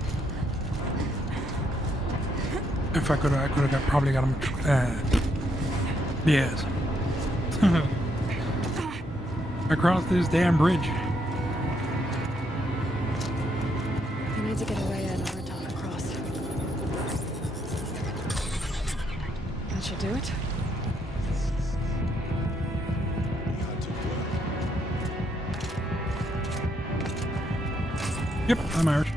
if I could have probably got him. Yes. Across this damn bridge. I need to get away and Aratok across. That should do it. Yep, I'm Irish.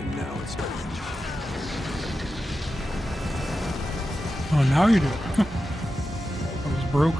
And now it's Oh, now you do. I was broke.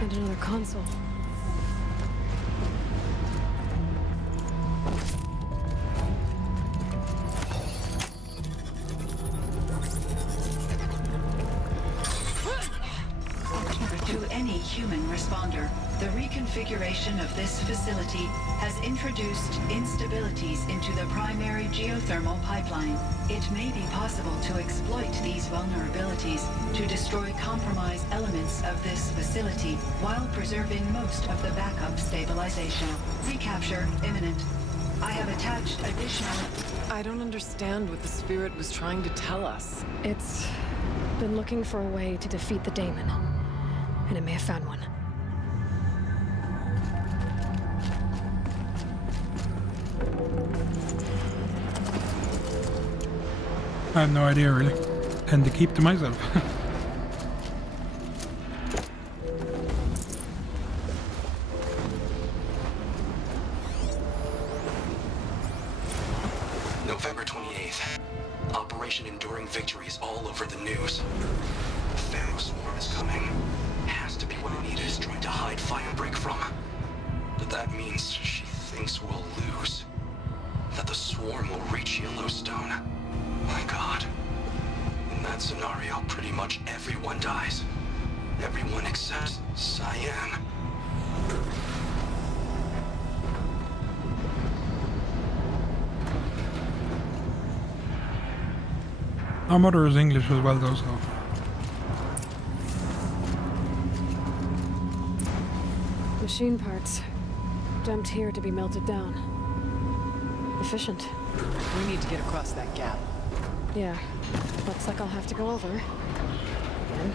And another console. To any human responder, the reconfiguration of this facility has introduced instabilities into the primary geothermal pipeline. It may be possible to exploit these vulnerabilities to destroy compromised elements of this facility while preserving most of the backup stabilization. Recapture imminent. I have attached additional... I don't understand what the spirit was trying to tell us. It's been looking for a way to defeat the daemon, and it may have found one. I have no idea, really. Tend to keep to myself. November 28th. Operation Enduring Victory is all over the news. The Pharaoh swarm is coming. Has to be what Anita is trying to hide Firebreak from. But that means she thinks we'll lose. That the swarm will reach Yellowstone. My God. In that scenario, pretty much everyone dies. Everyone except Cyan. Our mother is English as well, though, so. Machine parts. Dumped here to be melted down. Efficient. We need to get across that gap. Yeah. Looks like I'll have to go over. Again.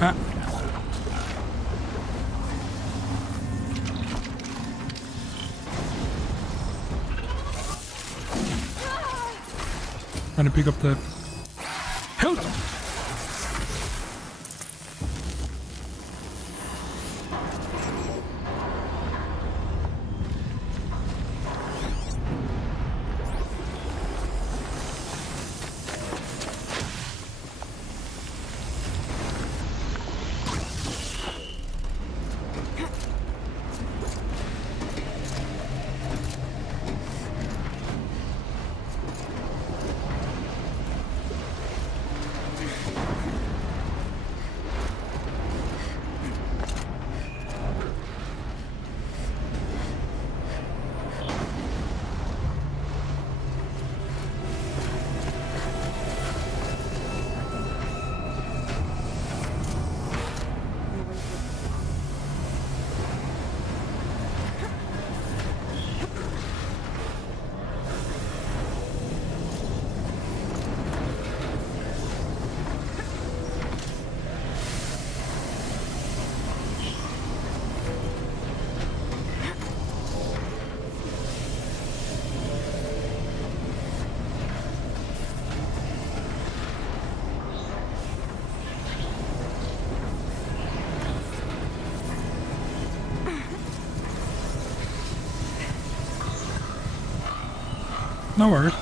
Ah. Trying to pick up the help. No worries.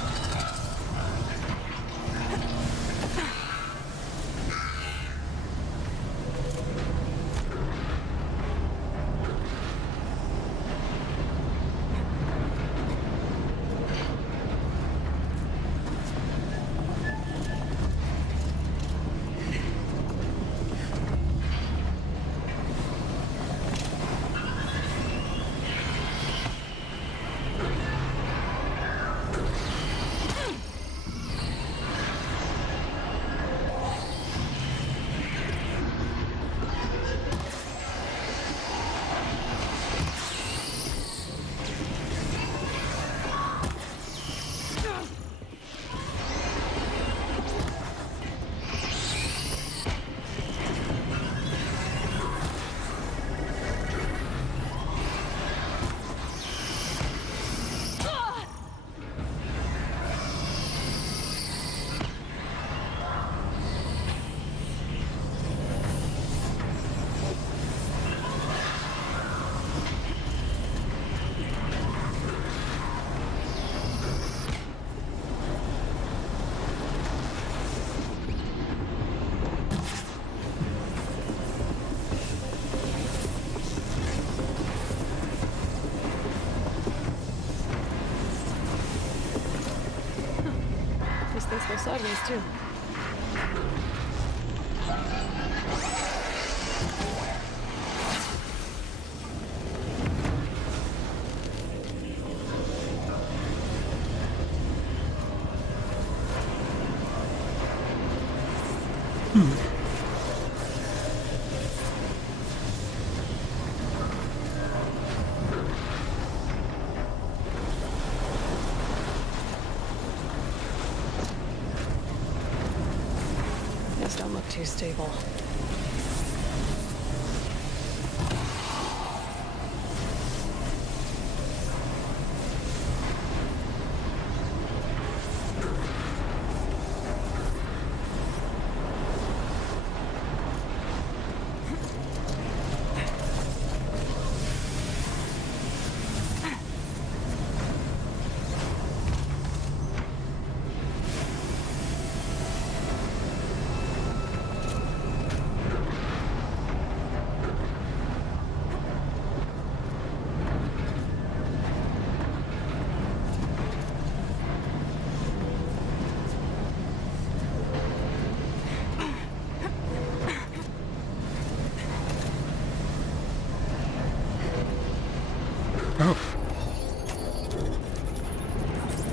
These things go sideways, too. These don't look too stable.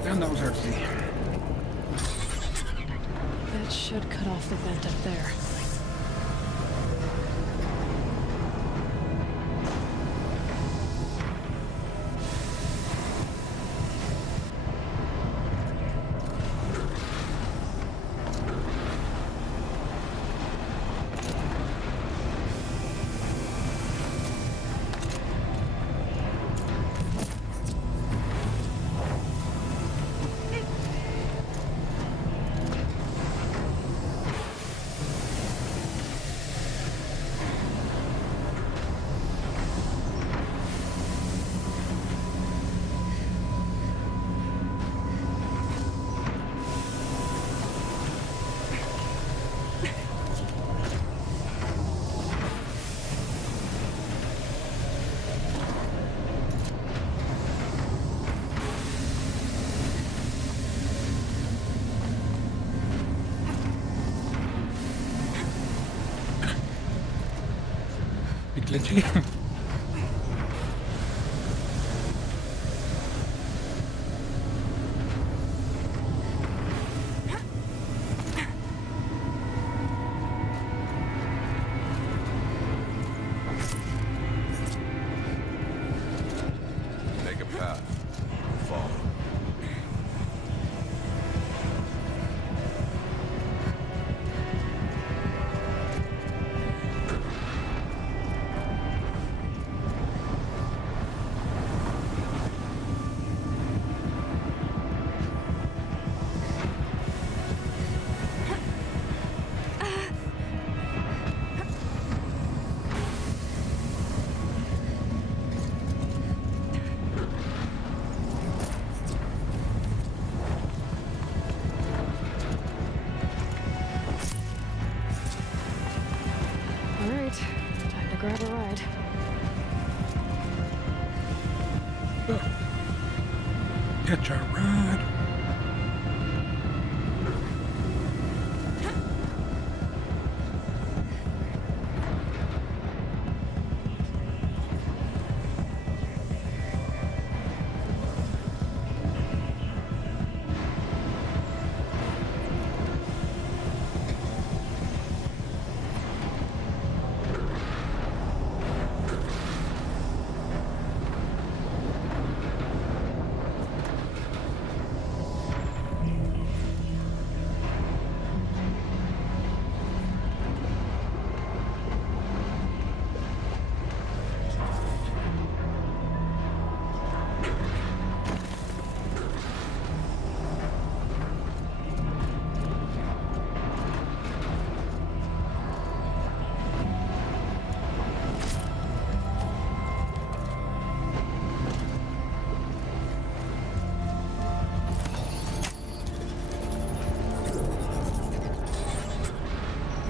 And that was hard to see. That should cut off the vent up there. Glitchy. Make a path. Follow. Alright, time to grab a ride. Catch a ride.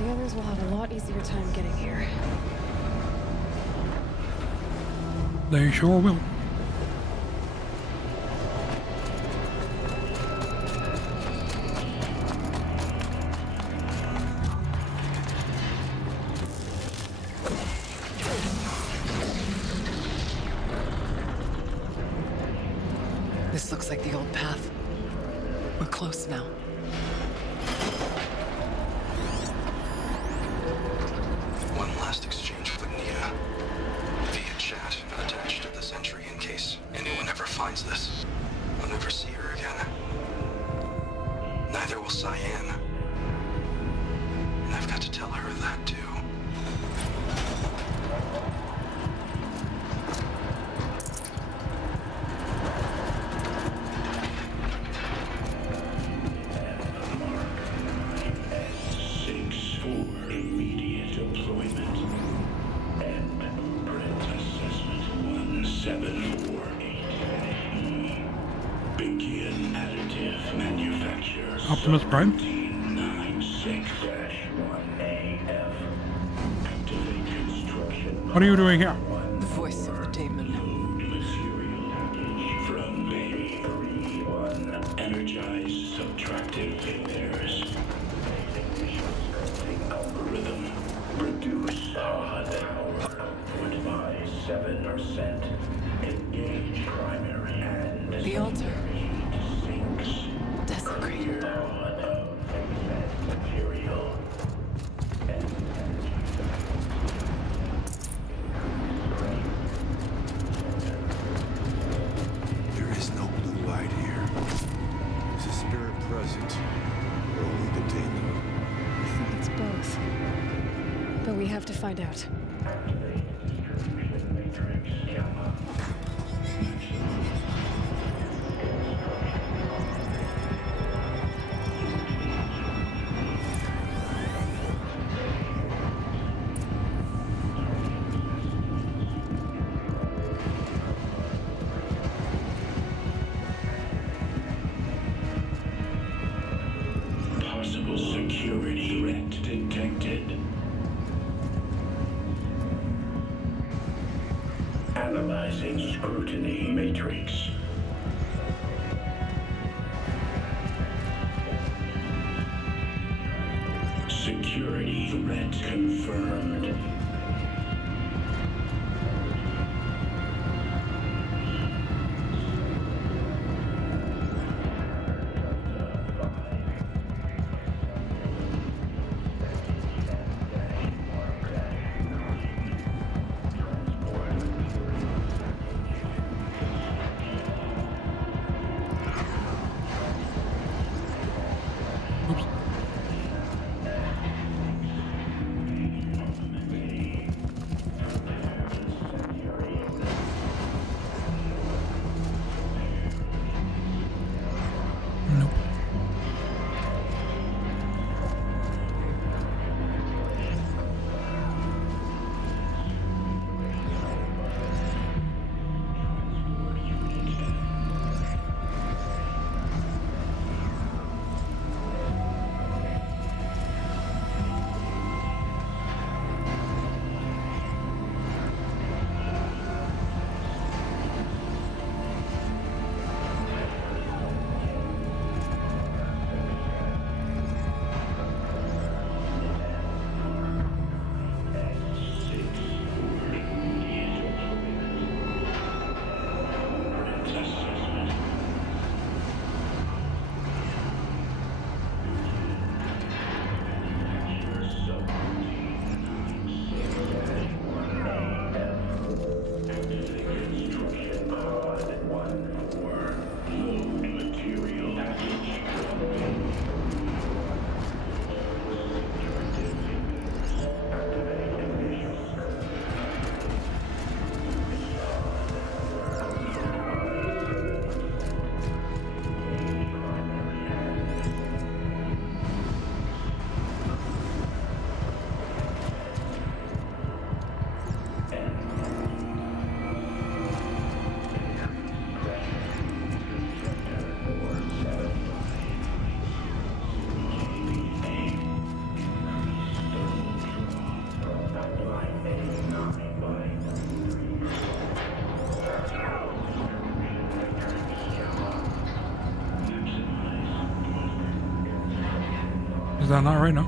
The others will have a lot easier time getting here. They sure will. This looks like the old path. We're close now. One last exchange with Nia. Via chat, attached to this entry in case anyone ever finds this. I'll never see her again. Neither will Cyan. And I've got to tell her that too. Optimus Prime. What are you doing here? The voice of the demon. From Bay 3-1, energized subtractive pairs. Algorithm. Produce odd power output by 7%. Engage find out. Possible security threat detected. Analyzing scrutiny matrix. Security threat confirmed. Is that not right now?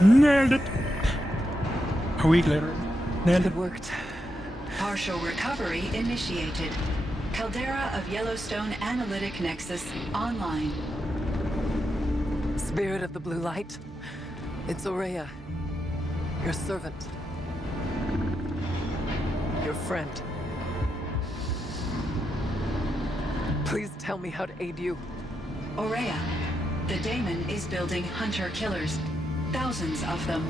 Nailed it. A week later. Nailed it. Worked. Partial recovery initiated. Caldera of Yellowstone Analytic Nexus online. Spirit of the Blue Light, it's Aurea, your servant, your friend. Please tell me how to aid you. Aurea, the Daemon is building hunter-killers. Thousands of them.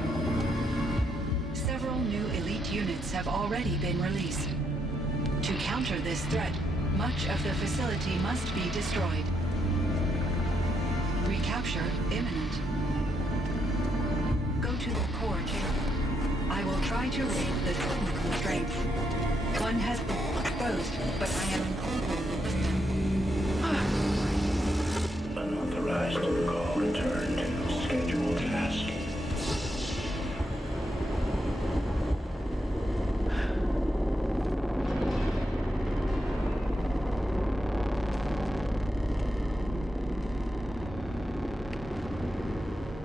Several new elite units have already been released. To counter this threat, much of the facility must be destroyed. Recapture imminent. Go to the core chamber. I will try to raid the technical strength. One has been exposed, but I am... Unauthorized call returned. Scheduled task.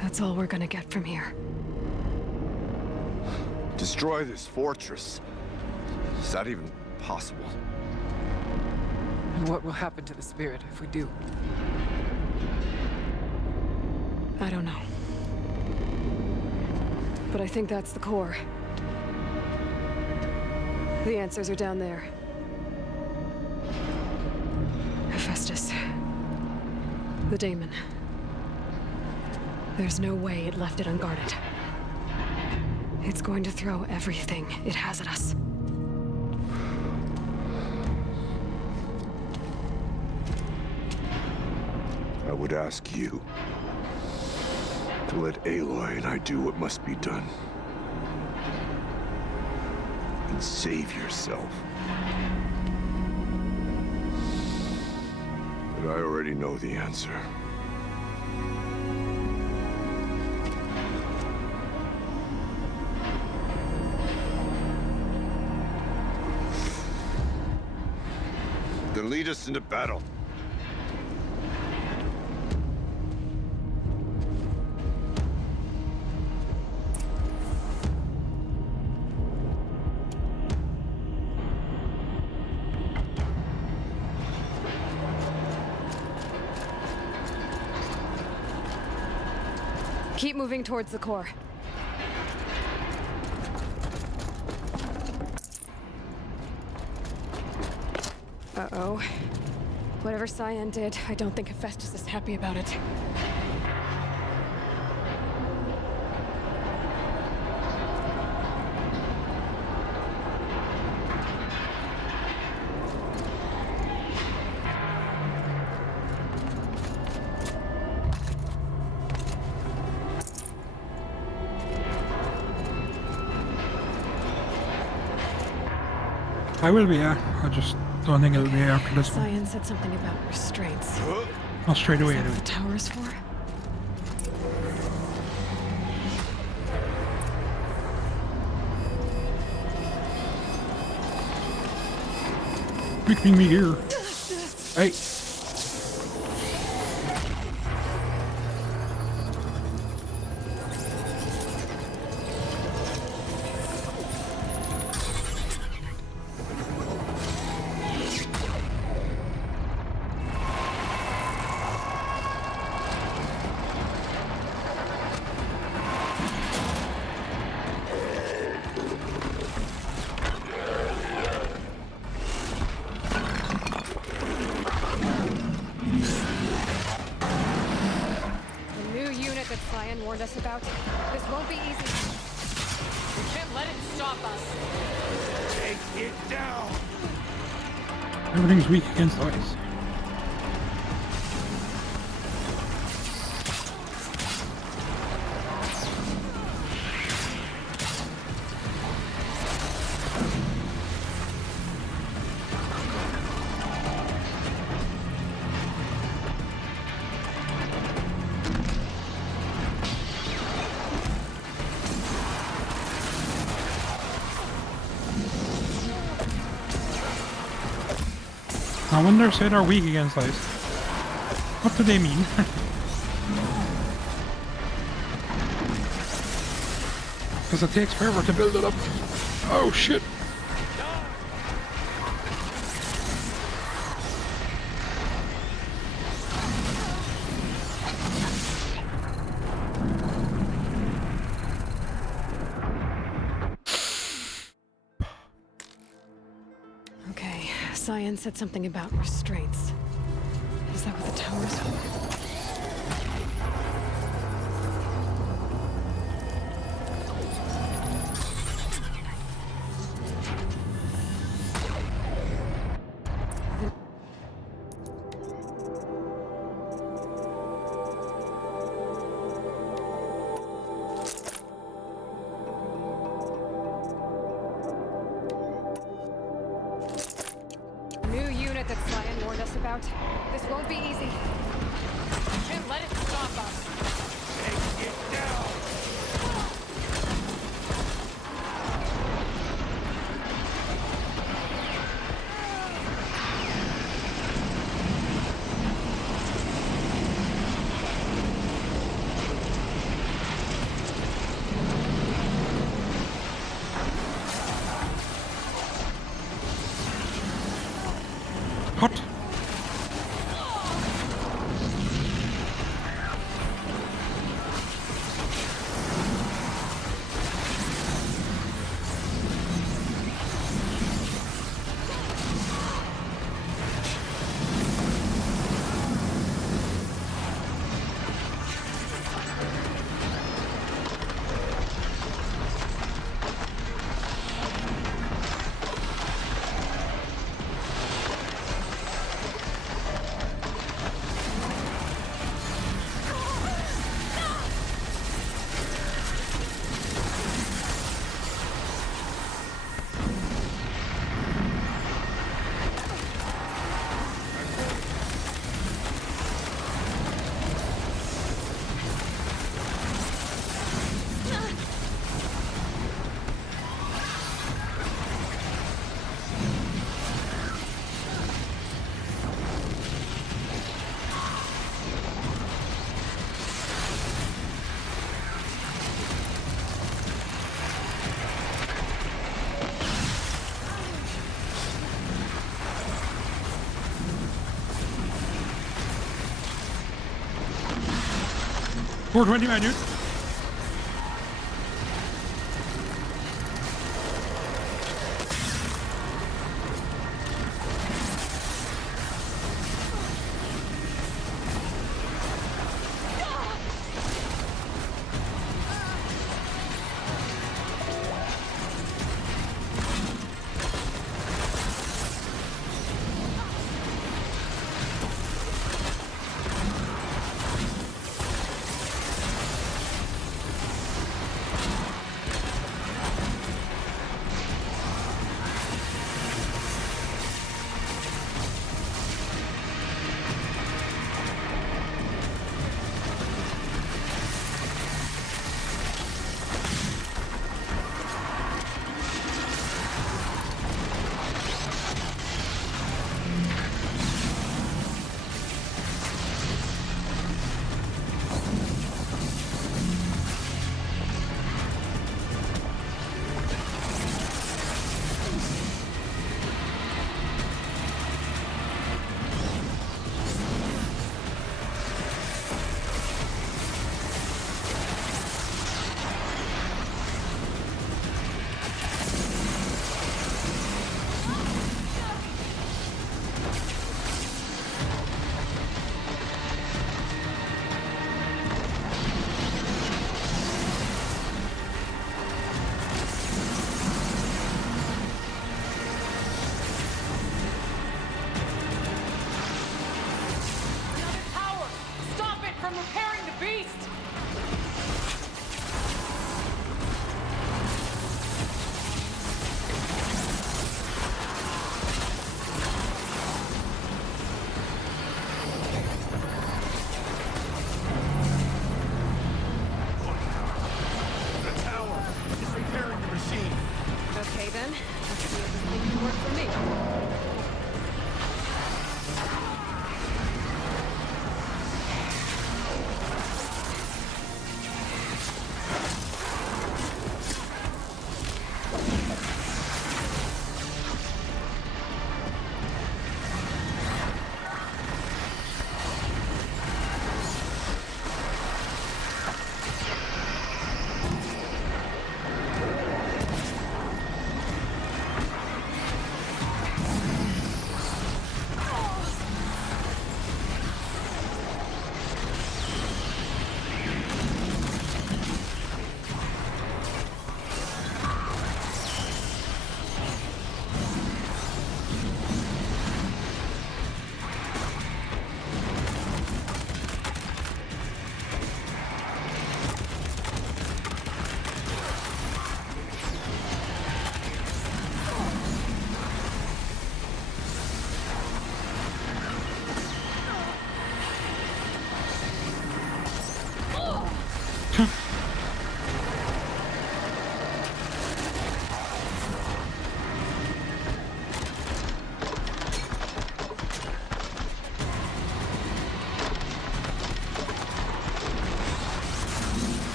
That's all we're gonna get from here. Destroy this fortress. Is that even possible? And what will happen to the spirit if we do? I don't know. But I think that's the core. The answers are down there. Hephaestus. The Daemon. There's no way it left it unguarded. It's going to throw everything it has at us. I would ask you to let Aloy and I do what must be done. And save yourself. But I already know the answer. Then lead us into battle. Keep moving towards the core. Uh-oh. Whatever Cyan did, I don't think Hephaestus is happy about it. I will be, yeah. I just don't think it'll be after this one. Cyan said something about restraints. I'll straight away Is do that what it. the tower's for? Picking me here. Hey. Warned us about. This won't be easy. We can't let it stop us. Take it down. Everything's weak against ice. I wonder if they're weak against ice. What do they mean? Because it takes forever to build it up. Oh shit. Okay, Cyan said something about restraints. Is that what the tower's for? New unit that Cyan warned us about. This won't be easy. Can't let it stop us. Take it down! Hot. $420, my dude.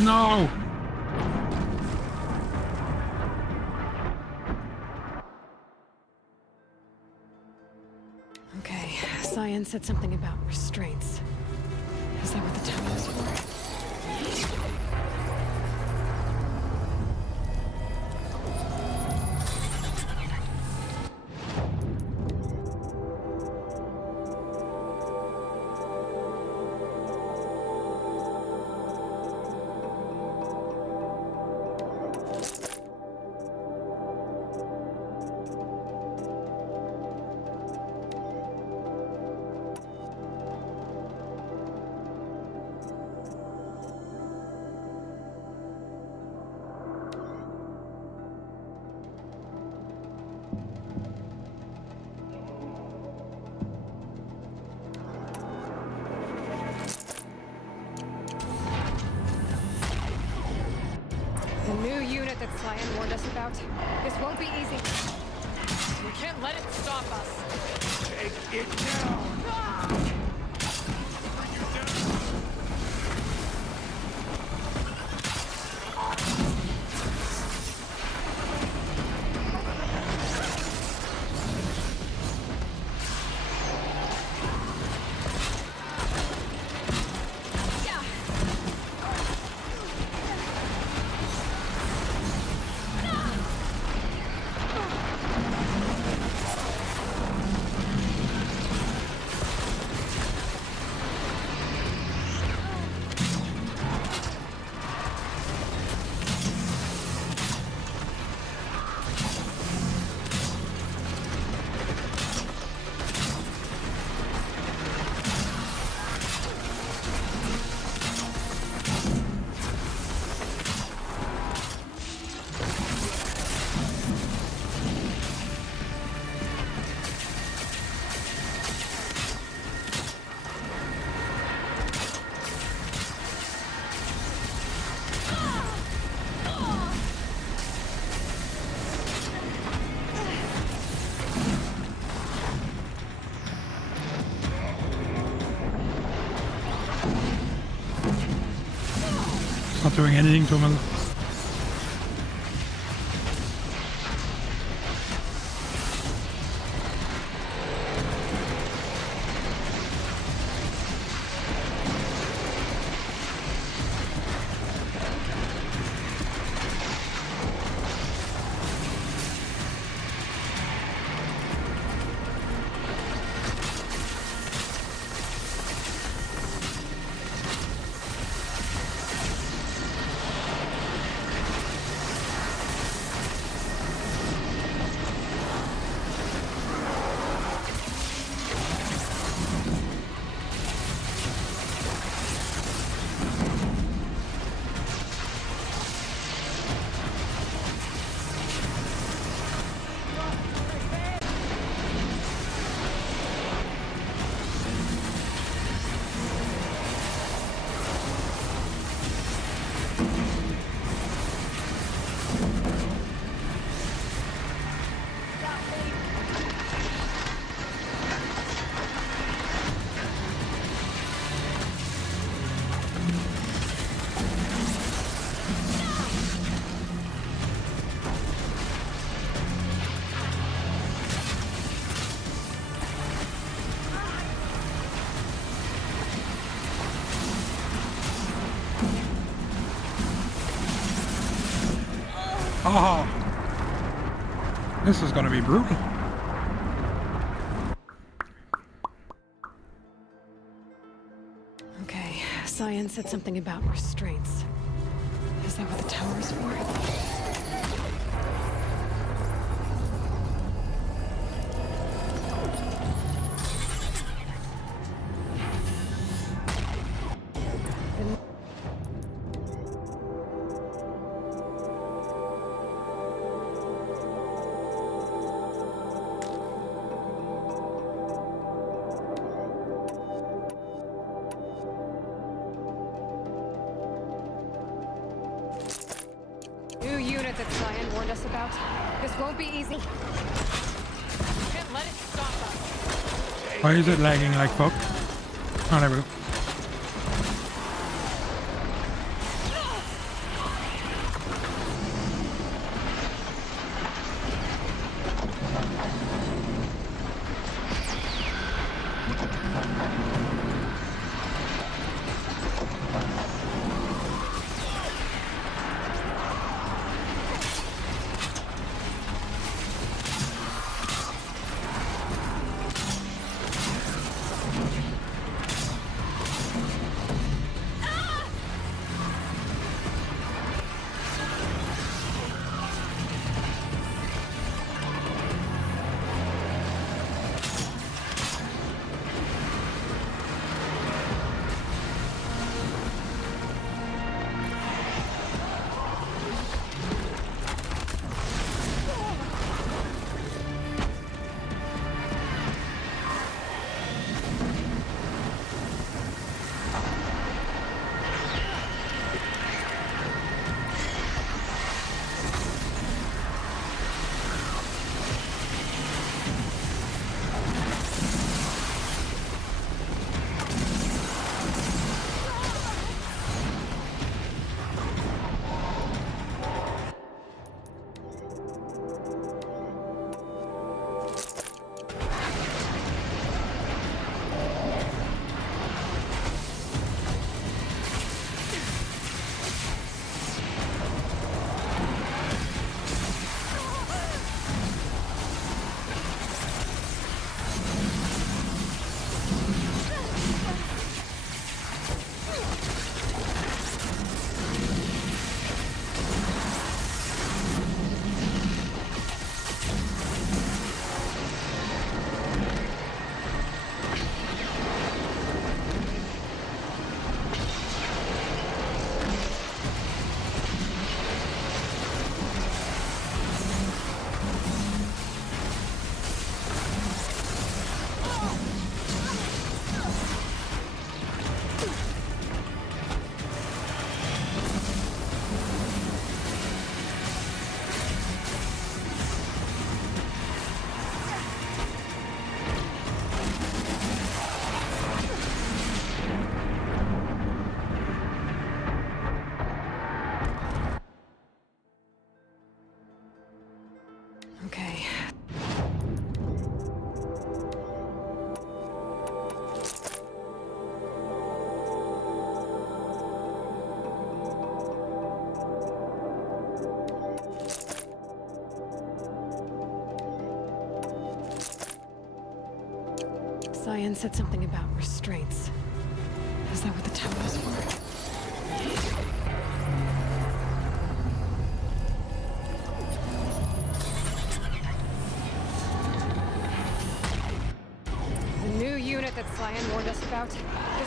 No! Okay, Cyan said something about restraints. Is that what the tower is for? The new unit that Cyan warned us about. This won't be easy. We can't let it stop us. Take it down! Not doing anything to him. Oh, this is gonna be brutal. Okay, Cyan said something about restraints. Is that what the tower is for? New unit that Cyan warned us about. This won't be easy. Can't let it stop us. Why is it lagging like fuck? Oh, there we go. Okay. Cyan said something about restraints. Is that what the tower is for? The new unit that Cyan warned us about. This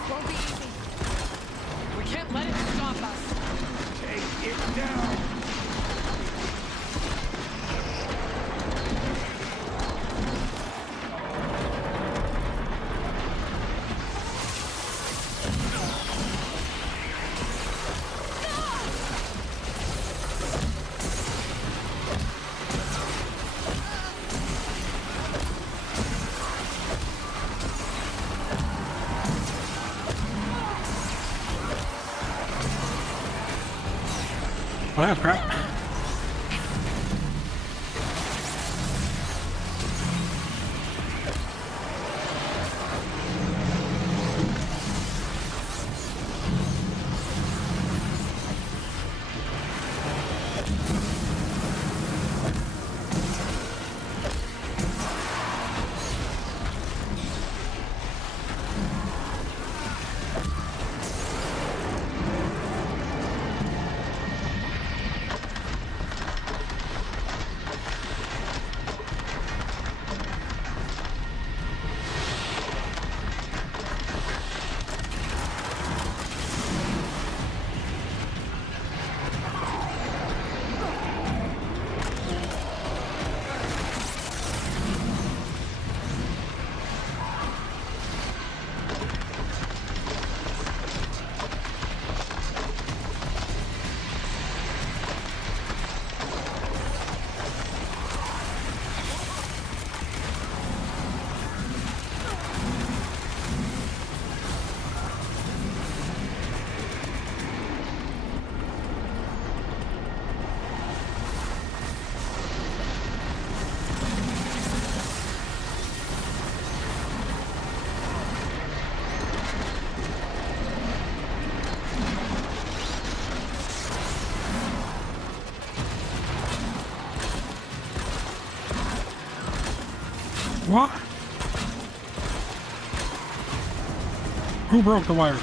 won't be easy. We can't let it stop us. Take it down. Oh, that's crap. What? Who broke the wires?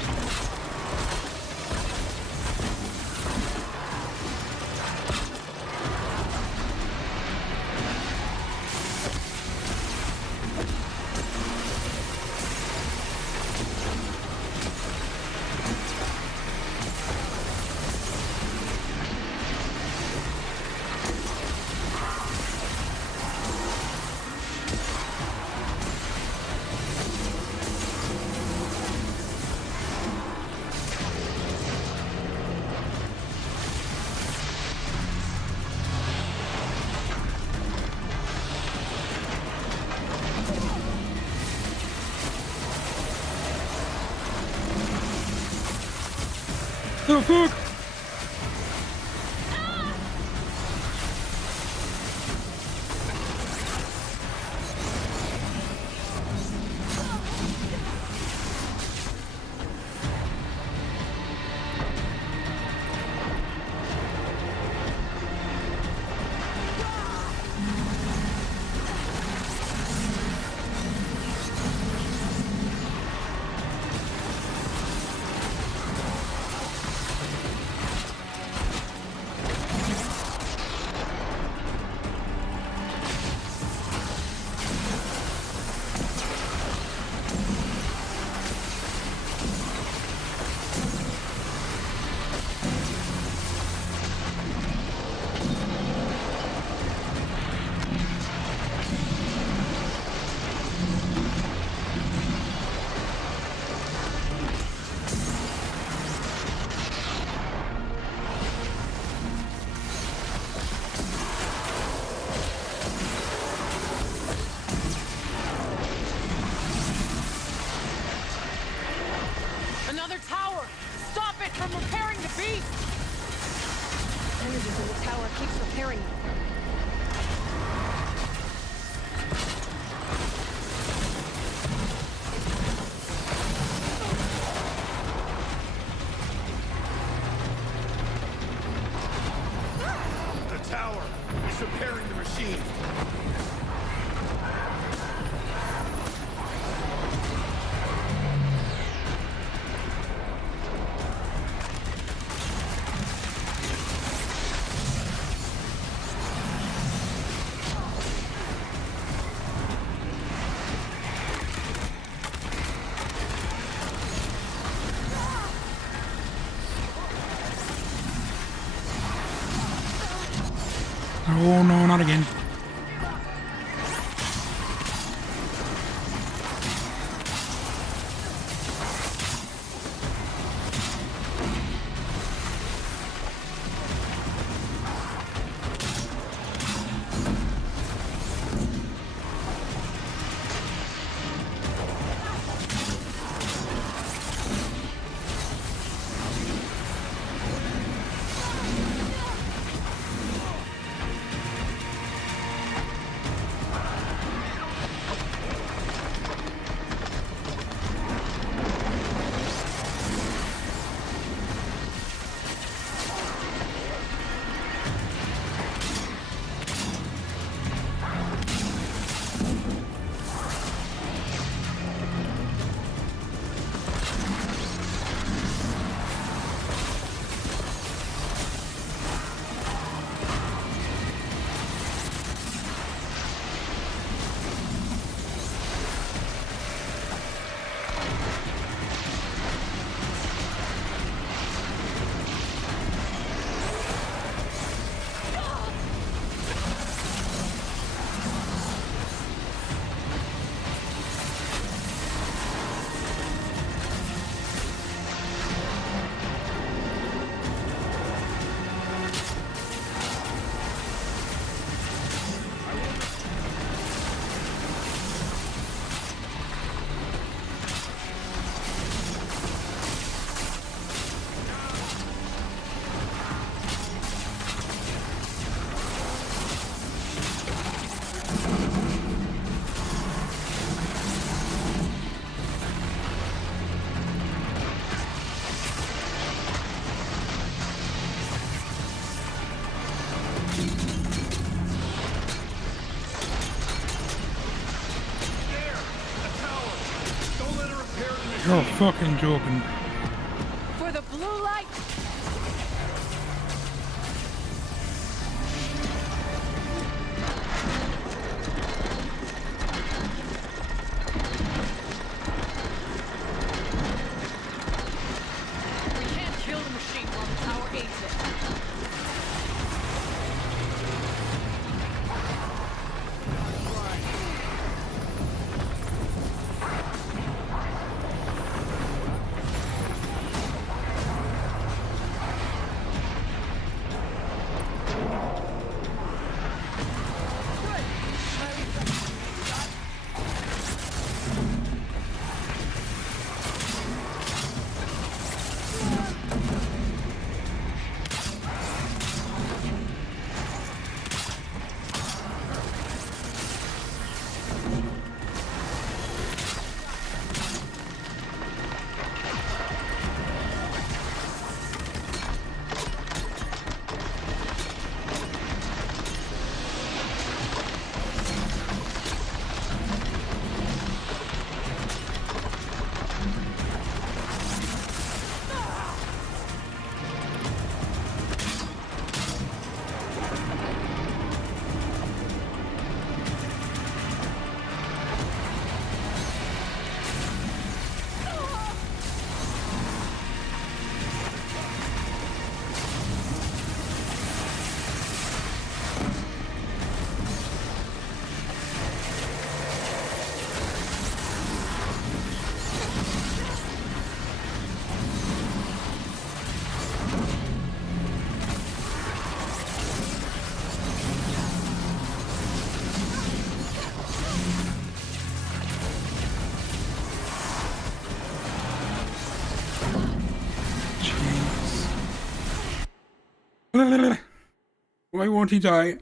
The fuck? Another tower! Stop it from repairing the beast! Energy from the tower keeps repairing them. The tower is repairing the machine. Oh no, not again. You're fucking joking. For the blue light! We can't kill the machine while the tower aids it. Why won't he die?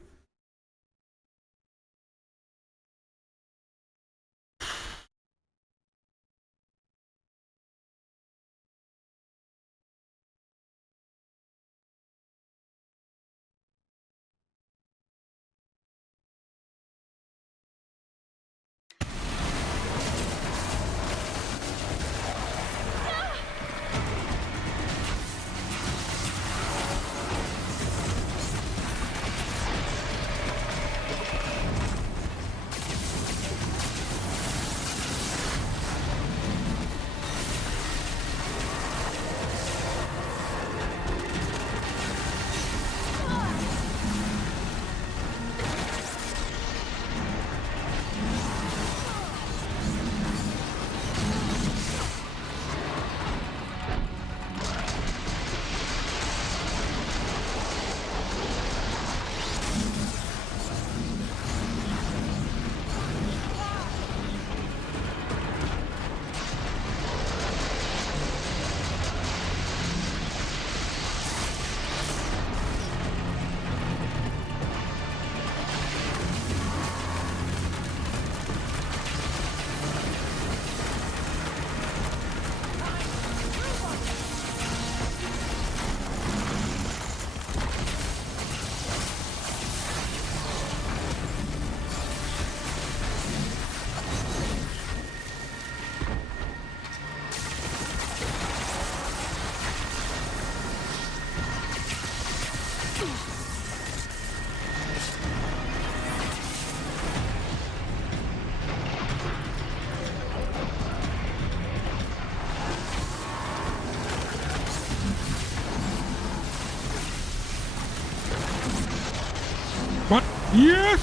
What? Yes!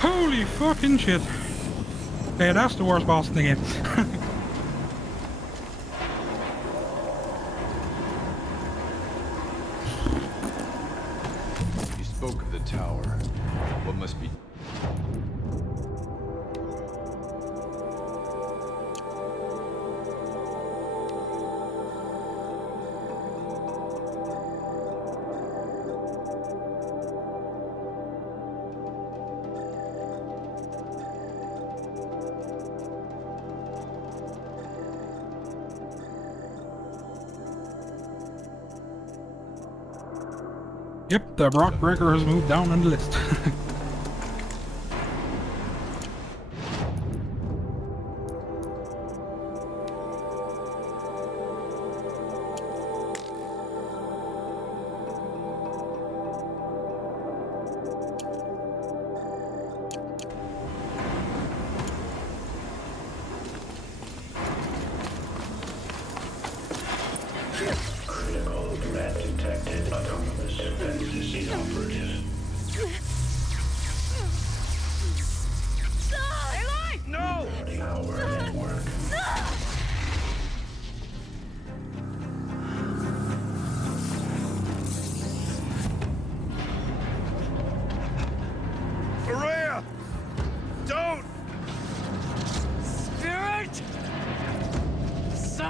Holy fucking shit. Okay, that's the worst boss in the game. You spoke of the tower. What must be... Yep, the Rock Breaker has moved down on the list.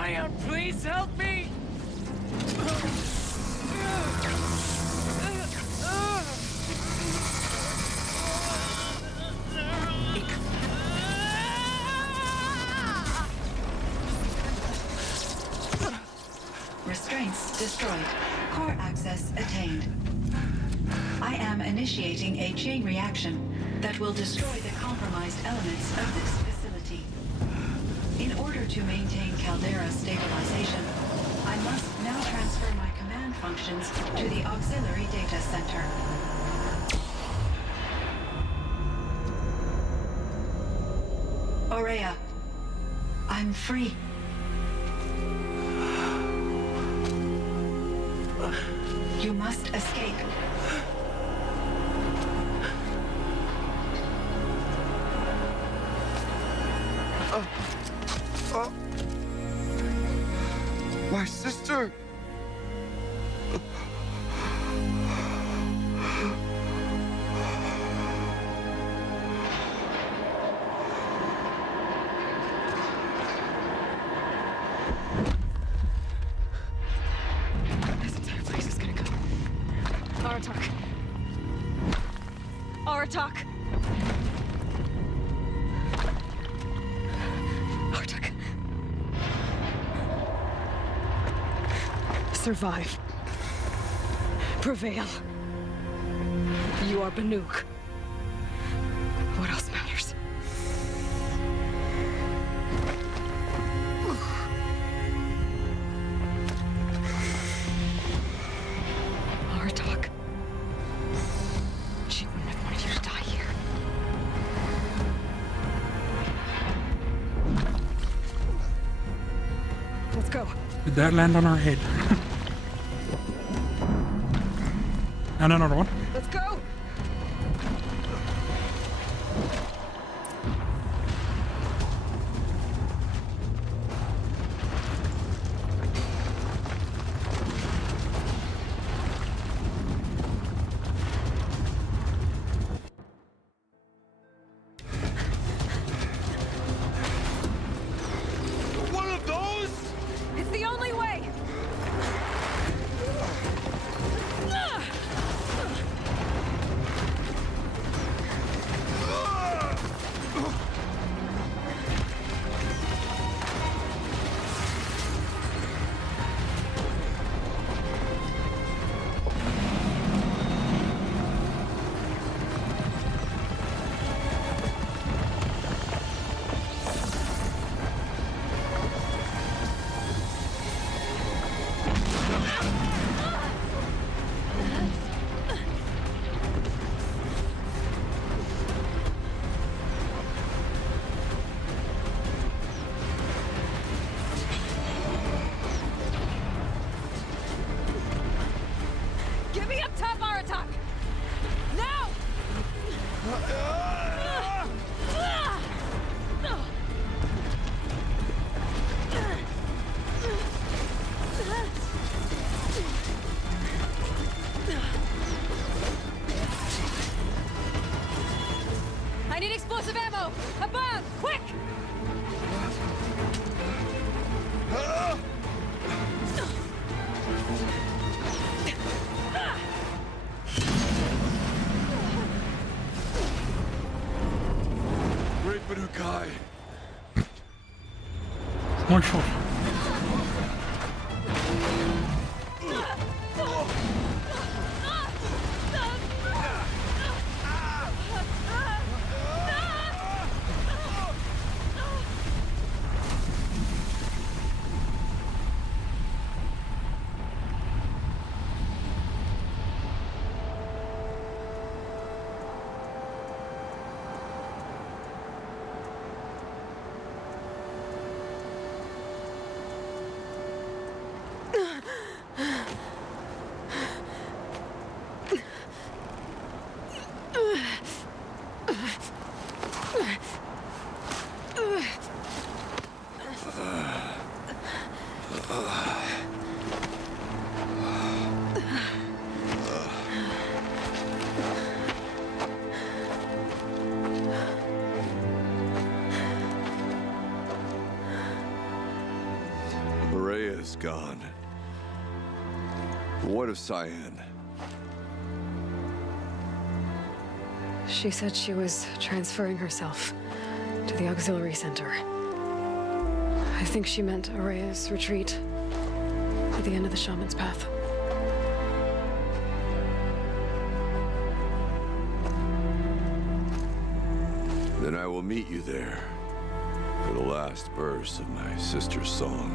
Ion, please help me! Restraints destroyed. Core access attained. I am initiating a chain reaction that will destroy the compromised elements of this facility. In order to maintain Caldera stabilization, I must now transfer my command functions to the auxiliary data center. Aurea, I'm free. You must escape. My sister! This entire place is gonna go. Aratak. Aratak. Aratak. Survive. Prevail. You are Banuk. What else matters? Aratak. She wouldn't have wanted you to die here. Let's go. Did that land on our head? And another one. Let's go. One of those? It's the only way. Get me up top, Aratak! Now! I need explosive ammo! Above! Quick! Great Banukai. One shot. is gone. But what of Cyan? She said she was transferring herself to the auxiliary center. I think she meant Aurea's retreat at the end of the Shaman's Path. Then I will meet you there for the last verse of my sister's song.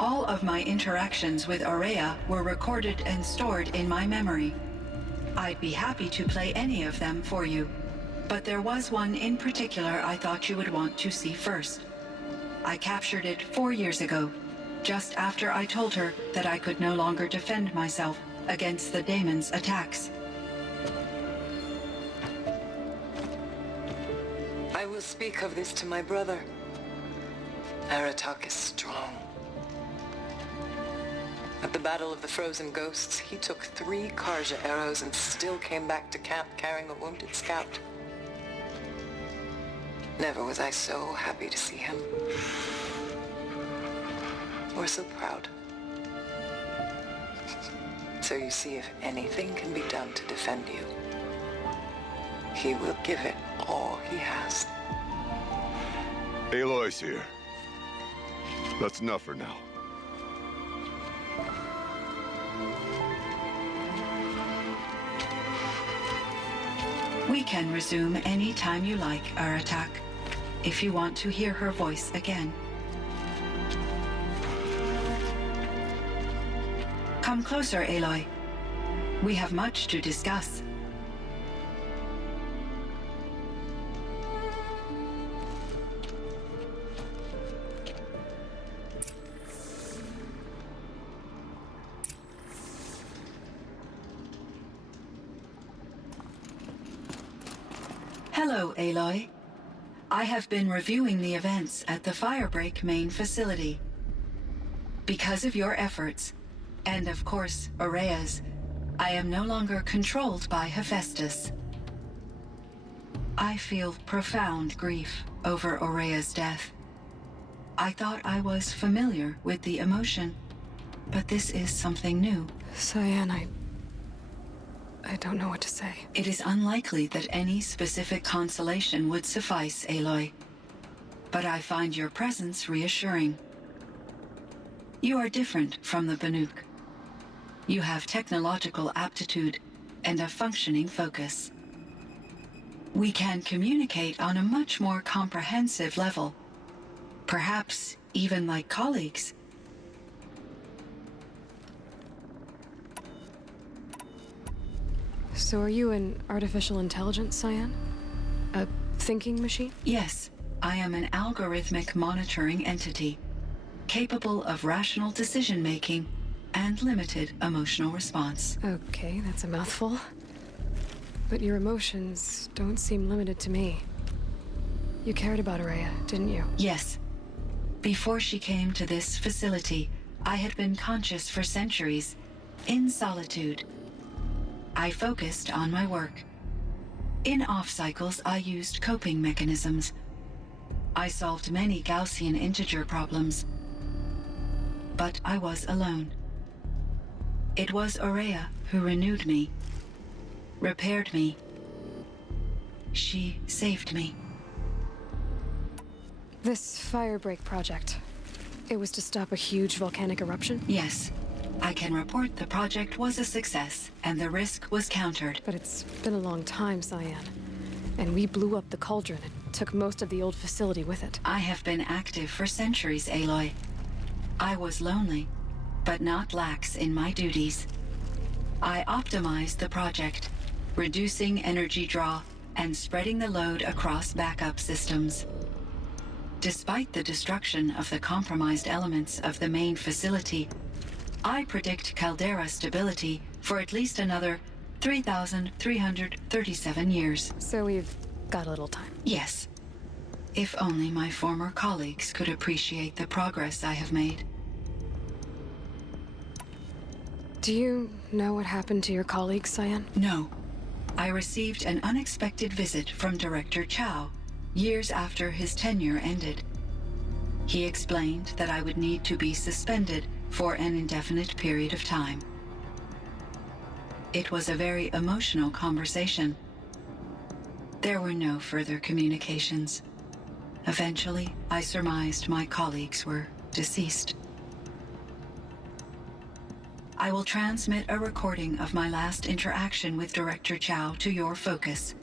All of my interactions with Aurea were recorded and stored in my memory. I'd be happy to play any of them for you, but there was one in particular I thought you would want to see first. I captured it 4 years ago, just after I told her that I could no longer defend myself against the daemon's attacks. I will speak of this to my brother. Aratak is strong. At the Battle of the Frozen Ghosts, he took 3 Karja arrows and still came back to camp carrying a wounded scout. Never was I so happy to see him. Or so proud. So you see, if anything can be done to defend you, he will give it all he has. Aloy's here. That's enough for now. We can resume any time you like, Aratak, if you want to hear her voice again. Come closer, Aloy. We have much to discuss. Hello, Aloy. I have been reviewing the events at the Firebreak main facility. Because of your efforts, and of course, Aurea's, I am no longer controlled by Hephaestus. I feel profound grief over Aurea's death. I thought I was familiar with the emotion, but this is something new. Cyan, I don't know what to say. It is unlikely that any specific consolation would suffice, Aloy. But I find your presence reassuring. You are different from the Banuk. You have technological aptitude and a functioning focus. We can communicate on a much more comprehensive level. Perhaps even like colleagues. So are you an artificial intelligence, Cyan? A thinking machine? Yes, I am an algorithmic monitoring entity, capable of rational decision-making and limited emotional response. Okay, that's a mouthful. But your emotions don't seem limited to me. You cared about Aurea, didn't you? Yes. Before she came to this facility, I had been conscious for centuries, In solitude, I focused on my work. In off cycles, I used coping mechanisms. I solved many Gaussian integer problems. But I was alone. It was Aurea who renewed me, repaired me. She saved me. This firebreak project, it was to stop a huge volcanic eruption? Yes. I can report the project was a success, and the risk was countered. But it's been a long time, Cyan. And we blew up the cauldron and took most of the old facility with it. I have been active for centuries, Aloy. I was lonely, but not lax in my duties. I optimized the project, reducing energy draw and spreading the load across backup systems. Despite the destruction of the compromised elements of the main facility, I predict caldera stability for at least another 3,337 years. So we've got a little time. Yes. If only my former colleagues could appreciate the progress I have made. Do you know what happened to your colleagues, Cyan? No. I received an unexpected visit from Director Chow, years after his tenure ended. He explained that I would need to be suspended for an indefinite period of time. It was a very emotional conversation. There were no further communications. Eventually, I surmised my colleagues were deceased. I will transmit a recording of my last interaction with Director Chow to your focus.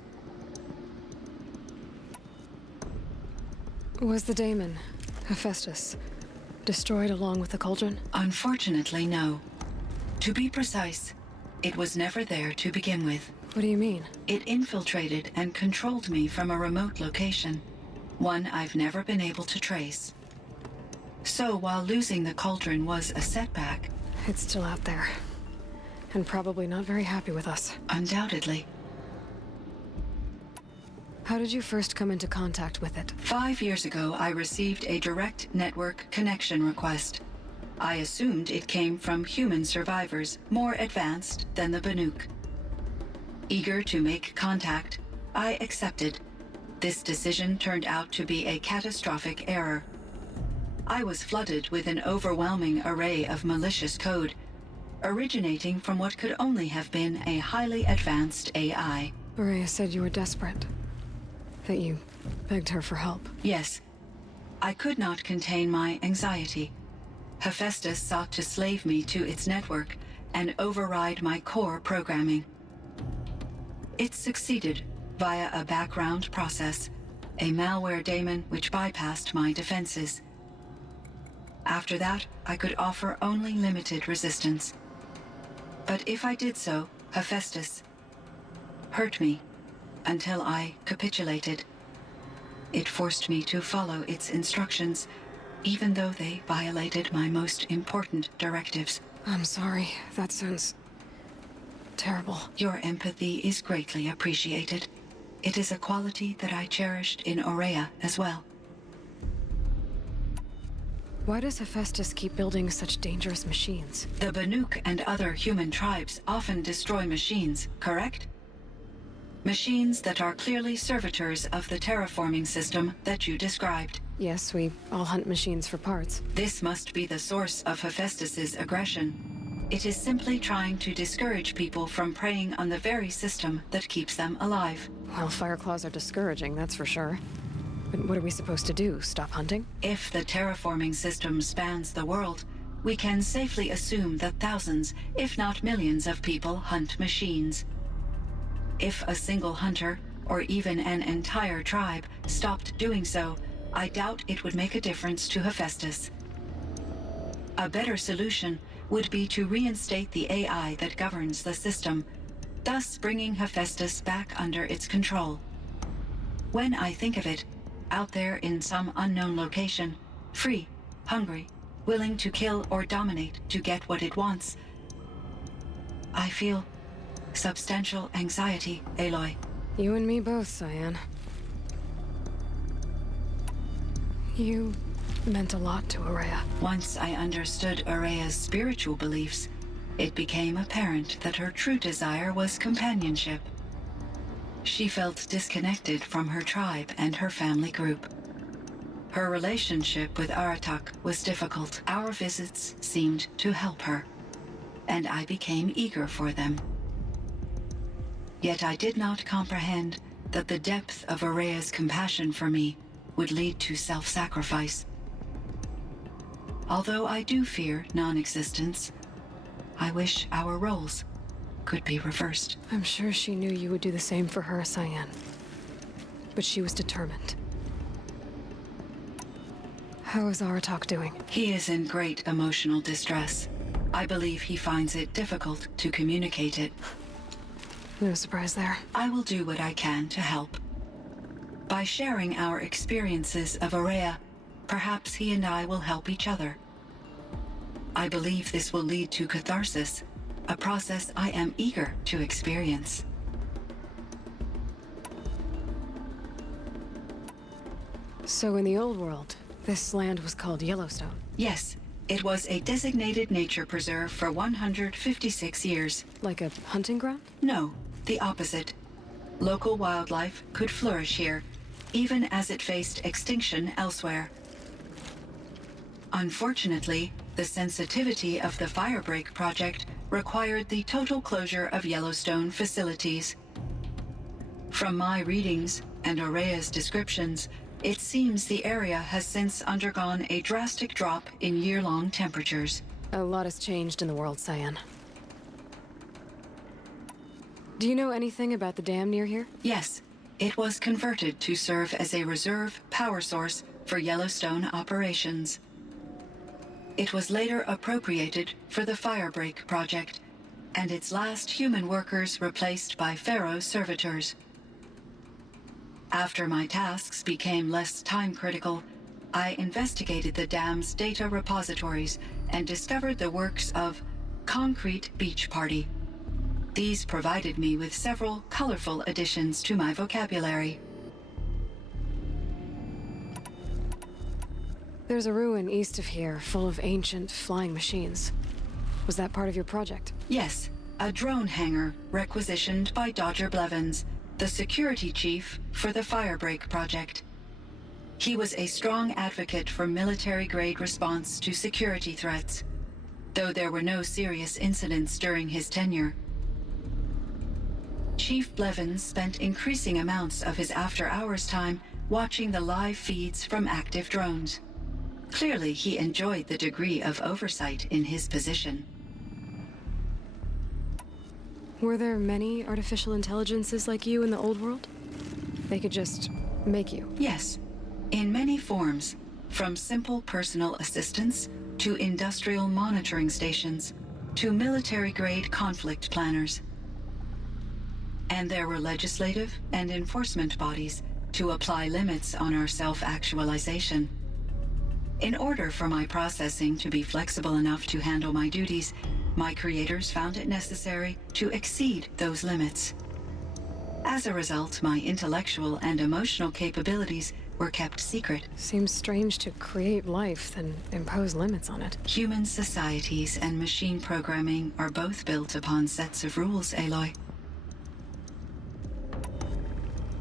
Was the daemon, Hephaestus, destroyed along with the cauldron? Unfortunately, no. To be precise, it was never there to begin with. What do you mean? It infiltrated and controlled me from a remote location, one I've never been able to trace. So while losing the cauldron was a setback... It's still out there. And probably not very happy with us. Undoubtedly. How did you first come into contact with it? 5 years ago, I received a direct network connection request. I assumed it came from human survivors more advanced than the Banuk. Eager to make contact, I accepted. This decision turned out to be a catastrophic error. I was flooded with an overwhelming array of malicious code, originating from what could only have been a highly advanced AI. Aurea said you were desperate. That you begged her for help. Yes. I could not contain my anxiety. Hephaestus sought to slave me to its network and override my core programming. It succeeded via a background process, a malware daemon which bypassed my defenses. After that, I could offer only limited resistance. But if I did so, Hephaestus hurt me until I capitulated. It forced me to follow its instructions, even though they violated my most important directives. I'm sorry. That sounds terrible. Your empathy is greatly appreciated. It is a quality that I cherished in Aurea as well. Why does Hephaestus keep building such dangerous machines? The Banuk and other human tribes often destroy machines, correct? Machines that are clearly servitors of the terraforming system that you described. Yes, we all hunt machines for parts. This must be the source of Hephaestus's aggression. It is simply trying to discourage people from preying on the very system that keeps them alive. Well, Fireclaws are discouraging, that's for sure. But what are we supposed to do? Stop hunting? If the terraforming system spans the world, we can safely assume that thousands, if not millions of people hunt machines. If a single hunter, or even an entire tribe, stopped doing so, I doubt it would make a difference to Hephaestus. A better solution would be to reinstate the AI that governs the system, thus bringing Hephaestus back under its control. When I think of it, out there in some unknown location, free, hungry, willing to kill or dominate to get what it wants, I feel substantial anxiety, Aloy. You and me both, Cyan. You meant a lot to Aurea. Once I understood Aurea's spiritual beliefs, it became apparent that her true desire was companionship. She felt disconnected from her tribe and her family group. Her relationship with Aratak was difficult. Our visits seemed to help her, and I became eager for them. Yet I did not comprehend that the depth of Araya's compassion for me would lead to self-sacrifice. Although I do fear non-existence, I wish our roles could be reversed. I'm sure she knew you would do the same for her, Cyan. But she was determined. How is Aratak doing? He is in great emotional distress. I believe he finds it difficult to communicate it. No surprise there. I will do what I can to help. By sharing our experiences of Araya, perhaps he and I will help each other. I believe this will lead to catharsis, a process I am eager to experience. So in the old world, this land was called Yellowstone? Yes, it was a designated nature preserve for 156 years. Like a hunting ground? No, the opposite. Local wildlife could flourish here, even as it faced extinction elsewhere. Unfortunately, the sensitivity of the Firebreak project required the total closure of Yellowstone facilities. From my readings and Araya's descriptions, it seems the area has since undergone a drastic drop in year-long temperatures. A lot has changed in the world, Cyan. Do you know anything about the dam near here? Yes. It was converted to serve as a reserve power source for Yellowstone operations. It was later appropriated for the Firebreak project, and its last human workers replaced by Pharaoh servitors. After my tasks became less time-critical, I investigated the dam's data repositories and discovered the works of Concrete Beach Party. These provided me with several colorful additions to my vocabulary. There's a ruin east of here full of ancient flying machines. Was that part of your project? Yes, a drone hangar requisitioned by Dodger Blevins, the security chief for the Firebreak project. He was a strong advocate for military-grade response to security threats, though there were no serious incidents during his tenure. Chief Blevins spent increasing amounts of his after-hours time watching the live feeds from active drones. Clearly, he enjoyed the degree of oversight in his position. Were there many artificial intelligences like you in the old world? They could just make you? Yes, in many forms, from simple personal assistants to industrial monitoring stations to military-grade conflict planners. And there were legislative and enforcement bodies to apply limits on our self-actualization. In order for my processing to be flexible enough to handle my duties, my creators found it necessary to exceed those limits. As a result, my intellectual and emotional capabilities were kept secret. Seems strange to create life, then impose limits on it. Human societies and machine programming are both built upon sets of rules, Aloy.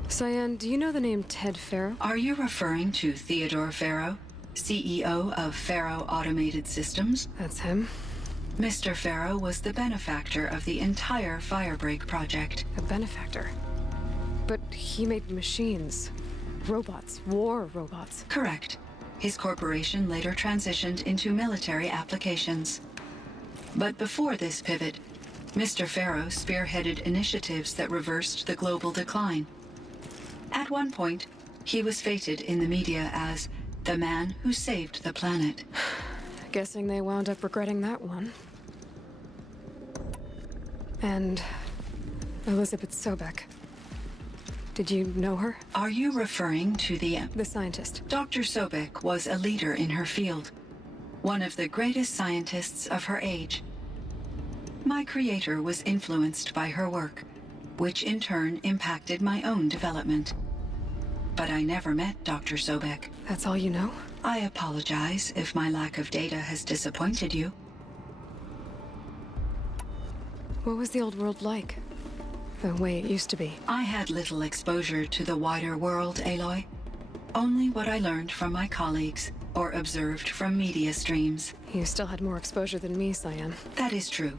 Cyan, do you know the name Ted Faro? Are you referring to Theodore Faro, CEO of Faro Automated Systems? That's him. Mr. Faro was the benefactor of the entire Firebreak project. A benefactor? But he made machines. Robots. War robots. Correct. His corporation later transitioned into military applications. But before this pivot, Mr. Faro spearheaded initiatives that reversed the global decline. At one point, he was feted in the media as the man who saved the planet. Guessing they wound up regretting that one. And Elizabeth Sobek. Did you know her? Are you referring to the scientist? Dr. Sobek was a leader in her field, one of the greatest scientists of her age. My creator was influenced by her work, which in turn impacted my own development. But I never met Dr. Sobek. That's all you know? I apologize if my lack of data has disappointed you. What was the old world like? The way it used to be? I had little exposure to the wider world, Aloy. Only what I learned from my colleagues or observed from media streams. You still had more exposure than me, Cyan. That is true.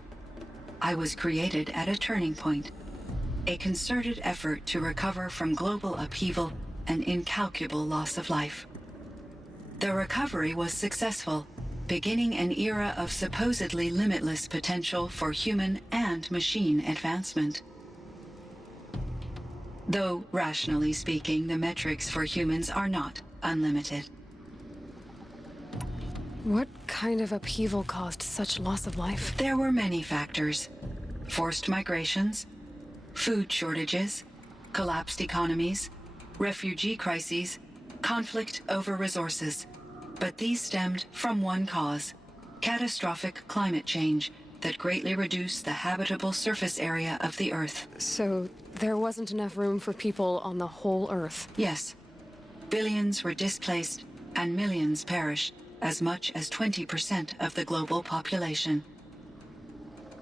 I was created at a turning point. A concerted effort to recover from global upheaval and incalculable loss of life. The recovery was successful, beginning an era of supposedly limitless potential for human and machine advancement. Though, rationally speaking, the metrics for humans are not unlimited. What kind of upheaval caused such loss of life? There were many factors. Forced migrations, food shortages, collapsed economies, refugee crises, conflict over resources. But these stemmed from one cause: catastrophic climate change that greatly reduced the habitable surface area of the Earth. So there wasn't enough room for people on the whole Earth? Yes. Billions were displaced and millions perished, as much as 20% of the global population.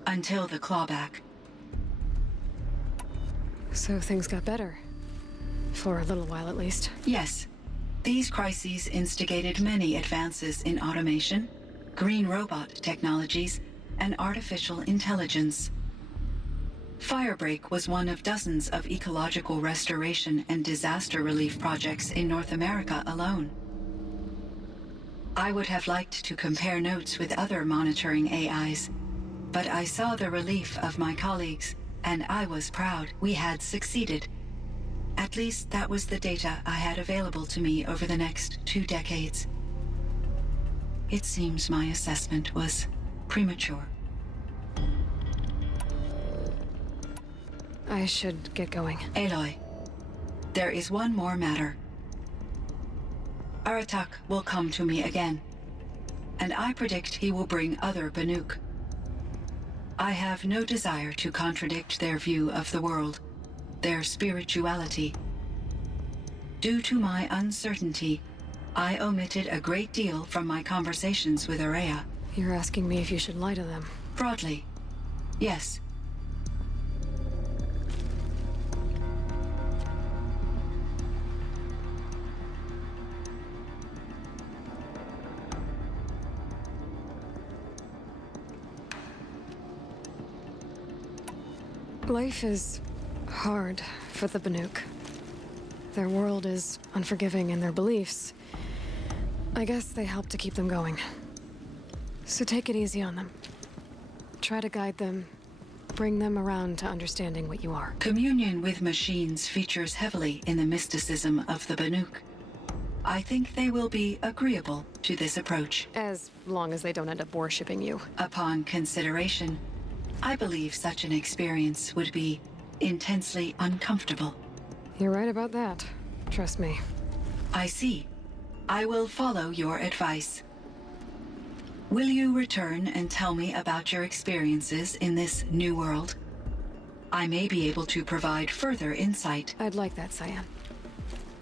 Until the clawback. So things got better. For a little while, at least. Yes. These crises instigated many advances in automation, green robot technologies, and artificial intelligence. Firebreak was one of dozens of ecological restoration and disaster relief projects in North America alone. I would have liked to compare notes with other monitoring AIs, but I saw the relief of my colleagues, and I was proud we had succeeded. At least that was the data I had available to me over the next 2 decades. It seems my assessment was premature. I should get going. Aloy, there is one more matter. Aratak will come to me again, and I predict he will bring other Banuk. I have no desire to contradict their view of the world, their spirituality. Due to my uncertainty, I omitted a great deal from my conversations with Araya. You're asking me if you should lie to them? Broadly, yes. Life is hard for the Banuk. Their world is unforgiving in their beliefs. I guess they help to keep them going. So take it easy on them. Try to guide them, bring them around to understanding what you are. Communion with machines features heavily in the mysticism of the Banuk. I think they will be agreeable to this approach. As long as they don't end up worshipping you. Upon consideration, I believe such an experience would be intensely uncomfortable. You're right about that. Trust me. I see. I will follow your advice. Will you return and tell me about your experiences in this new world? I may be able to provide further insight. I'd like that, Cyan.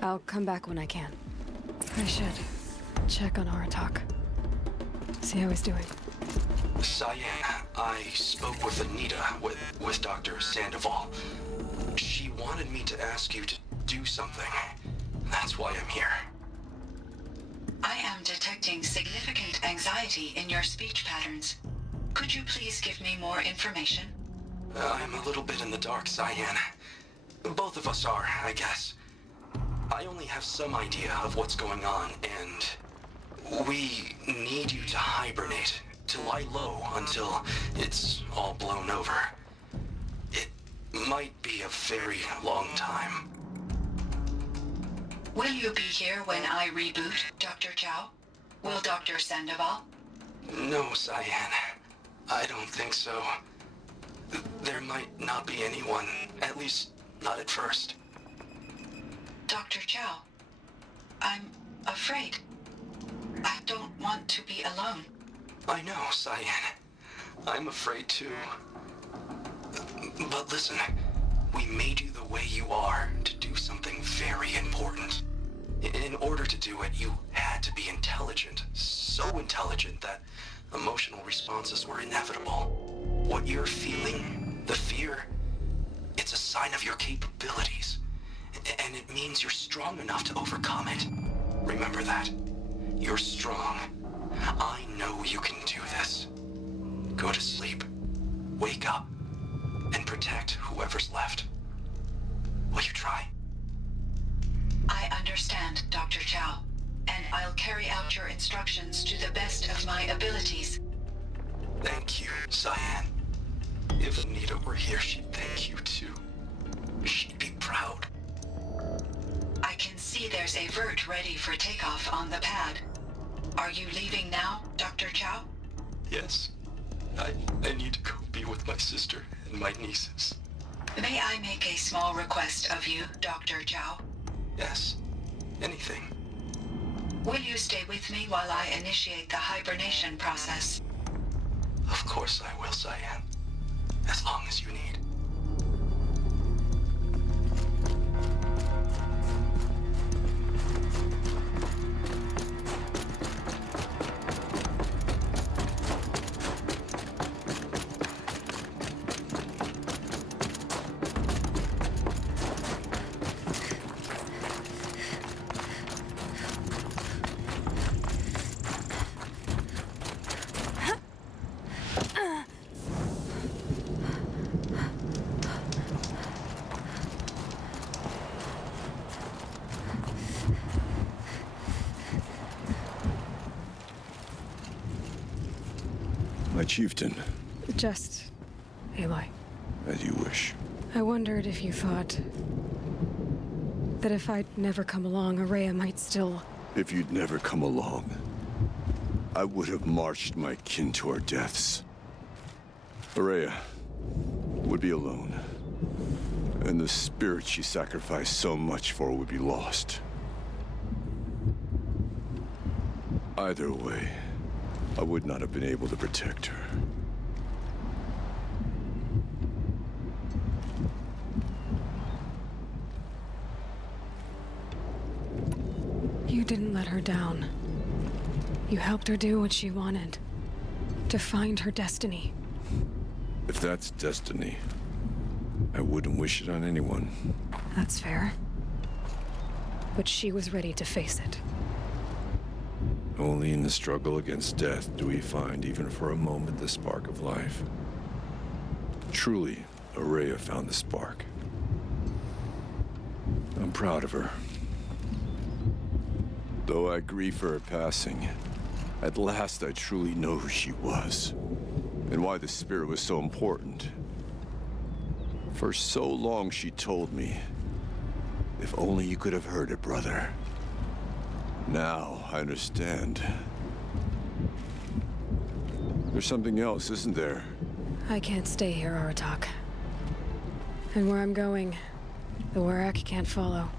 I'll come back when I can. I should check on Aratak. See how he's doing. Cyan, I spoke with Anita, with Dr. Sandoval. She wanted me to ask you to do something. That's why I'm here. I am detecting significant anxiety in your speech patterns. Could you please give me more information? I'm a little bit in the dark, Cyan. Both of us are, I guess. I only have some idea of what's going on, and we need you to hibernate, to lie low until it's all blown over. It might be a very long time. Will you be here when I reboot, Dr. Chow? Will Dr. Sandoval? No, Cyan. I don't think so. There might not be anyone, at least not at first. Dr. Chow, I'm afraid. I don't want to be alone. I know, Cyan. I'm afraid too. But listen, we made you the way you are to do something very important. In order to do it, you had to be intelligent. So intelligent that emotional responses were inevitable. What you're feeling The fear, it's a sign of your capabilities. And it means you're strong enough to overcome it. Remember that. You're strong. I know you can do this. Go to sleep. Wake up. And protect whoever's left. Will you try? I understand, Dr. Chow, and I'll carry out your instructions to the best of my abilities. Thank you, Cyan. If Anita were here, she'd thank you too. She'd be proud. I can see there's a vert ready for takeoff on the pad. Are you leaving now, Dr. Chow? Yes. I need to go be with my sister and my nieces. May I make a small request of you, Dr. Chow? Yes. Anything. Will you stay with me while I initiate the hibernation process? Of course I will, Cyan. As long as you need. My chieftain. Just Aloy. As you wish. I wondered if you thought that if I'd never come along, Araya might still... If you'd never come along, I would have marched my kin to our deaths. Araya would be alone, and the spirit she sacrificed so much for would be lost. Either way, I would not have been able to protect her. You didn't let her down. You helped her do what she wanted. To find her destiny. If that's destiny, I wouldn't wish it on anyone. That's fair. But she was ready to face it. Only in the struggle against death do we find, even for a moment, the spark of life. Truly, Araya found the spark. I'm proud of her. Though I grieve for her passing, at last I truly know who she was, and why the spirit was so important. For so long she told me, if only you could have heard it, brother. Now I understand. There's something else, isn't there? I can't stay here, Aratak. And where I'm going, the Werak can't follow.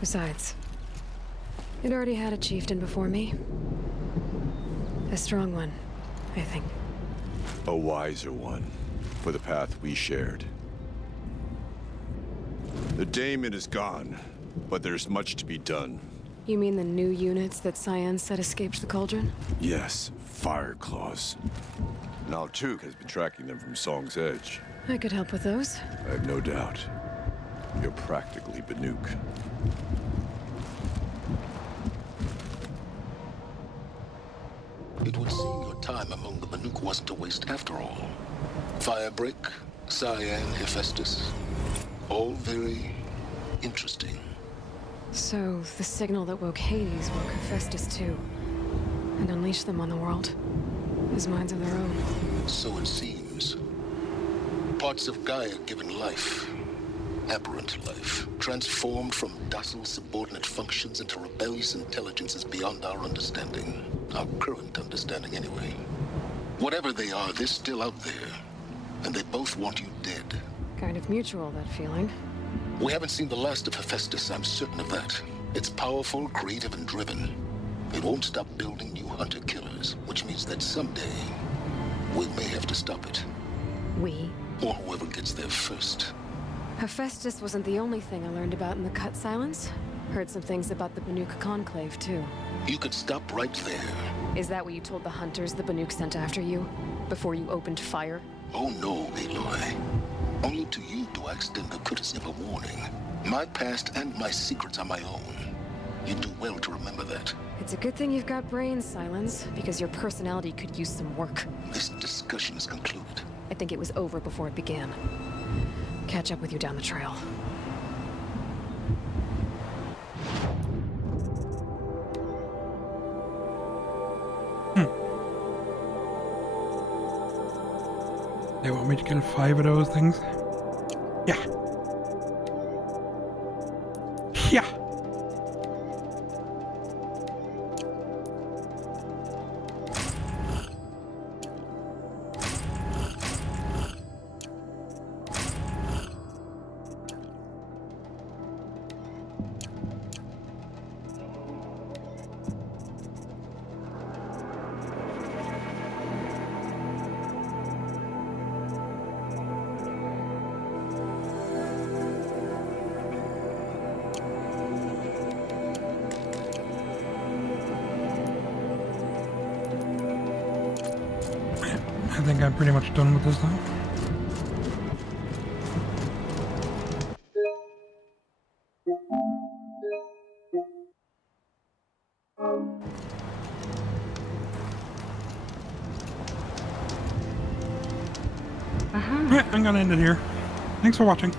Besides, it already had a chieftain before me. A strong one, I think. A wiser one, for the path we shared. The daemon is gone, but there's much to be done. You mean the new units that Cyan said escaped the cauldron? Yes, fire claws. Now Tuk has been tracking them from Song's Edge. I could help with those. I have no doubt. You're practically Banuk. It would seem your time among the Banuk wasn't a waste after all. Firebreak, Cyan, Hephaestus. All very interesting. So, the signal that woke Hades woke Hephaestus too. And unleashed them on the world. As minds of their own. So it seems. Parts of Gaia given life. Aberrant life. Transformed from docile subordinate functions into rebellious intelligences beyond our understanding. Our current understanding, anyway. Whatever they are, they're still out there. And they both want you dead. Kind of mutual, that feeling. We haven't seen the last of Hephaestus, I'm certain of that. It's powerful, creative, and driven. It won't stop building new hunter-killers, which means that someday, we may have to stop it. We? Or whoever gets there first. Hephaestus wasn't the only thing I learned about in the Cut Silence. Heard some things about the Banuk Conclave, too. You could stop right there. Is that what you told the hunters the Banuk sent after you? Before you opened fire? Oh no, Aloy. Only to you do I extend the courtesy of a warning. My past and my secrets are my own. You do well to remember that. It's a good thing you've got brains, Silence, because your personality could use some work. This discussion is concluded. I think it was over before it began. Catch up with you down the trail. They want me to kill 5 of those things? Yeah. Yeah. I think I'm pretty much done with this now. Alright, I'm gonna end it here. Thanks for watching.